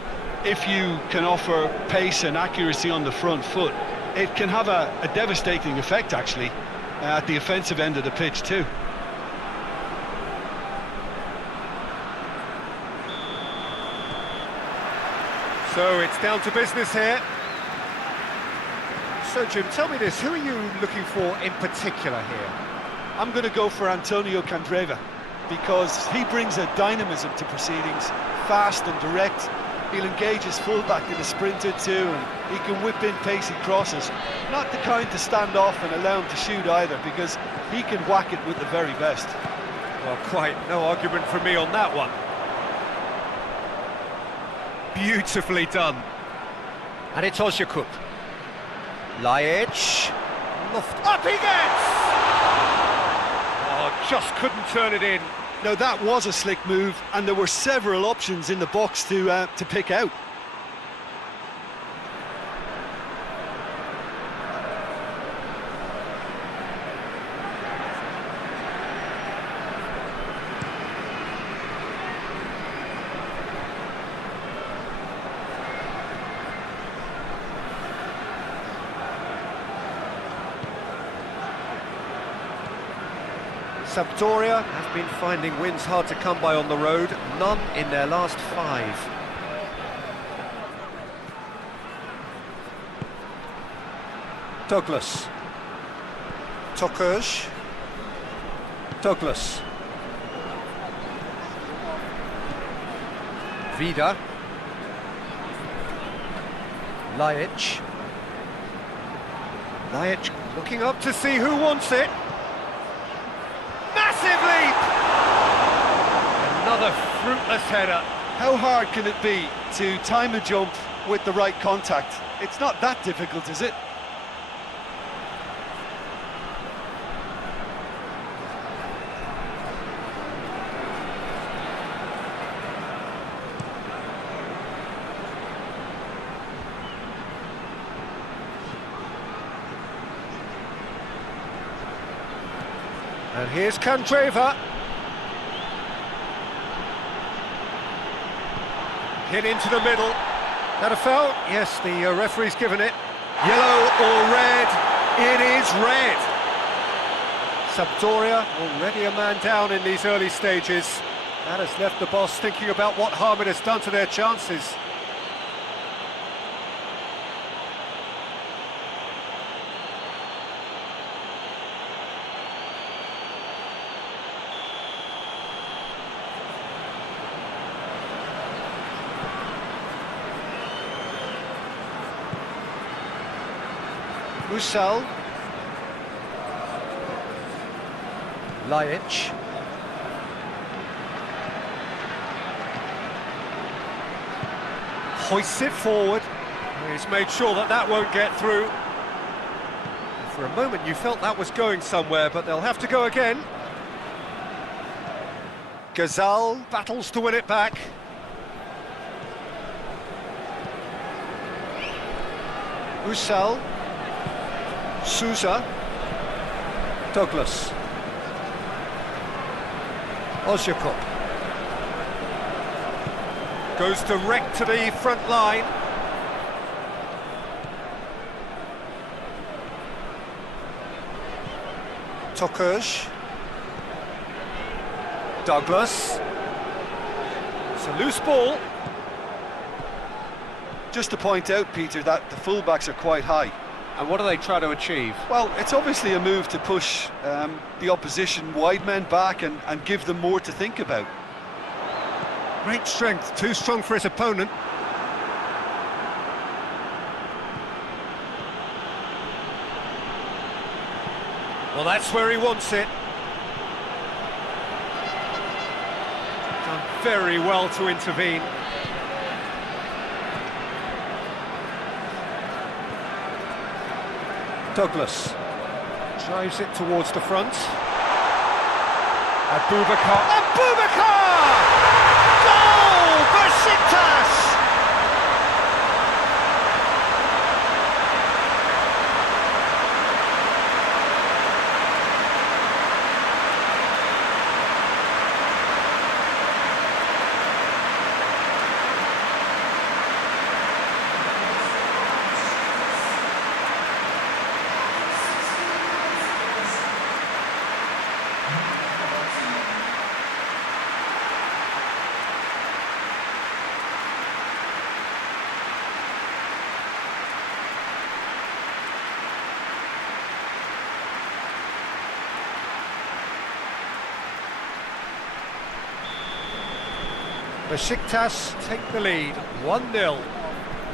if you can offer pace and accuracy on the front foot. It can have a devastating effect, actually, at the offensive end of the pitch, too. So it's down to business here. So, Jim, tell me this, who are you looking for in particular here? I'm going to go for Antonio Candreva, because he brings a dynamism to proceedings, fast and direct. He'll engage his fullback in a sprint or two, and he can whip in pacey crosses. Not the kind to stand off and allow him to shoot either, because he can whack it with the very best. Well, quite no argument from me on that one. Beautifully done. And it's Ozyakup. Lajic. Up he gets! Oh, just couldn't turn it in. Now that was a slick move, and there were several options in the box to pick out. Sampdoria have been finding wins hard to come by on the road, none in their last 5. Douglas. Tokuj. Douglas. Vida. Lajic. Lajic looking up to see who wants it. Massive leap! Another fruitless header. How hard can it be to time a jump with the right contact? It's not that difficult, is it? And here's Candreva. Hit into the middle. That a foul? Yes, the referee's given it. Yellow or red? It is red. Sampdoria already a man down in these early stages. That has left the boss thinking about what harm it has done to their chances. Musal. Lajic. Hoists it forward. He's made sure that that won't get through. For a moment you felt that was going somewhere, but they'll have to go again. Gazal battles to win it back. Musal. Sousa. Douglas. Ozyakup. Goes direct to the front line. Tokuj. Douglas. It's a loose ball. Just to point out, Peter, that the fullbacks are quite high. And what do they try to achieve? Well, it's obviously a move to push the opposition wide men back and give them more to think about. Great strength, too strong for his opponent. Well, that's where he wants it. Done very well to intervene. Douglas drives it towards the front. Abubakar! Goal! Beşiktaş! Beşiktaş take the lead, 1-0.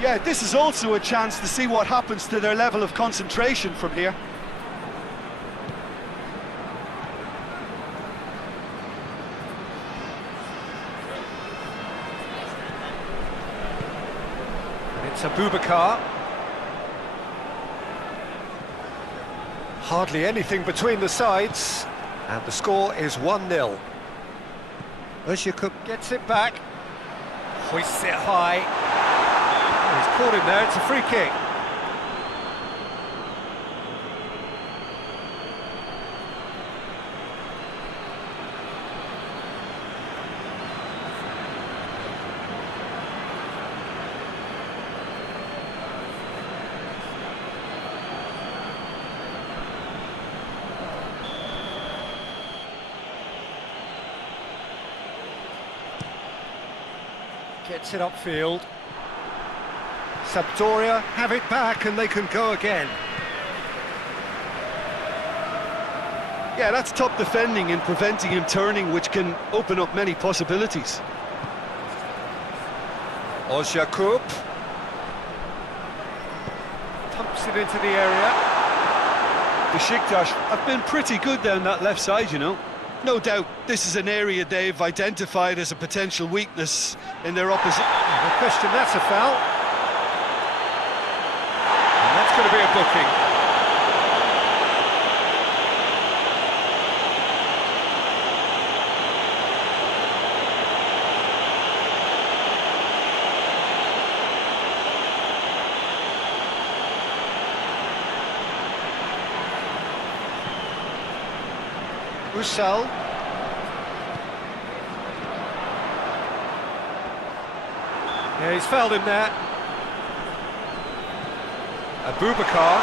Yeah, this is also a chance to see what happens to their level of concentration from here. And it's Abubakar. Hardly anything between the sides, and the score is 1-0. Özyakup gets it back, hoists it high. Oh, he's caught him there, it's a free kick. Gets it upfield. SAMPDORIA have it back and they can go again. Yeah, that's top defending and preventing him turning, which can open up many possibilities. Özyakup pumps it into the area. Beşiktaş have been pretty good down that left side, you know. No doubt this is an area they've identified as a potential weakness in their opposition. No question, that's a foul. And that's going to be a booking. WSL. Yeah, he's fouled him there. Abubakar.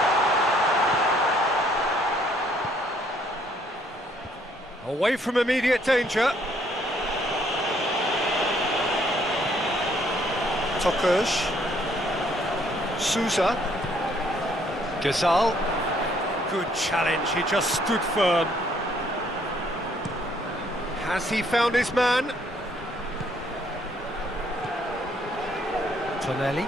Away from immediate danger. Tokuş. Souza. Gazal. Good challenge, he just stood firm. Has he found his man? Tonelli.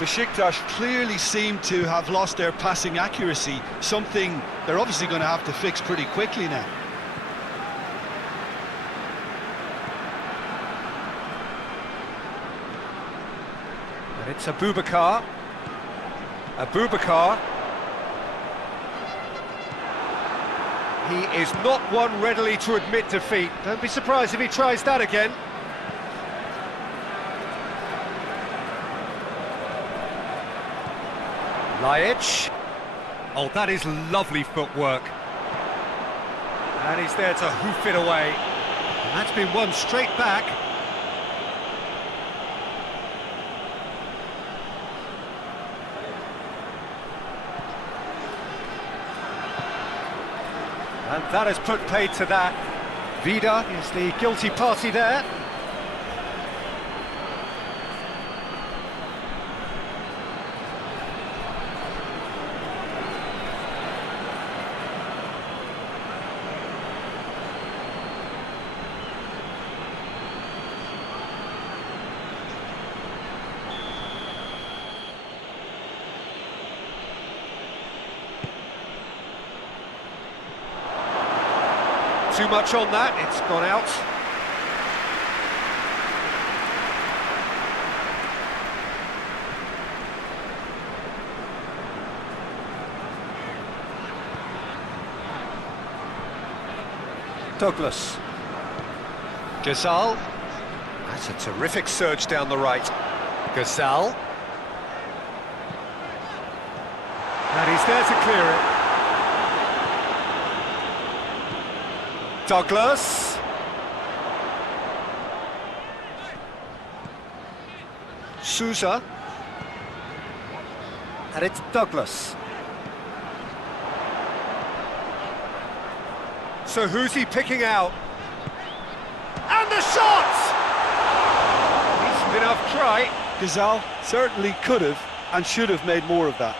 Beşiktaş clearly seem to have lost their passing accuracy, something they're obviously going to have to fix pretty quickly now. And it's Abubakar. Abubakar. He is not one readily to admit defeat. Don't be surprised if he tries that again. Laic. Oh, that is lovely footwork. And he's there to hoof it away. And that's been won straight back. And that has put paid to that. Vida is the guilty party there. Too much on that, it's gone out. Douglas. Gazal. That's a terrific surge down the right. Gazal. And he's there to clear it. Douglas. Sousa. And it's Douglas. So who's he picking out? And the shot! Decent enough try. Gazal certainly could have and should have made more of that.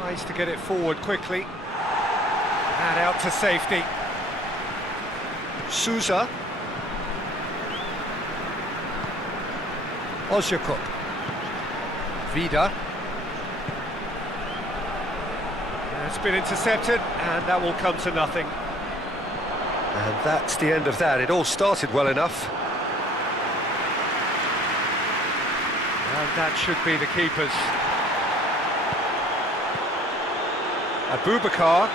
Tries to get it forward quickly. And out to safety. Sousa. Ozjakub. Vida. It's been intercepted, and that will come to nothing. And that's the end of that. It all started well enough. And that should be the keepers. Abubakar.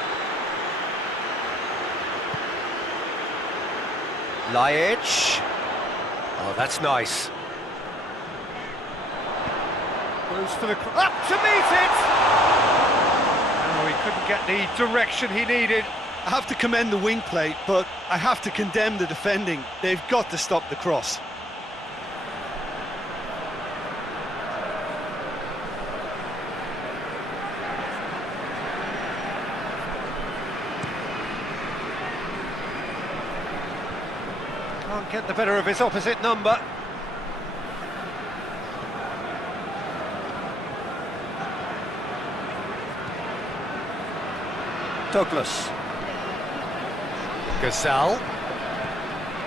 Lajic. Oh, that's nice. Goes for the... Up to meet it! Oh, he couldn't get the direction he needed. I have to commend the wing play, but I have to condemn the defending. They've got to stop the cross. Can't get the better of his opposite number. Douglas. Gazal.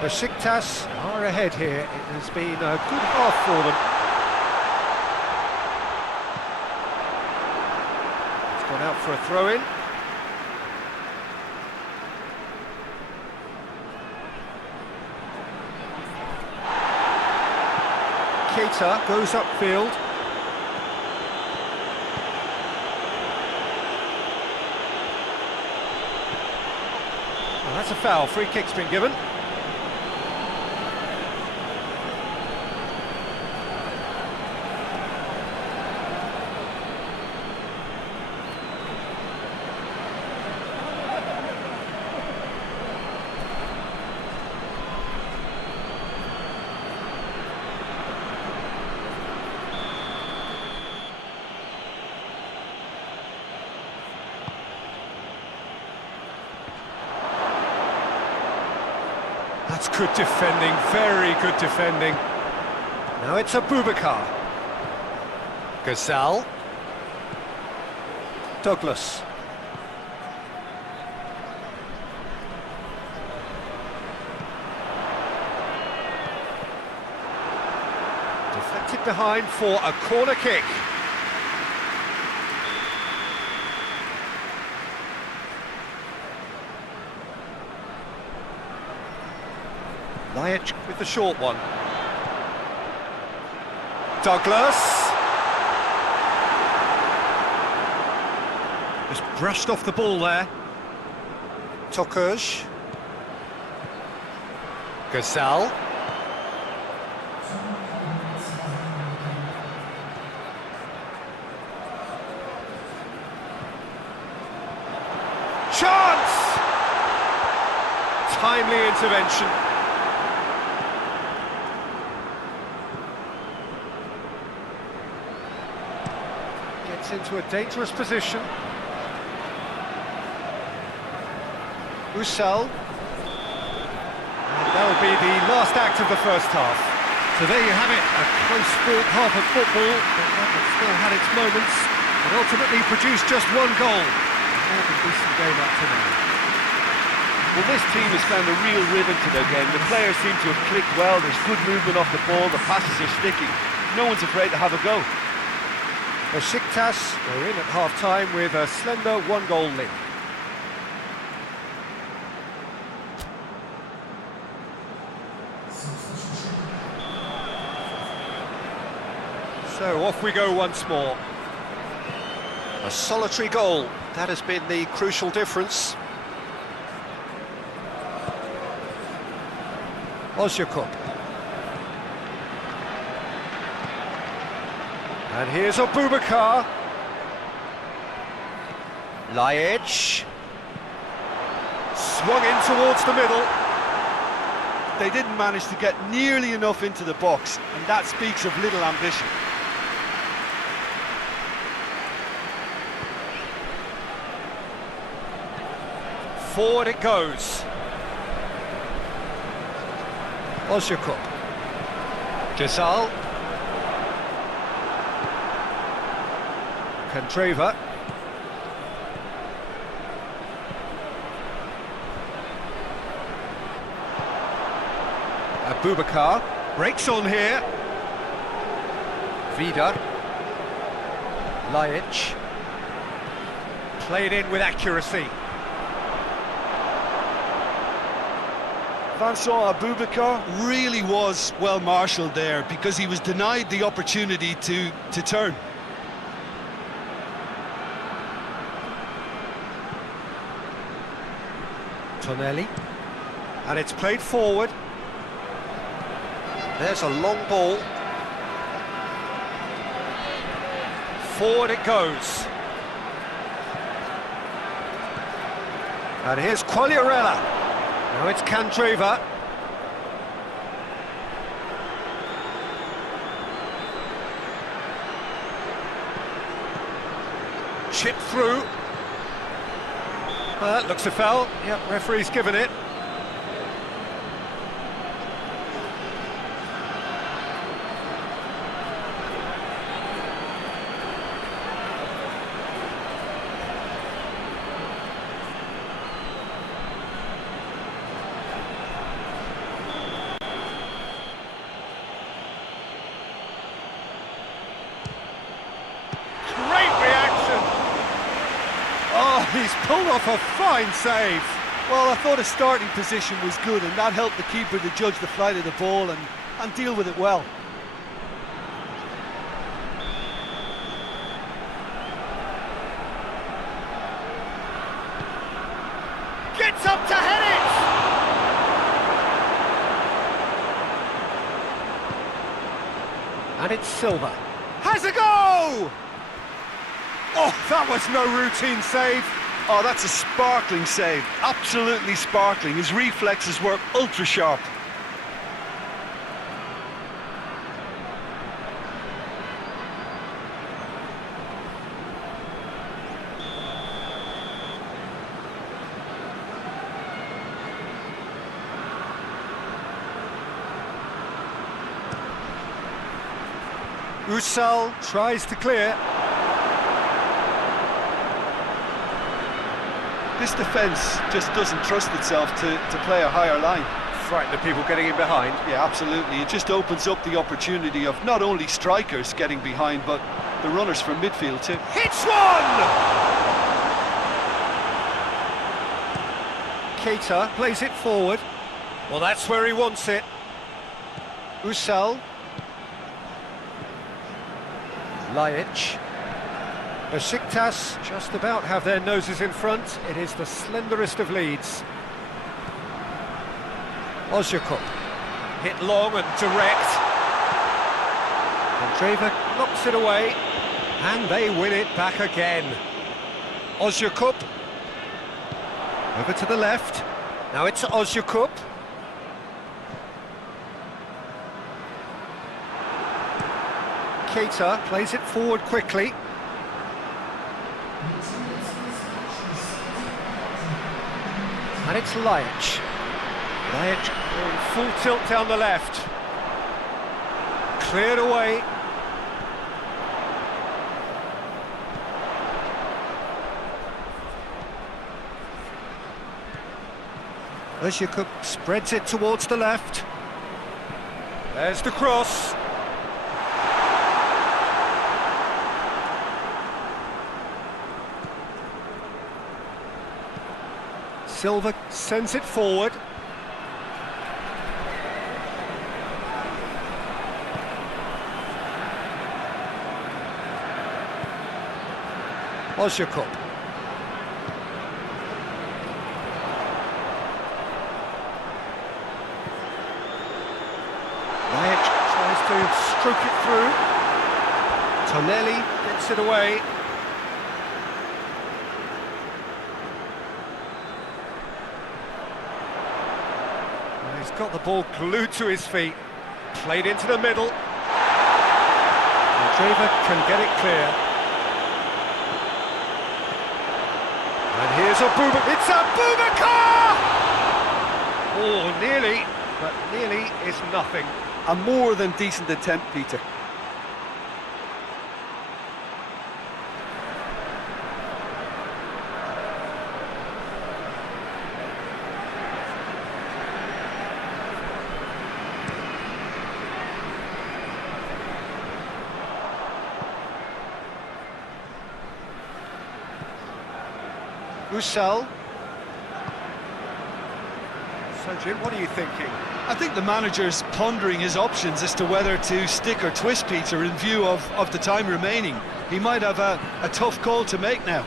BEŞİKTAŞ are ahead here. It has been a good half for them. It's gone out for a throw-in. Keita goes upfield. Well, that's a foul. Free kick's been given. That's good defending, very good defending. Now it's Abubakar. Gazal. Douglas. Deflected behind for a corner kick. Lajic with the short one. Douglas. Just brushed off the ball there. Tokuj. Gazal. intervention. Gets into a dangerous position. WSL. And that'll be the last act of the first half. So there you have it, a close-fought half of football, but one that still had its moments, but ultimately produced just one goal. More than decent game up to now. Well, this team has found a real rhythm to their game. The players seem to have clicked well, there's good movement off the ball, the passes are sticking. No one's afraid to have a go. BEŞİKTAŞ are in at half-time with a slender one-goal lead. So off we go once more. A solitary goal, that has been the crucial difference. AJAX. And here's Abubakar. Lajic. Swung in towards the middle. They didn't manage to get nearly enough into the box, and that speaks of little ambition. Forward it goes. AJAX. Gisal. Candreva. Abubakar breaks on here. Vida. Lajic. Played in with accuracy. Vincent Abubakar really was well marshalled there because he was denied the opportunity to turn. Tonelli. And it's played forward. There's a long ball. Forward it goes. And here's Quagliarella. Now it's Candreva. Chip through. Well, that looks a foul. Yep, referee's given it. He's pulled off a fine save. Well, I thought his starting position was good, and that helped the keeper to judge the flight of the ball and deal with it well. Gets up to head it! And it's Silva. Has a go! Oh, that was no routine save. Oh, that's a sparkling save, absolutely sparkling. His reflexes were ultra sharp. WSL tries to clear. This defence just doesn't trust itself to play a higher line. Frightened of people getting in behind. Yeah, absolutely. It just opens up the opportunity of not only strikers getting behind, but the runners from midfield too. Hits one! Keita plays it forward. Well, that's where he wants it. WSL. Lajic. BEŞİKTAŞ just about have their noses in front. It is the slenderest of leads. AJAX. Hit long and direct. Candreva knocks it away. And they win it back again. AJAX. Over to the left. Now it's AJAX. Keita plays it forward quickly. And it's Lajic. Lajic going full tilt down the left. Cleared away. BEŞİKTAŞ spreads it towards the left. There's the cross. Silva sends it forward. BEŞİKTAŞ. Lajic tries to stroke it through. Tonelli gets it away. He's got the ball glued to his feet. Played into the middle. Driver can get it clear. And here's it's Abubakar! Oh, nearly, but nearly is nothing. A more than decent attempt, Peter. WSL. So Jim, what are you thinking? I think the manager's pondering his options as to whether to stick or twist Peter in view of the time remaining. He might have a tough call to make now.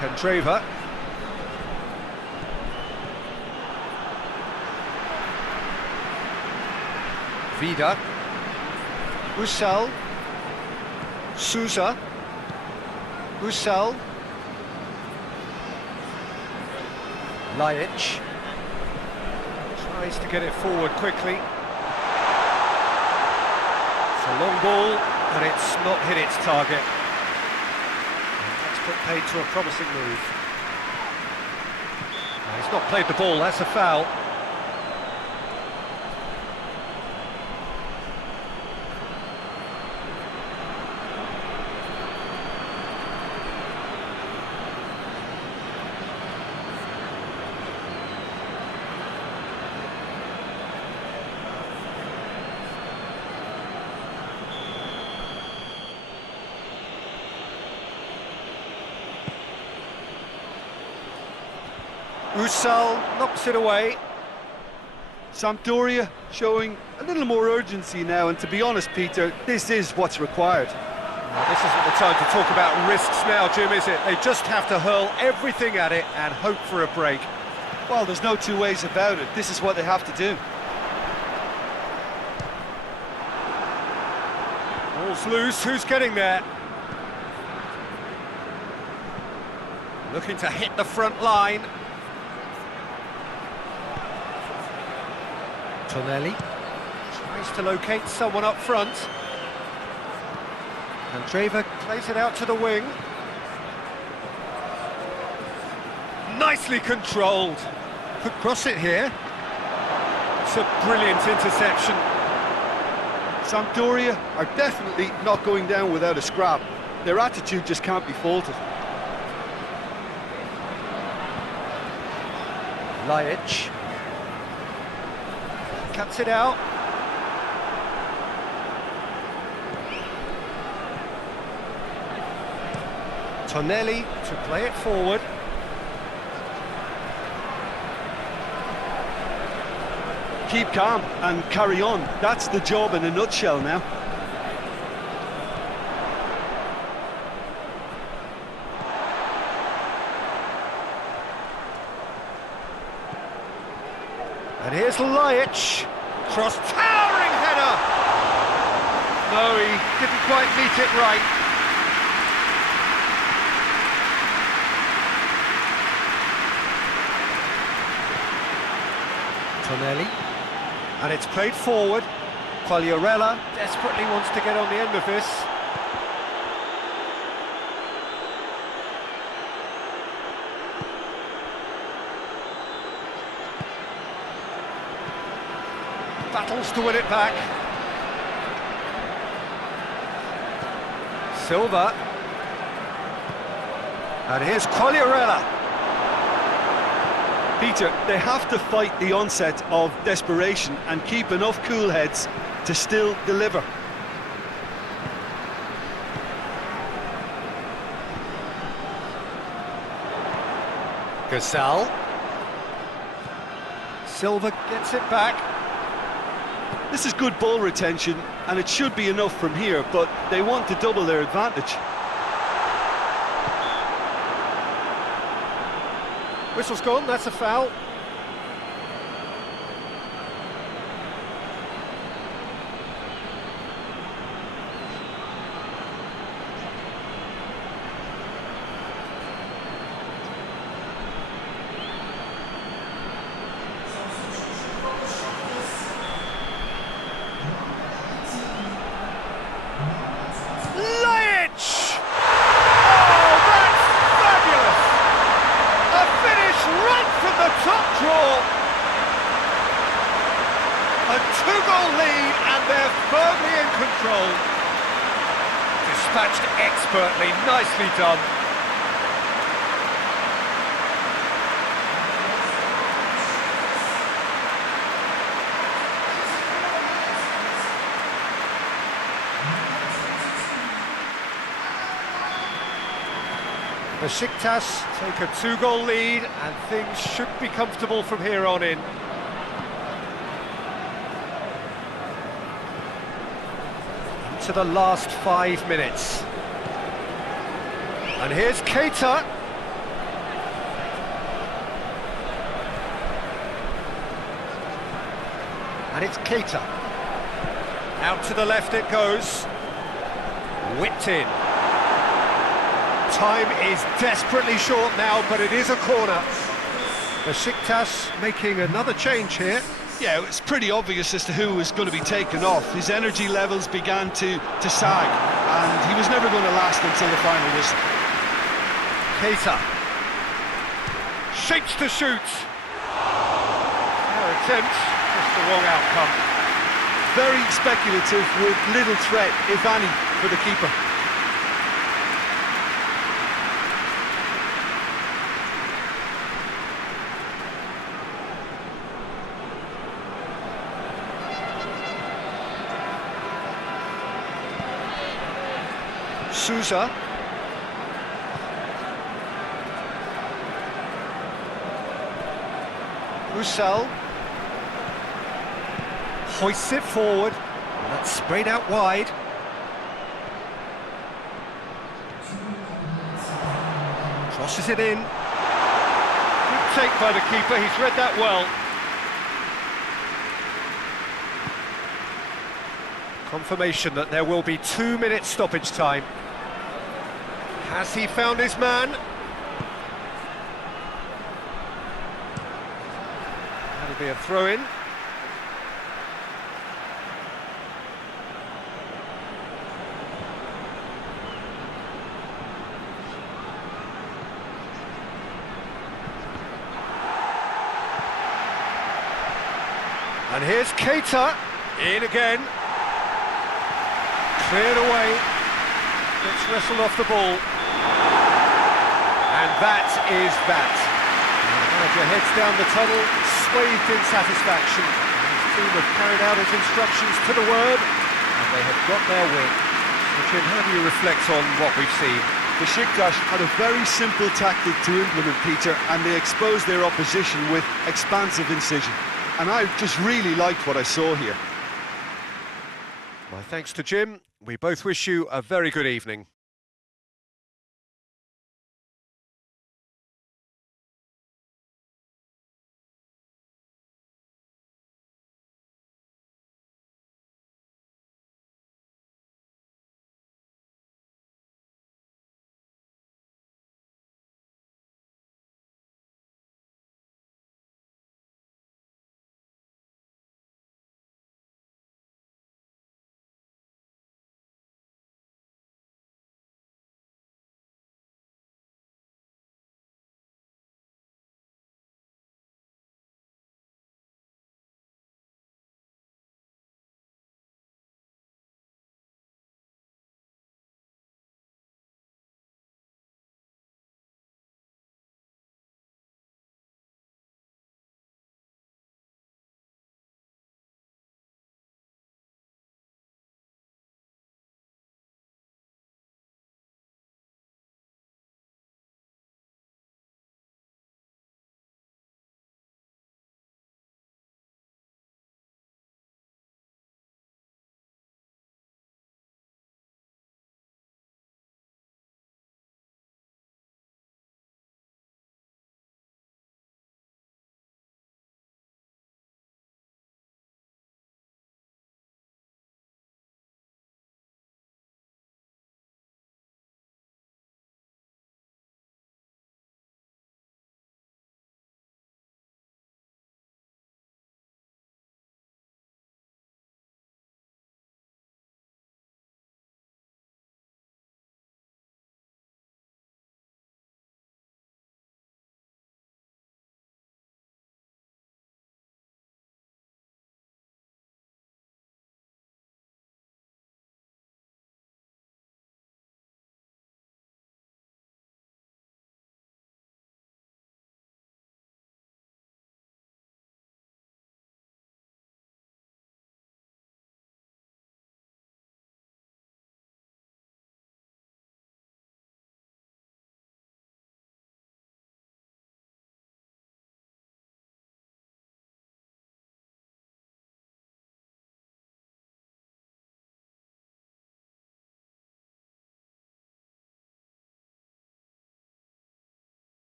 Candreva. Vida. WSL. Souza. WSL. Lajic tries to get it forward quickly. It's a long ball, and it's not hit its target. That's put paid to a promising move. No, he's not played the ball, that's a foul. WSL knocks it away. Sampdoria showing a little more urgency now, and to be honest, Peter, this is what's required. Well, this isn't the time to talk about risks now, Jim, is it? They just have to hurl everything at it and hope for a break. Well, there's no two ways about it. This is what they have to do. Ball's loose, who's getting there? Looking to hit the front line. Tonelli tries to locate someone up front. Candreva plays it out to the wing. Nicely controlled. Could cross it here. It's a brilliant interception. Sampdoria are definitely not going down without a scrap. Their attitude just can't be faulted. Lajic cuts it out. Tonelli to play it forward. Keep calm and carry on. That's the job in a nutshell now. And here's Lajic. Cross, towering header! No, he didn't quite meet it right. Tonelli. And it's played forward. Quagliarella desperately wants to get on the end of this. Battles to win it back. Silva. And here's Quagliarella. Peter, they have to fight the onset of desperation and keep enough cool heads to still deliver. Gasol. Silva gets it back. This is good ball retention, and it should be enough from here, but they want to double their advantage. Whistle's gone, that's a foul. A two-goal lead and they're firmly in control. Dispatched expertly, nicely done. BEŞİKTAŞ take a two-goal lead and things should be comfortable from here on in. To the last 5 minutes. And here's Keita. And it's Keita. Out to the left it goes. Whipped in. Time is desperately short now, but it is a corner. BEŞİKTAŞ making another change here. Yeah, it's pretty obvious as to who was going to be taken off. His energy levels began to sag, and he was never going to last until the final whistle. Keita. Shapes to shoot. Their attempt, just the wrong outcome. Very speculative with little threat, if any, for the keeper. Sousa. WSL. Hoists it forward. And that's sprayed out wide. Crosses it in. Good take by the keeper, he's read that well. Confirmation that there will be 2 minutes stoppage time. Has he found his man? That'll be a throw-in. And here's Keita, in again. Cleared away. Gets wrestled off the ball. And that is that. The manager heads down the tunnel, swathed in satisfaction. His team have carried out his instructions to the word, and they have got their win. So Jim, how do you reflect on what we've seen? BEŞİKTAŞ had a very simple tactic to implement, Peter, and they exposed their opposition with expansive incision. And I just really liked what I saw here. My thanks to Jim. We both wish you a very good evening.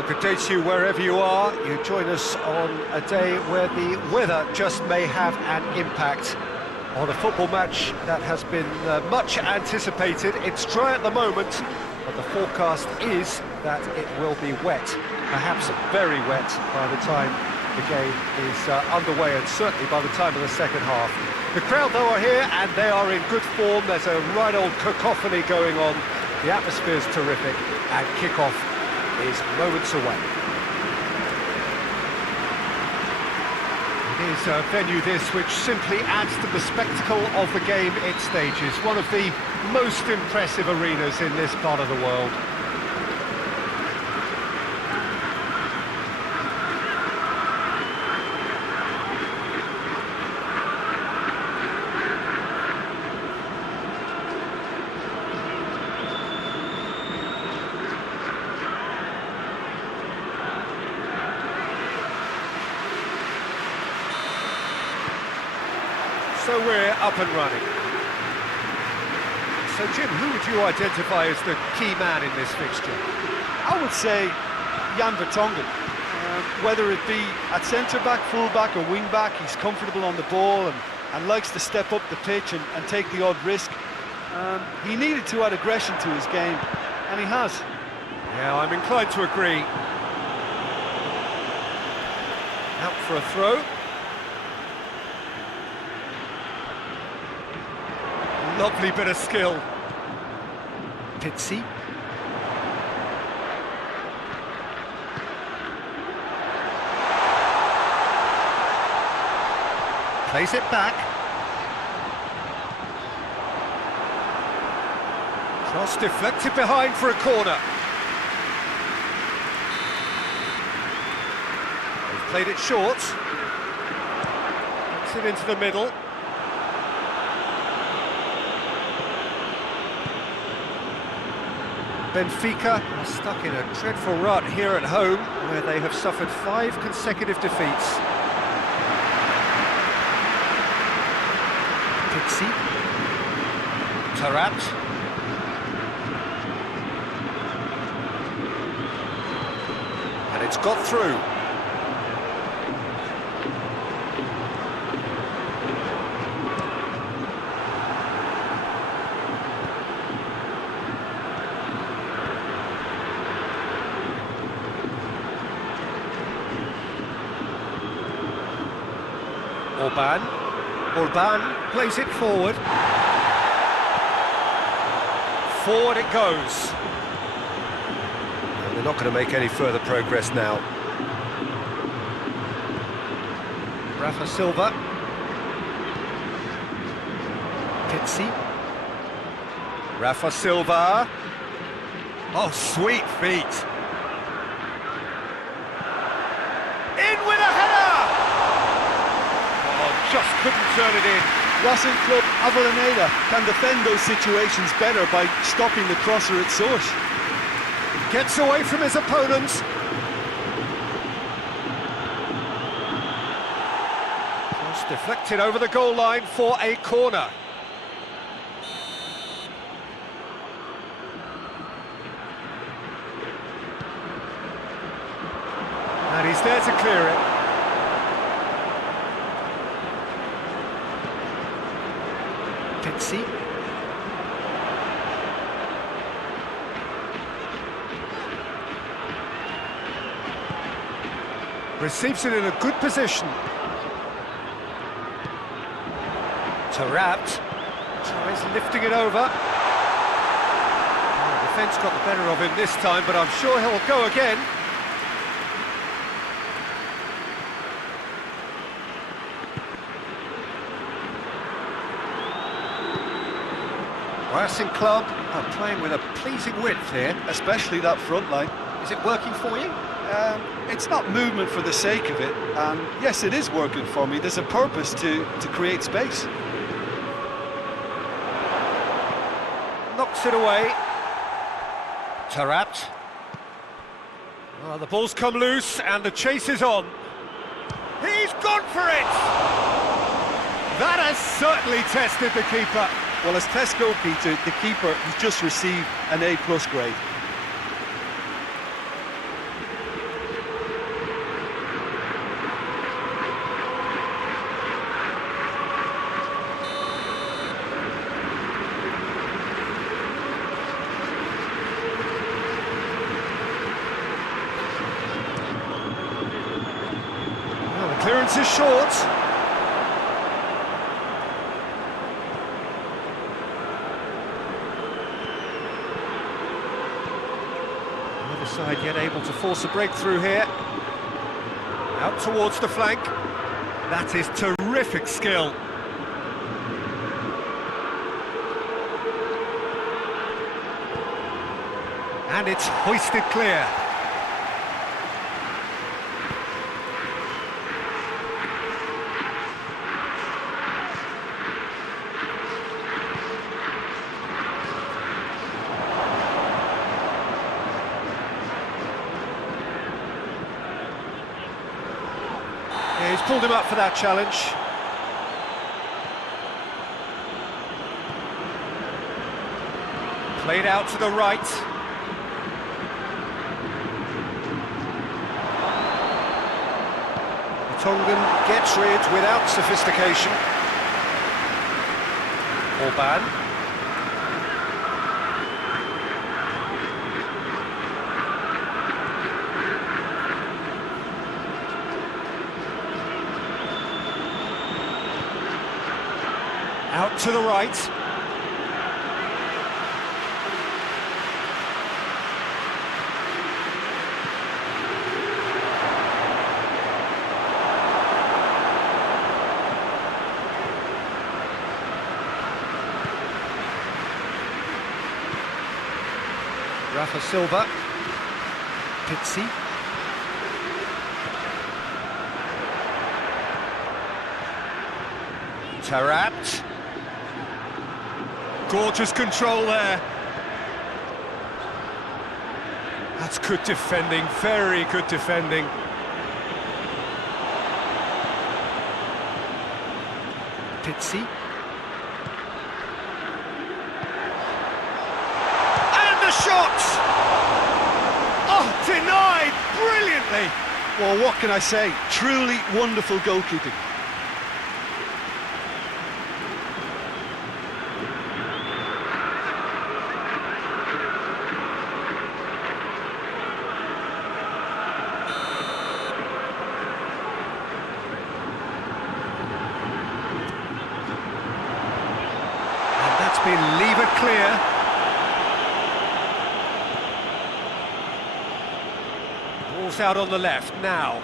Well, good day to you wherever you are. You join us on a day where the weather just may have an impact on a football match that has been much anticipated. It's dry at the moment, but the forecast is that it will be wet, perhaps very wet by the time the game is underway, and certainly by the time of the second half. The crowd, though, are here, and they are in good form. There's a right old cacophony going on. The atmosphere's terrific, and kick-off is moments away. It is a venue this which simply adds to the spectacle of the game it stages. One of the most impressive arenas in this part of the world. So we're up and running. So Jim, who would you identify as the key man in this fixture? I would say Jan Vertonghen. Whether it be at centre-back, full-back or wing-back, he's comfortable on the ball and likes to step up the pitch and take the odd risk. He needed to add aggression to his game, and he has. Yeah, I'm inclined to agree. Out for a throw. Lovely bit of skill. Pizzi. Plays it back. Cross deflected behind for a corner. They've played it short. Puts it into the middle. Benfica are stuck in a dreadful rut here at home, where they have suffered 5 consecutive defeats. Pizzi. Tarat. And it's got through. Orban plays it forward. Forward it goes. And they're not going to make any further progress now. Rafa Silva. Pizzi. Rafa Silva. Oh, sweet feet. In with a header! Just couldn't turn it in. Racing Club Avellaneda can defend those situations better by stopping the crosser at source. Gets away from his opponents. Cross deflected over the goal line for a corner. And he's there to clear it. Pizzi. Receives it in a good position. Tarat tries lifting it over. Oh, the defence got the better of him this time, but I'm sure he'll go again. Racing Club are playing with a pleasing width here. Especially that front line. Is it working for you? It's not movement for the sake of it, and yes, it is working for me. There's a purpose to create space. Knocks it away. Tarat. Well, the ball's come loose and the chase is on. He's gone for it! That has certainly tested the keeper. Well, as test goalkeeper, the keeper has just received an A+ grade. into short. The other side yet able to force a breakthrough here. Out towards the flank. That is terrific skill. And it's hoisted clear. Yeah, he's pulled him up for that challenge. Played out to the right. Tongan gets rid without sophistication. Orban. Out to the right. Rafa Silva, Pizzi, Taarabt, gorgeous control there. That's good defending, very good defending. Pizzi. Shot! Oh, denied brilliantly! Well, what can I say? Truly wonderful goalkeeping. And that's been levered clear. Out on the left now.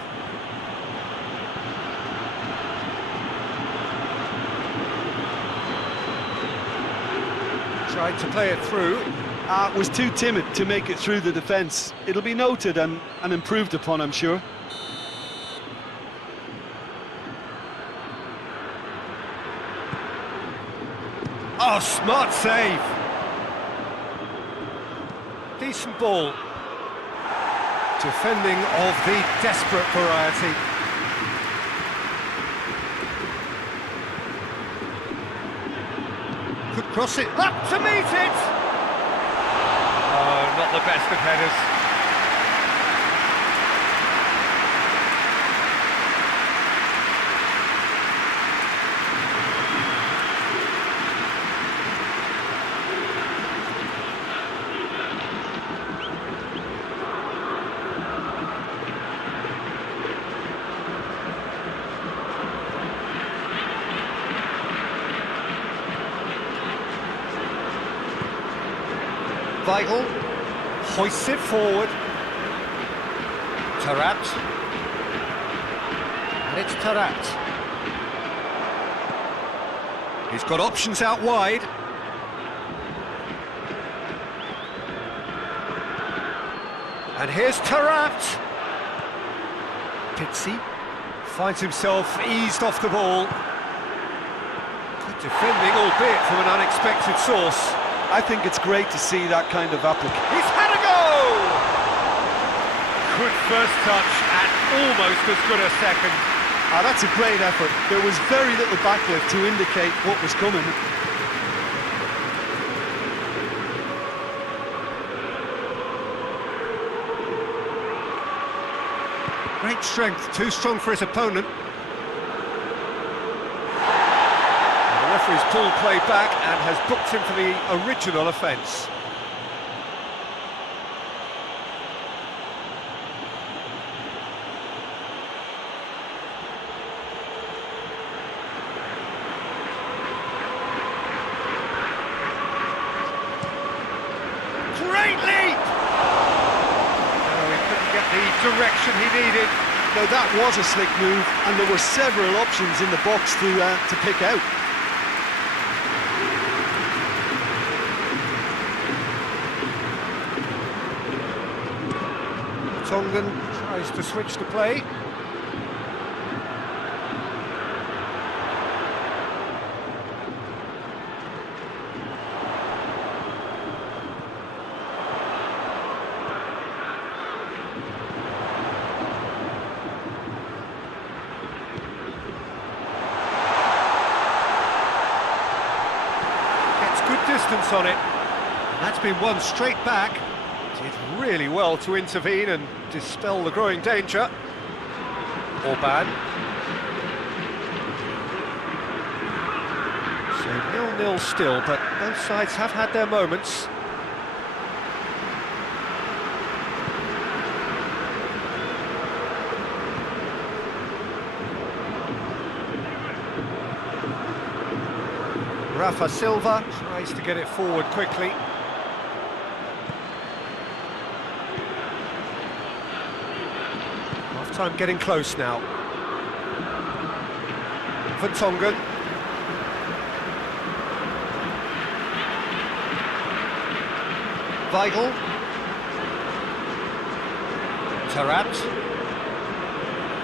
Tried to play it through. Was too timid to make it through the defence. It'll be noted and improved upon, I'm sure. Oh, smart save. Decent ball. Defending of the desperate variety. Could cross it up to meet it! Oh, not the best of headers. Weigl hoists it forward. Taarabt. And it's Taarabt. He's got options out wide. And here's Taarabt. Pizzi finds himself eased off the ball. Good defending, albeit from an unexpected source. I think it's great to see that kind of application. He's had a go! Good first touch and almost as good a second. That's a great effort. There was very little backlift to indicate what was coming. Great strength, too strong for his opponent. The referee's pulled play back and has booked him for the original offence. direction he needed. Now that was a slick move, and there were several options in the box to pick out. Tongan tries to switch the play. Gets good distance on it. And that's been won straight back. Did really well to intervene and dispel the growing danger. Orban. So 0-0 still, but both sides have had their moments. Rafa Silva tries to get it forward quickly. Time getting close now. Vertonghen. Weigl. Tarat.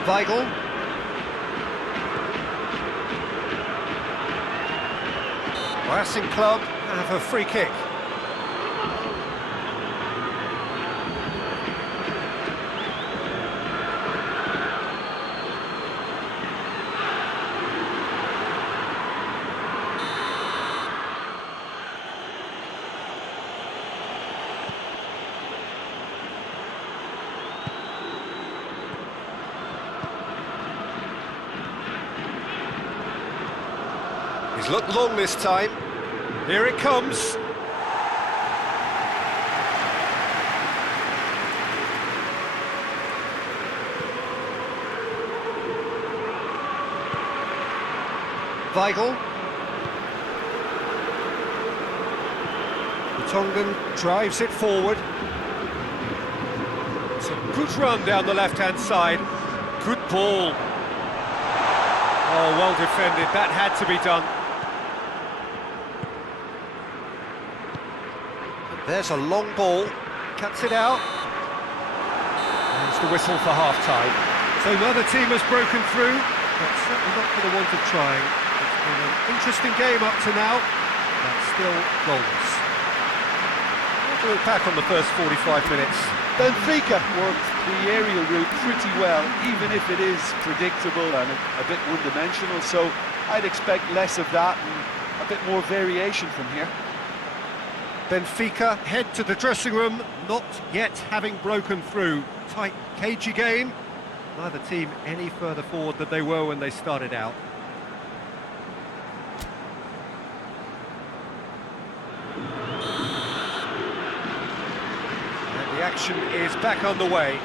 Weigl. Racing Club have a free kick. He's looked long this time. Here it comes. Weigl. Tongan drives it forward. It's a good run down the left-hand side. Good ball. Oh, well defended. That had to be done. There's a long ball, cuts it out. There's the whistle for half-time. So neither team has broken through, but certainly not for the want of trying. It's been an interesting game up to now, but still goalless. We'll look back on the first 45 minutes. Benfica worked the aerial route pretty well, even if it is predictable and a bit one-dimensional, so I'd expect less of that and a bit more variation from here. Benfica head to the dressing room, not yet having broken through. Tight, cagey game. Neither team any further forward than they were when they started out. And the action is back underway.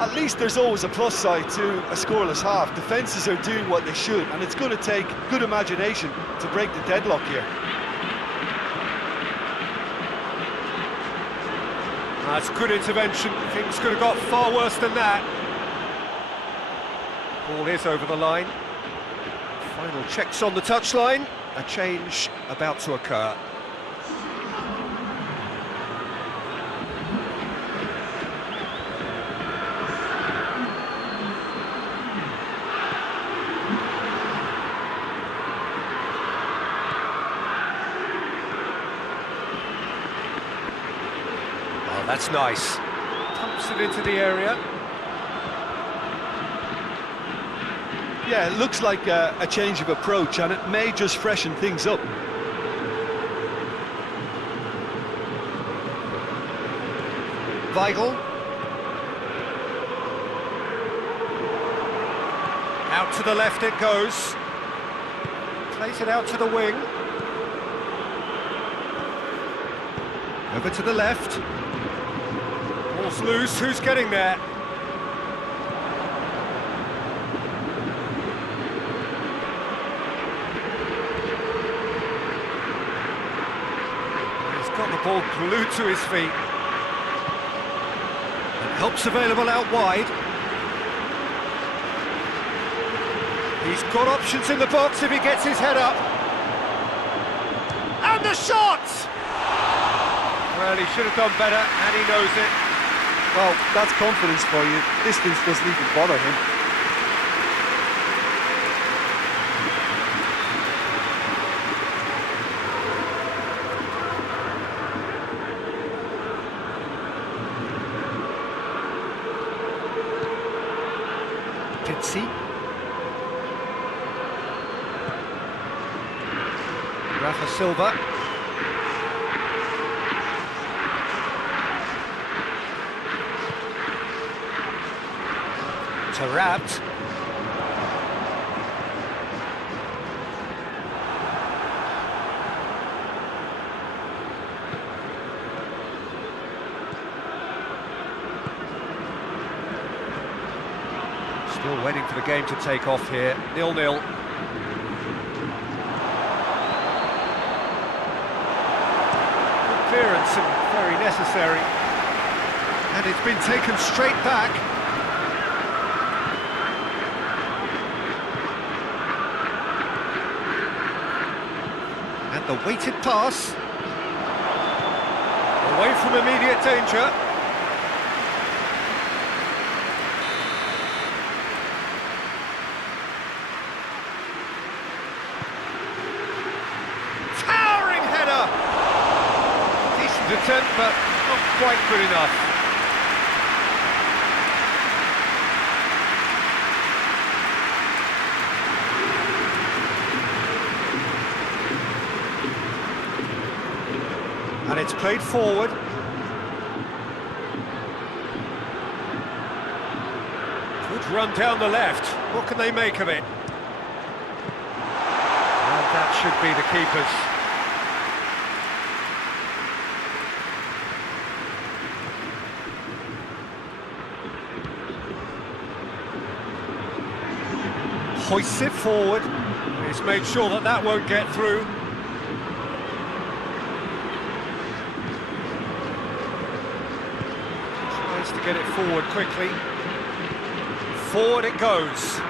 At least there's always a plus side to a scoreless half. Defences are doing what they should, and it's going to take good imagination to break the deadlock here. That's good intervention. Things could have got far worse than that. Ball is over the line. Final checks on the touchline. A change about to occur. That's nice. Pumps it into the area. Yeah, it looks like a change of approach, and it may just freshen things up. Weigl. Out to the left it goes. Plays it out to the wing. Over to the left. Ball's loose, who's getting there? He's got the ball glued to his feet. And Help's available out wide. He's got options in the box if he gets his head up. And the shot! Well, he should have done better, and he knows it. Well, that's confidence for you. Distance doesn't even bother him. Pizzi. Rafa Silva. Taarabt. Still waiting for the game to take off here. 0-0. Good clearance and very necessary. And it's been taken straight back. And the weighted pass. Away from immediate danger. Towering header! Decent attempt, but not quite good enough. And it's played forward. Good run down the left. What can they make of it? And that should be the keepers. Hoists it forward. He's made sure that that won't get through. To get it forward quickly. Forward it goes.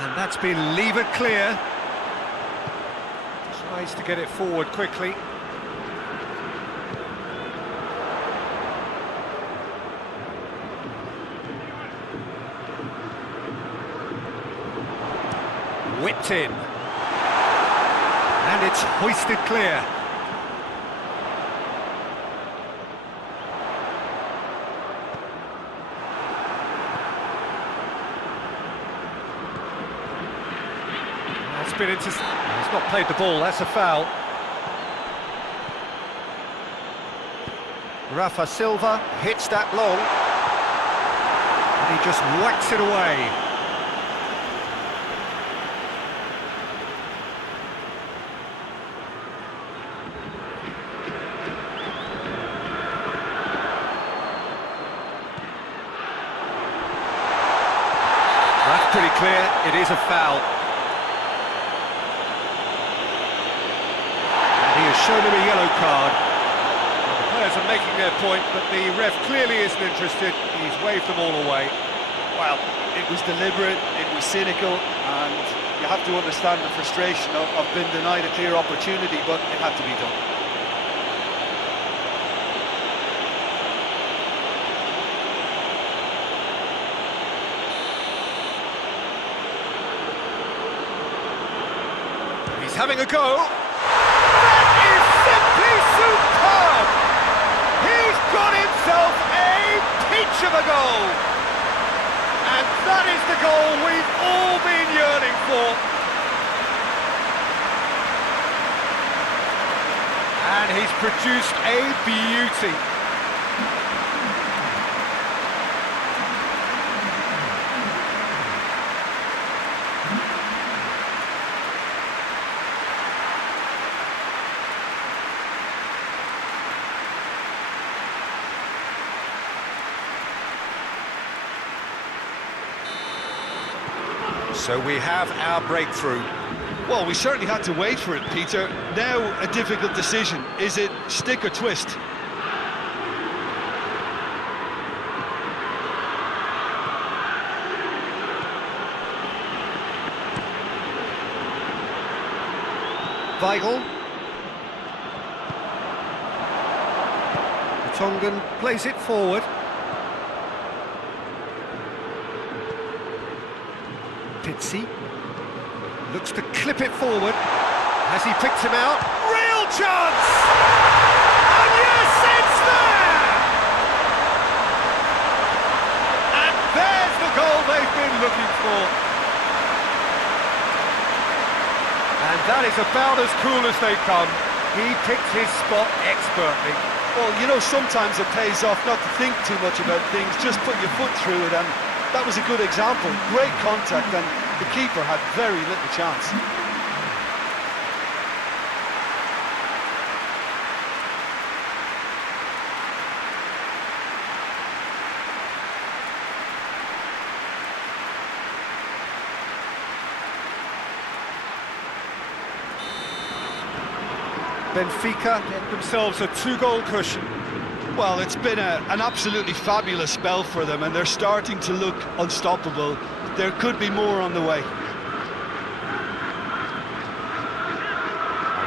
And that's been levered clear. Tries to get it forward quickly. Whipped in. And it's hoisted clear. He's not played the ball, that's a foul. Rafa Silva hits that long. And he just whacks it away. That's pretty clear, it is a foul. Shown him a yellow card. Well, the players are making their point, but the ref clearly isn't interested. He's waved them all away. Well, it was deliberate, it was cynical, and you have to understand the frustration of being denied a clear opportunity, but it had to be done. He's having a go. Superb! He's got himself a peach of a goal! And that is the goal we've all been yearning for. And he's produced a beauty. So we have our breakthrough. Well, we certainly had to wait for it, Peter. Now a difficult decision. Is it stick or twist? Weigl. Tongan plays it forward. Pizzi looks to clip it forward. Has he picked him out? Real chance! And yes, it's there! And there's the goal they've been looking for. And that is about as cool as they come. He picked his spot expertly. Well, you know, sometimes it pays off not to think too much about things, just put your foot through it, and that was a good example. Great contact, and the keeper had very little chance. Benfica get themselves a 2-goal cushion. Well, it's been an absolutely fabulous spell for them, and they're starting to look unstoppable. There could be more on the way.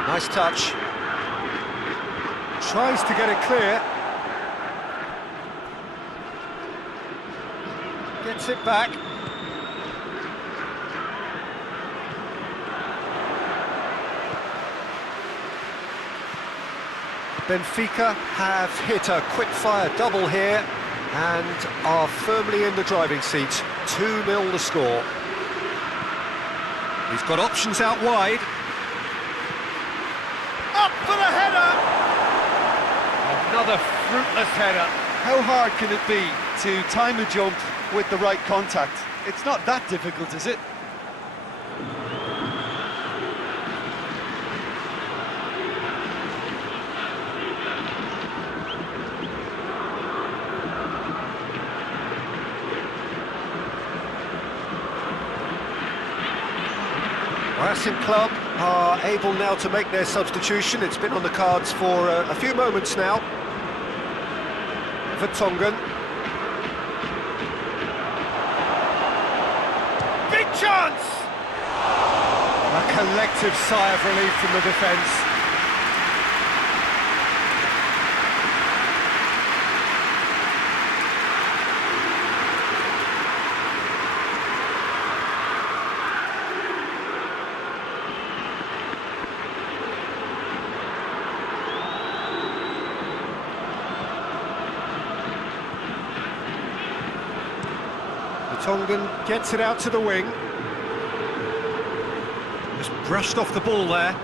Nice touch. Tries to get it clear. Gets it back. Benfica have hit a quick-fire double here and are firmly in the driving seat. 2-0 the score. He's got options out wide. Up for the header! Another fruitless header. How hard can it be to time a jump with the right contact? It's not that difficult, is it? Racing Club are able now to make their substitution. It's been on the cards for a few moments now. Vertonghen. Big chance! A collective sigh of relief from the defence. Tongan gets it out to the wing. Just brushed off the ball there.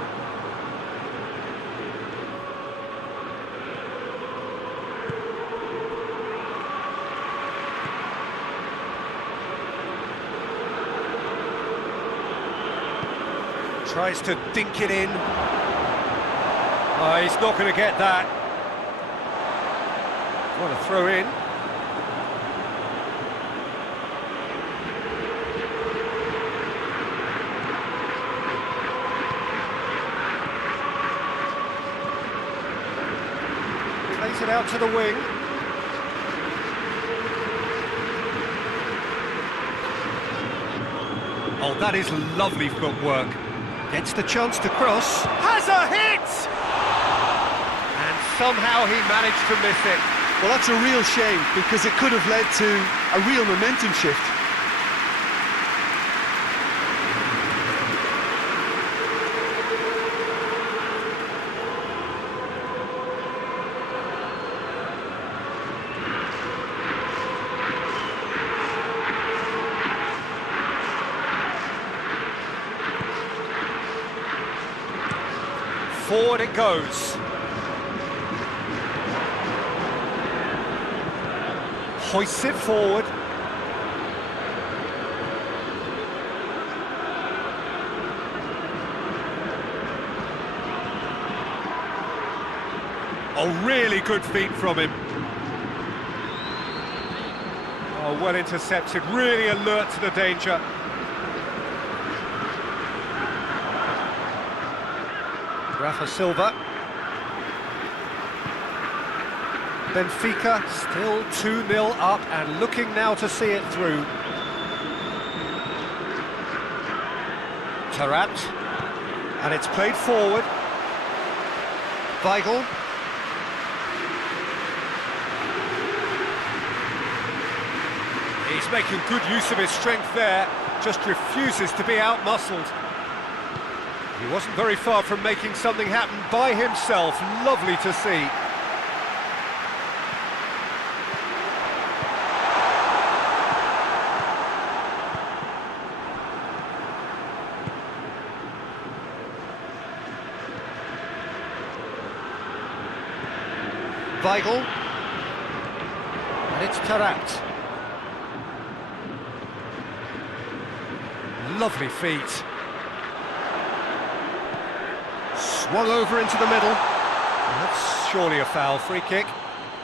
Tries to dink it in. Oh, he's not going to get that. What a throw in. Plays it out to the wing. Oh, that is lovely footwork. Gets the chance to cross. Has a hit! And somehow he managed to miss it. Well, that's a real shame, because it could have led to a real momentum shift. Forward it goes. Hoists it forward. Oh, really good feet from him. Oh, well intercepted, really alert to the danger. Rafa Silva. Benfica still 2-0 up and looking now to see it through. Tarat. And it's played forward. Weigl. He's making good use of his strength there, just refuses to be out-muscled. He wasn't very far from making something happen by himself. Lovely to see. Weigl. And it's Tarat. Lovely feet. Swung over into the middle. That's surely a foul. Free kick.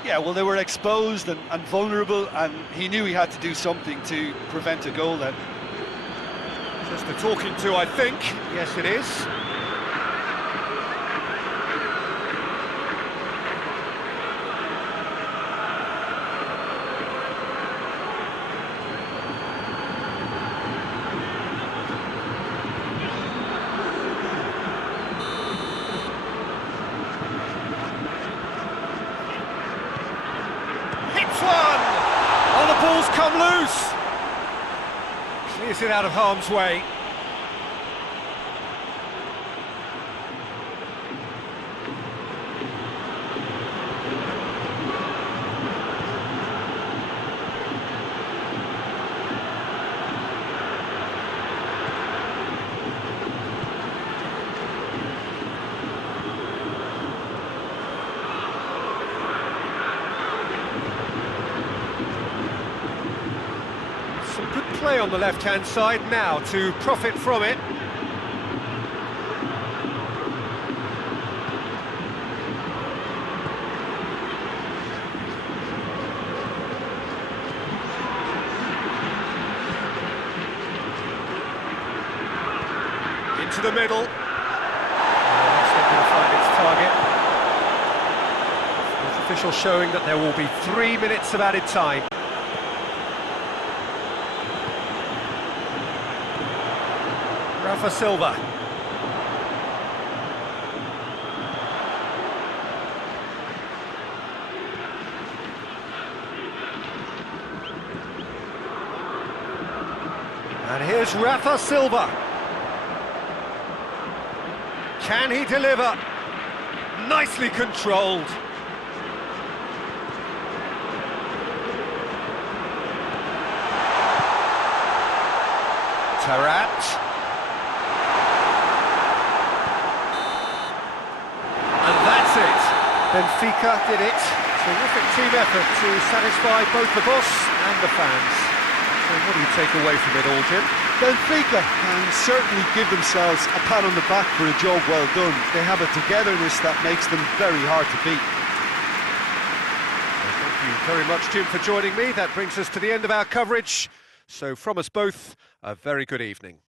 Yeah, well, they were exposed and vulnerable, and he knew he had to do something to prevent a goal then. Just a talking to, I think. Yes, it is. Ball's come loose. Clears it out of harm's way. Good play on the left-hand side now to profit from it. Into the middle. That's not going to find its target. Fourth official showing that there will be 3 minutes of added time. Rafa Silva. And here's Rafa Silva. Can he deliver? Nicely controlled. Tarat. Benfica did it. Terrific team effort to satisfy both the boss and the fans. So what do you take away from it all, Jim? Benfica can certainly give themselves a pat on the back for a job well done. They have a togetherness that makes them very hard to beat. Well, thank you very much, Jim, for joining me. That brings us to the end of our coverage. So from us both, a very good evening.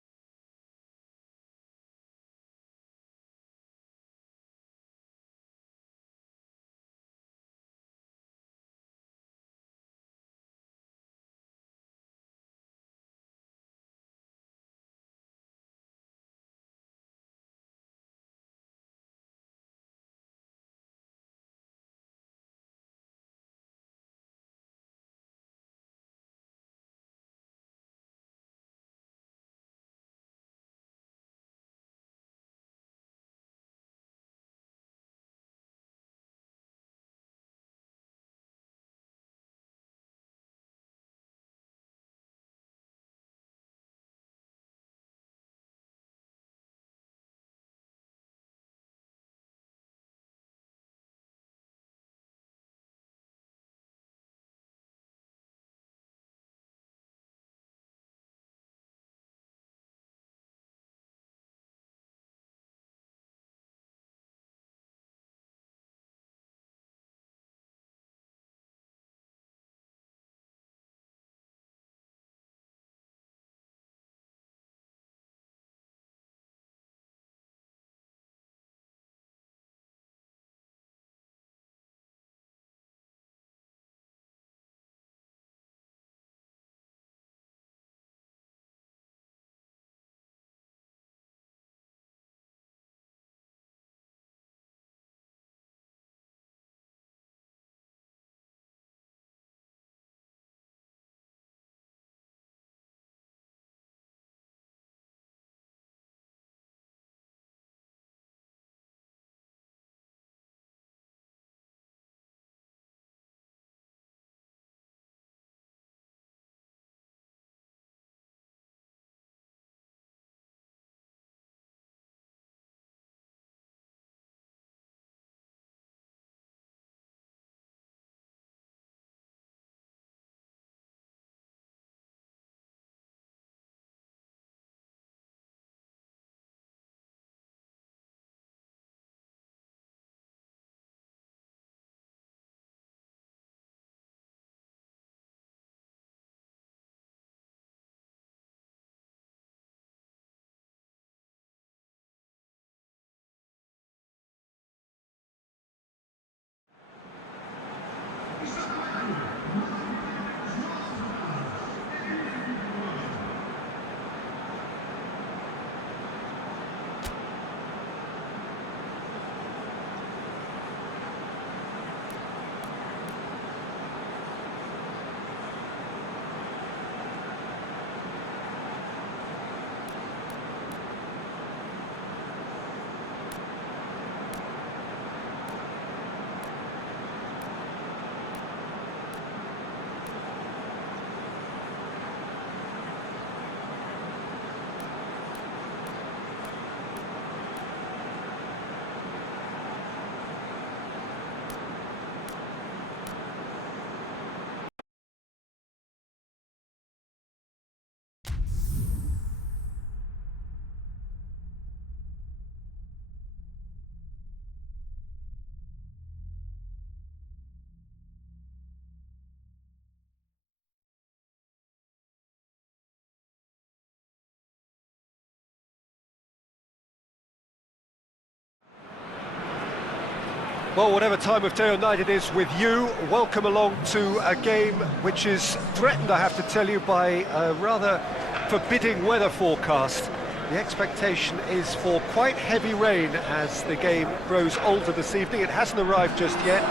Well, whatever time of day or night it is with you, welcome along to a game which is threatened, I have to tell you, by a rather forbidding weather forecast. The expectation is for quite heavy rain as the game grows older this evening. It hasn't arrived just yet,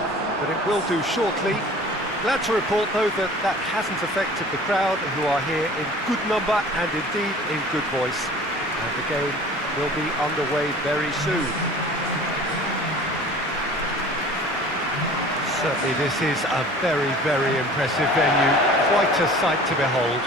but it will do shortly. Glad to report, though, that that hasn't affected the crowd, who are here in good number and indeed in good voice. And the game will be underway very soon. Certainly this is a very, very impressive venue, quite a sight to behold.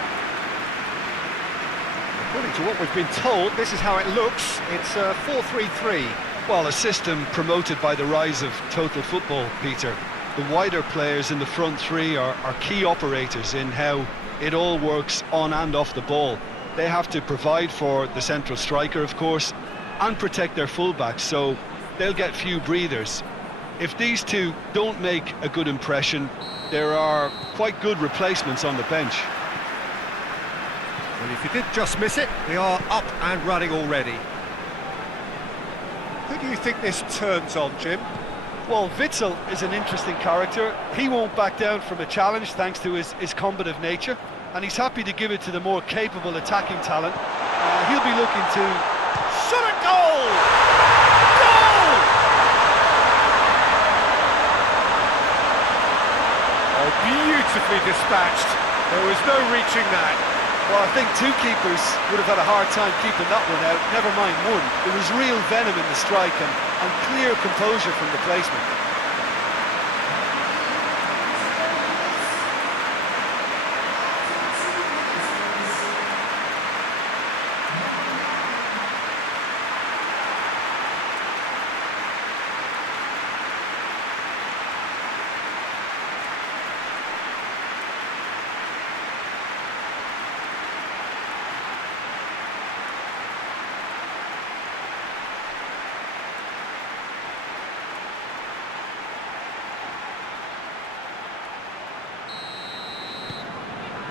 According to what we've been told, this is how it looks. It's 4-3-3. Well, a system promoted by the rise of total football, Peter. The wider players in the front three are key operators in how it all works on and off the ball. They have to provide for the central striker, of course, and protect their fullbacks, so they'll get few breathers. If these two don't make a good impression, there are quite good replacements on the bench. Well, if you did just miss it, we are up and running already. Who do you think this turns on, Jim? Well, Witsel is an interesting character. He won't back down from a challenge thanks to his combative nature, and he's happy to give it to the more capable attacking talent. He'll be looking to shot a goal! Goal! Oh, beautifully dispatched. There was no reaching that. Well, I think two keepers would have had a hard time keeping that one out, never mind one. There was real venom in the strike and clear composure from the placement.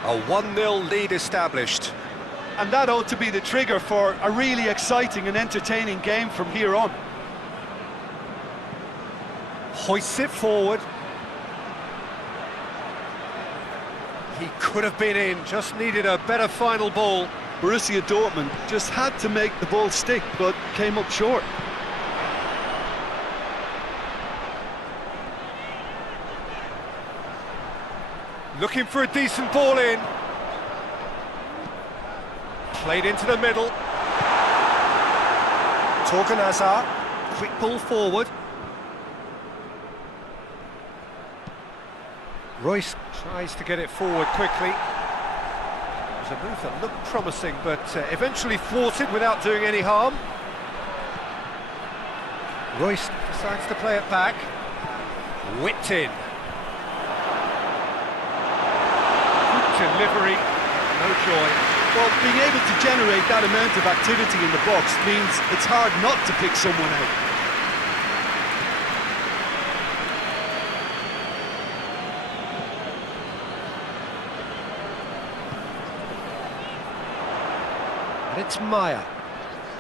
A 1-0 lead established. And that ought to be the trigger for a really exciting and entertaining game from here on. Hoists it forward. He could have been in, just needed a better final ball. Borussia Dortmund just had to make the ball stick, but came up short. Looking for a decent ball in. Played into the middle. Torgan Hazard, quick ball forward. Royce tries to get it forward quickly. It was a move that looked promising, but eventually thwarted without doing any harm. Royce decides to play it back. Whipped in. Delivery, no joy. Well, being able to generate that amount of activity in the box means it's hard not to pick someone out. And it's Meyer.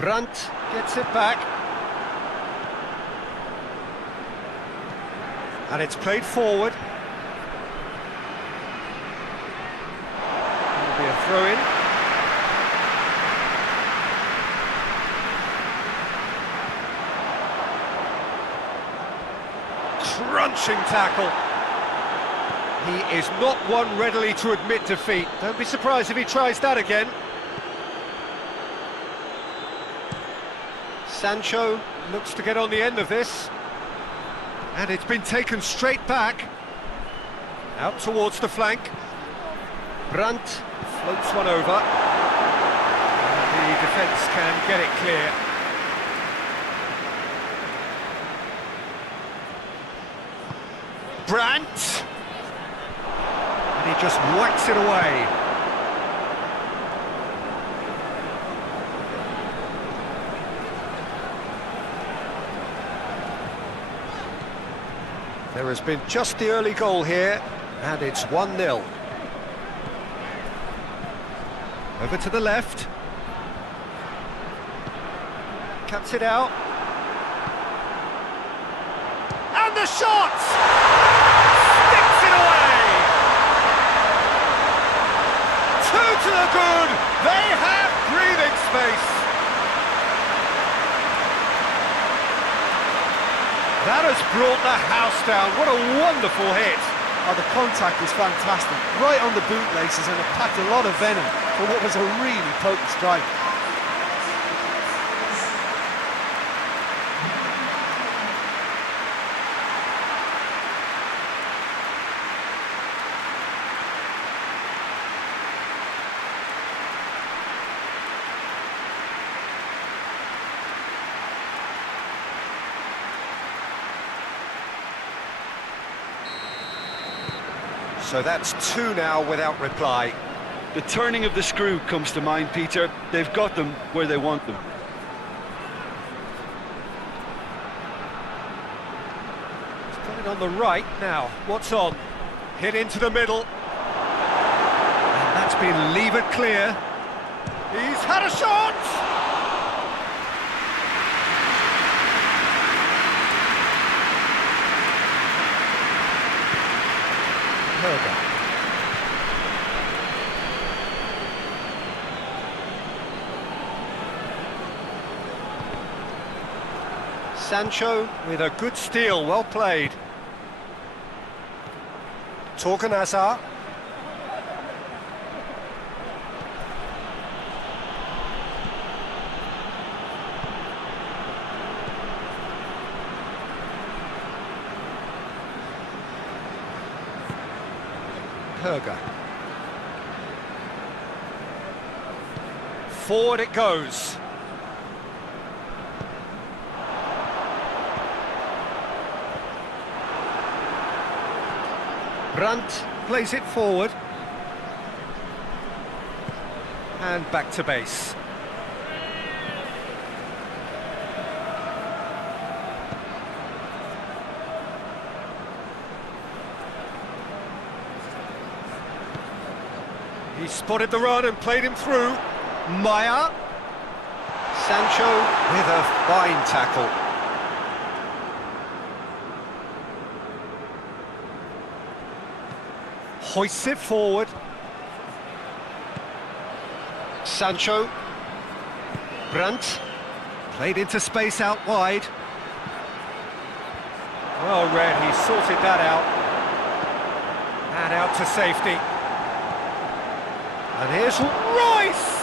Brandt gets it back. And it's played forward. Be a throw-in. Crunching tackle. He is not one readily to admit defeat. Don't be surprised if he tries that again. Sancho looks to get on the end of this. And it's been taken straight back. Out towards the flank. Brandt floats one over. The defence can get it clear. Brandt! And he just whacks it away. There has been just the early goal here, and it's 1-0. Over to the left. Cuts it out. And And the shot! Sticks it away! Two to the good! They have breathing space! That has brought the house down. What a wonderful hit! Oh, the contact was fantastic, right on the bootlaces, and it packed a lot of venom for what was a really potent strike. So that's two now without reply. The turning of the screw comes to mind, Peter. They've got them where they want them. He's got it on the right now. What's on? Hit into the middle. And that's been levered clear. He's had a shot! Sancho with a good steal, well played. Torgan Hazard. Perga. Forward it goes. Brandt plays it forward. And back to base. He spotted the run and played him through. Maya. Sancho with a fine tackle. Hoists it forward. Sancho. Brandt. Played into space out wide. Well read, he sorted that out. And out to safety. And here's Royce!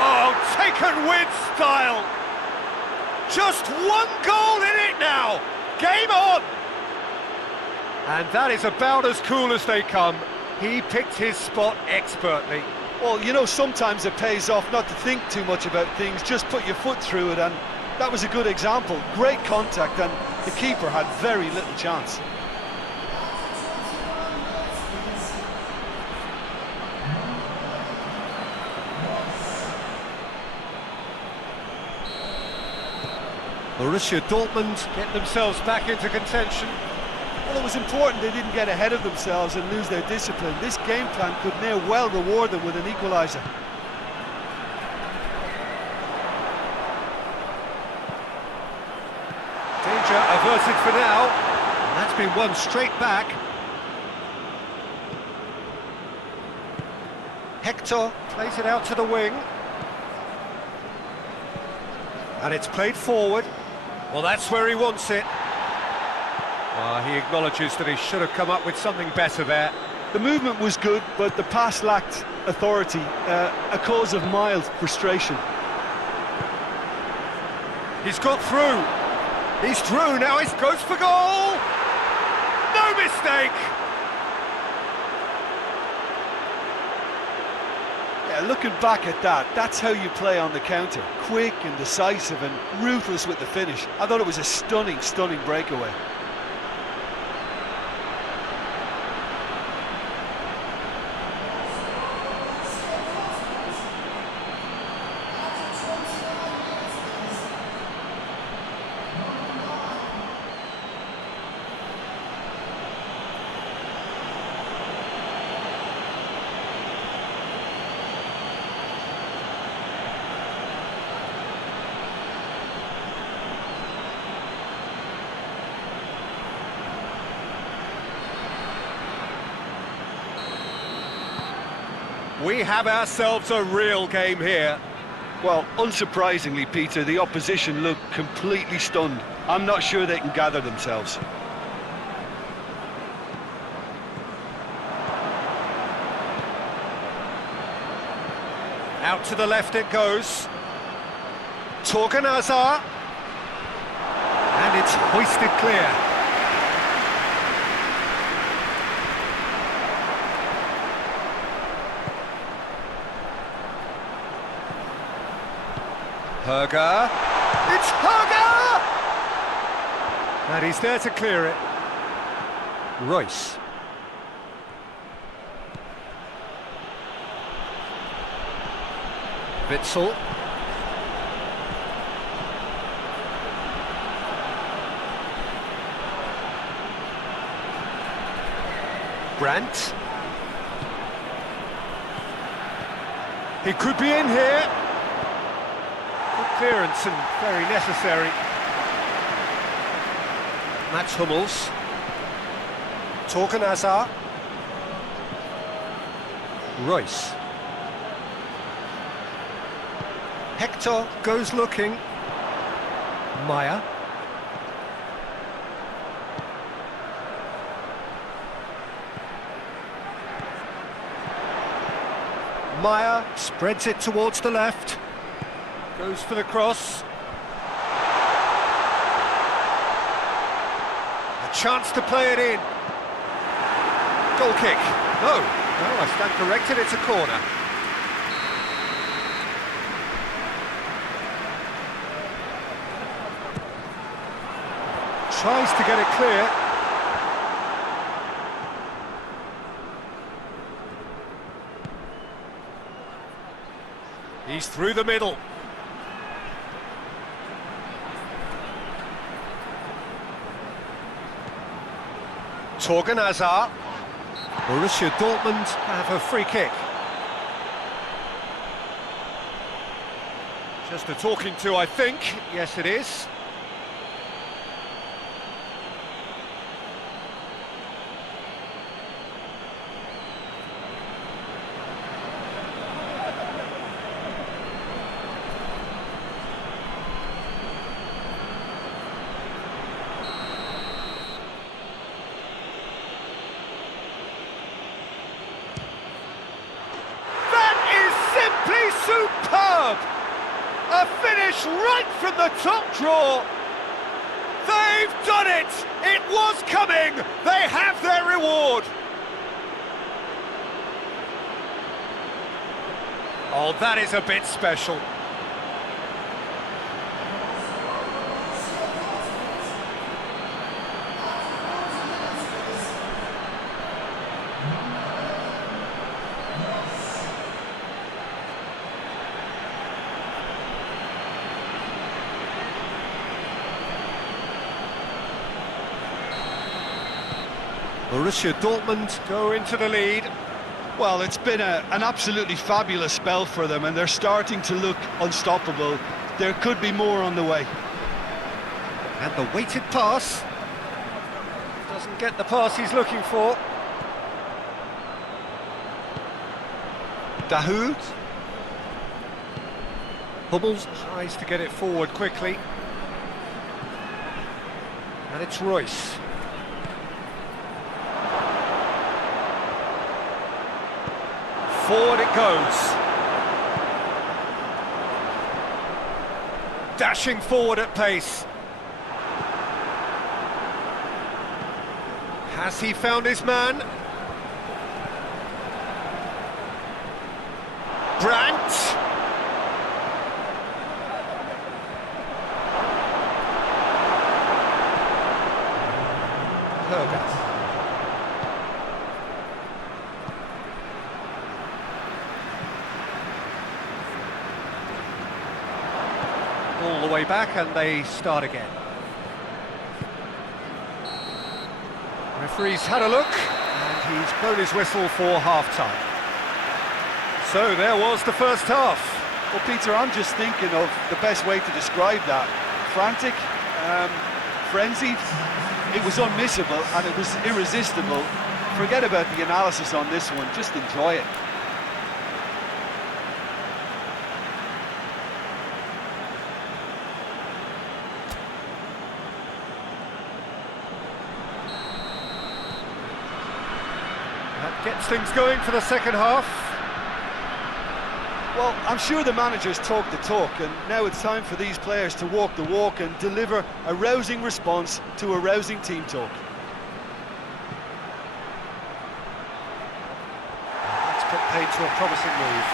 Oh, taken with style! Just one goal in it now! Game on! And that is about as cool as they come. He picked his spot expertly. Well, you know, sometimes it pays off not to think too much about things, just put your foot through it, and that was a good example. Great contact, and the keeper had very little chance. Borussia Dortmund get themselves back into contention. Well, it was important they didn't get ahead of themselves and lose their discipline. This game plan could now well reward them with an equaliser. Danger averted for now. And that's been won straight back. Hector plays it out to the wing. And it's played forward. Well, that's where he wants it. He acknowledges that he should have come up with something better there. The movement was good, but the pass lacked authority, a cause of mild frustration. He's got through. He's through, now he goes for goal! No mistake! Yeah, looking back at that, that's how you play on the counter. Quick and decisive and ruthless with the finish. I thought it was a stunning, stunning breakaway. We have ourselves a real game here. Well, unsurprisingly, Peter, the opposition look completely stunned. I'm not sure they can gather themselves. Out to the left it goes. Torgan Hazard. And it's hoisted clear. Herger. It's Herger! And he's there to clear it. Royce. Witsel. Brandt. He could be in here. Good clearance and very necessary. Mats Hummels. Torgan Hazard. Royce. Hector goes looking. Maya. Maya spreads it towards the left. Goes for the cross. A chance to play it in. Goal kick. No, I stand corrected, it's a corner. Tries to get it clear. He's through the middle. Torgan Hazard. Borussia Dortmund have a free kick. Just a talking to, I think. Yes, it is. Superb! A finish right from the top draw. They've done it! It was coming! They have their reward! Oh, that is a bit special. Borussia Dortmund go into the lead. Well, it's been an absolutely fabulous spell for them, and they're starting to look unstoppable. There could be more on the way. And the weighted pass. Doesn't get the pass he's looking for. Dahoud. Hummels tries to get it forward quickly. And it's Royce. Forward it goes. Dashing forward at pace. Has he found his man? Brandt. Herger. All the way back and they start again. Referee's had a look and he's blown his whistle for half-time. So there was the first half. Well, Peter, I'm just thinking of the best way to describe that. Frantic, frenzied, it was unmissable and it was irresistible. Forget about the analysis on this one, just enjoy it. Gets things going for the second half. Well, I'm sure the managers talk the talk, and now it's time for these players to walk the walk and deliver a rousing response to a rousing team talk. That's put paid to a promising move.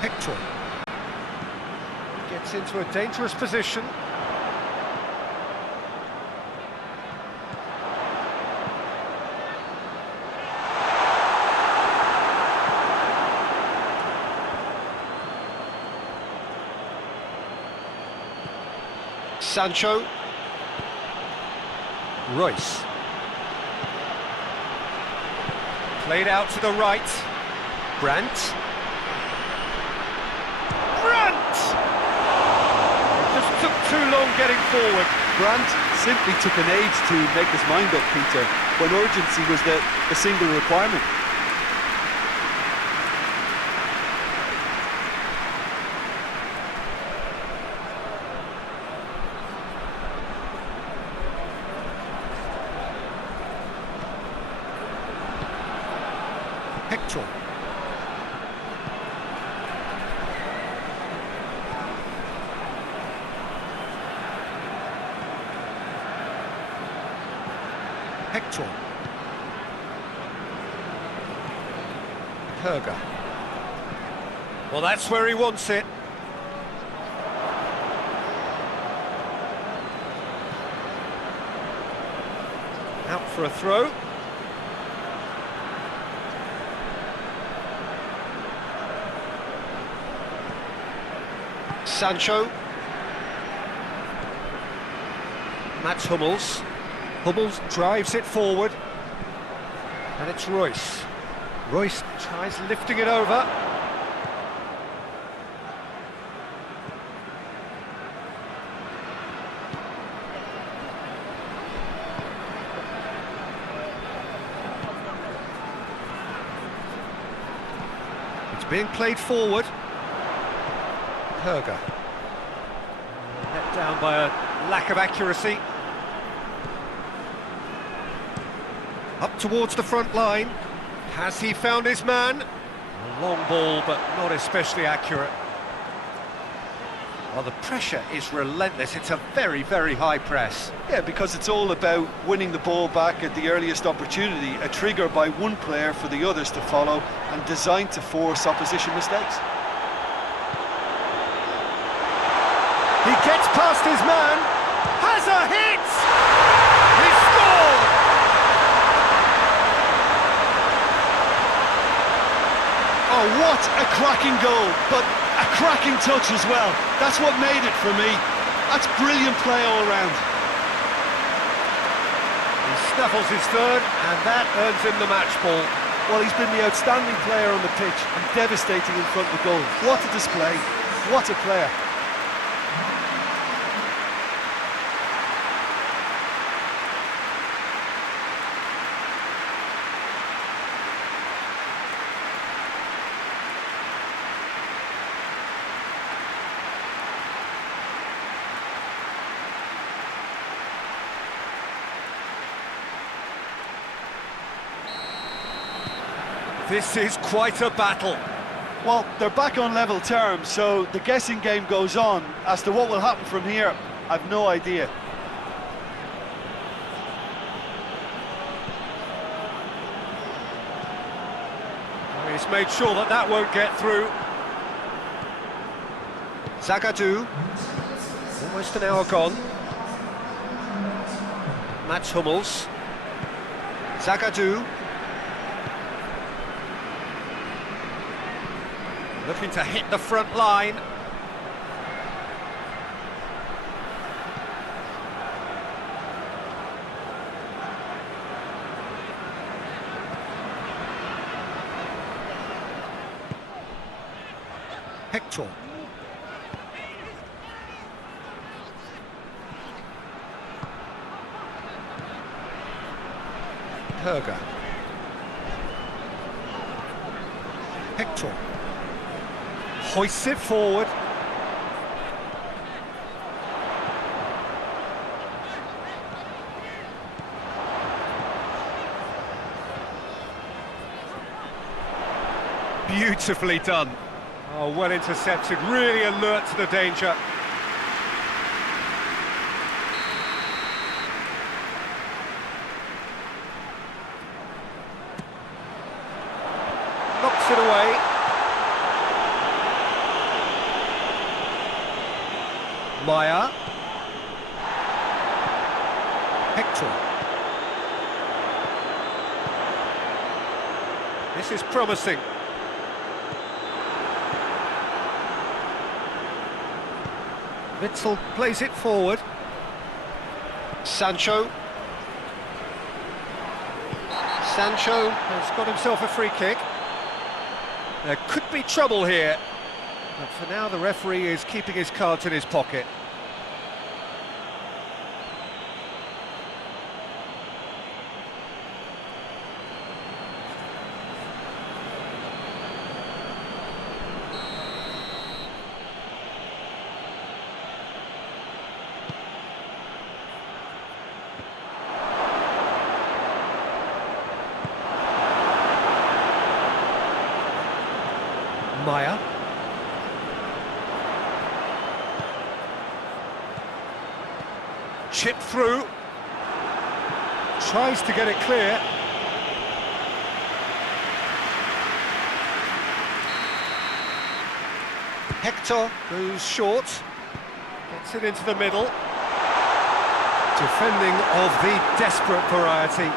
Hector gets into a dangerous position. Sancho. Royce. Played out to the right. Brandt. Just took too long getting forward. Brandt simply took an age to make his mind up, Peter, when urgency was the single requirement. Hector. Hector. Herger. Well, that's where he wants it. Out for a throw. Sancho. Mats Hummels. Hummels drives it forward. And it's Royce. Royce tries lifting it over. It's being played forward. Herger. Let down by a lack of accuracy. Up towards the front line. Has he found his man? A long ball, but not especially accurate. Well, the pressure is relentless. It's a very, very high press. Yeah, because it's all about winning the ball back at the earliest opportunity, a trigger by one player for the others to follow, and designed to force opposition mistakes. He gets past his man, has a hit! He scored! Oh, what a cracking goal, but a cracking touch as well. That's what made it for me. That's brilliant play all round. He snaffles his third, and that earns him the match ball. Well, he's been the outstanding player on the pitch and devastating in front of the goal. What a display, what a player. This is quite a battle. Well, they're back on level terms, so the guessing game goes on. As to what will happen from here, I've no idea. He's made sure that that won't get through. Zagadou, almost an hour gone. Mats Hummels. Zagadou. Looking to hit the front line. Hector. Herger. Hector hoists it forward. Beautifully done. Oh, well intercepted, really alert to the danger. Knocks it away. Maya. Hector. This is promising. Witsel plays it forward. Sancho. Sancho has got himself a free kick. There could be trouble here, but for now the referee is keeping his cards in his pocket. Maya. Chip through. Tries to get it clear. Hector goes short. Gets it into the middle. Defending of the desperate variety.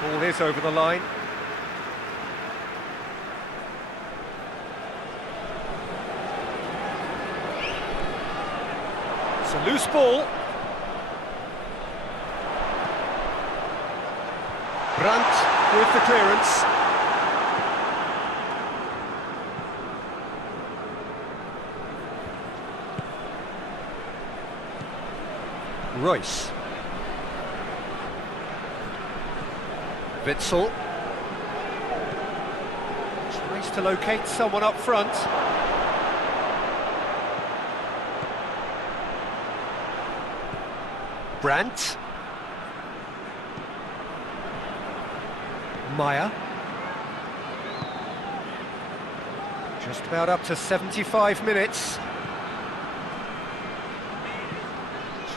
Ball is over the line. It's a loose ball. Brandt with the clearance. Royce. Witsel. Tries to locate someone up front. Brandt. Maya. Just about up to 75 minutes.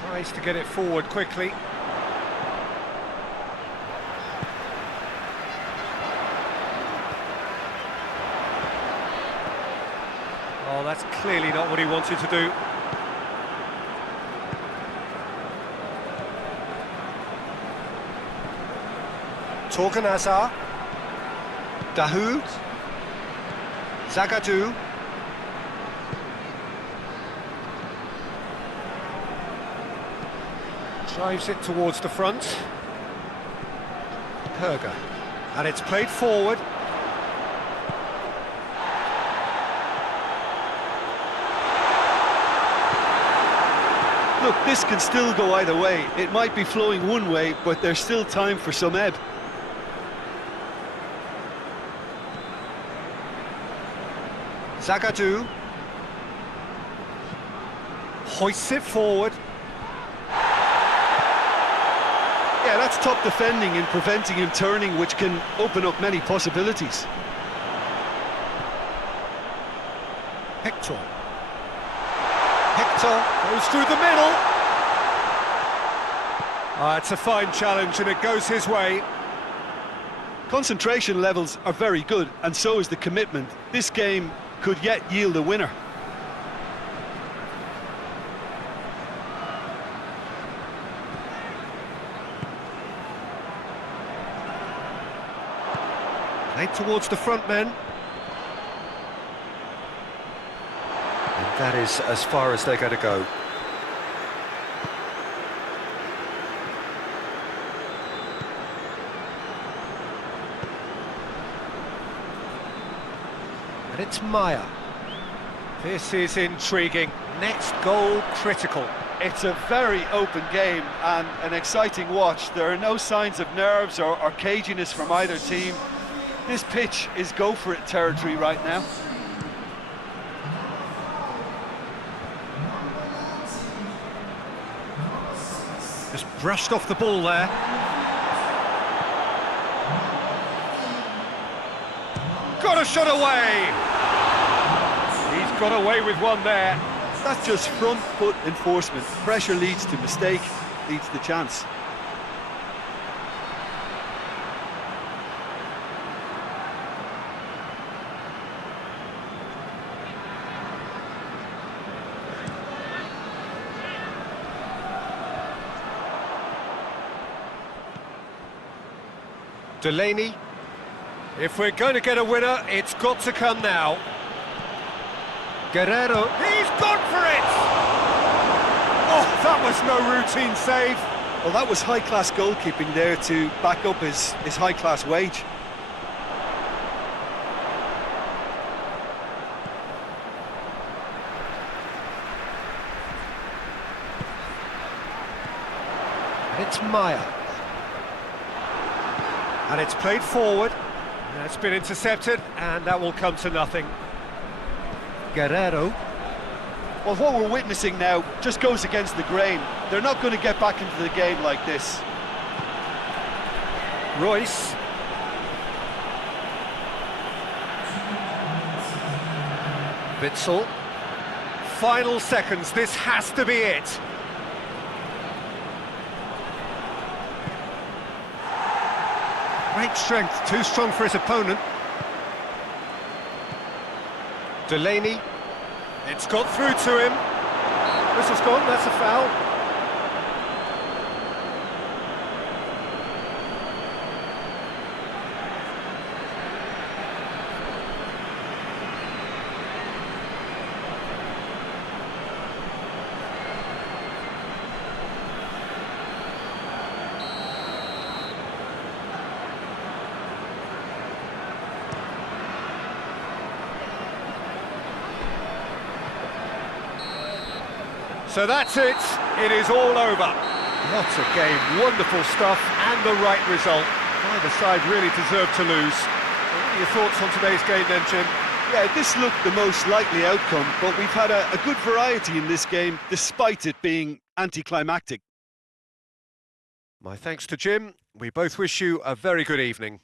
Tries to get it forward quickly. Oh, that's clearly not what he wanted to do. Torganazar. Dahoud. Zagadou. Drives it towards the front. Perga. And it's played forward. Look, this can still go either way. It might be flowing one way, but there's still time for some ebb. Zagadou. Hoists it forward. Yeah, that's top defending and preventing him turning, which can open up many possibilities. Hector. Hector goes through the middle. It's a fine challenge and it goes his way. Concentration levels are very good, and so is the commitment. This game could yet yield a winner. Played towards the front men. And that is as far as they're going to go. And it's Maya. This is intriguing. Next goal critical. It's a very open game and an exciting watch. There are no signs of nerves or caginess from either team. This pitch is go-for-it territory right now. Just brushed off the ball there. Got a shot away! He's got away with one there. That's just front foot enforcement. Pressure leads to mistake, leads to chance. Delaney. If we're going to get a winner, it's got to come now. Guerrero. He's gone for it! Oh, that was no routine save. Well, that was high-class goalkeeping there to back up his high-class wage. It's Maya. And it's played forward. It's been intercepted, and that will come to nothing. Guerrero. Well, what we're witnessing now just goes against the grain. They're not going to get back into the game like this. Royce. Witsel. Final seconds, this has to be it. Great strength, too strong for his opponent. Delaney. It's got through to him. This has gone, that's a foul. So that's it, it is all over. What a game, wonderful stuff, and the right result. Neither side really deserved to lose. What are your thoughts on today's game then, Jim? Yeah, this looked the most likely outcome, but we've had a good variety in this game, despite it being anticlimactic. My thanks to Jim. We both wish you a very good evening.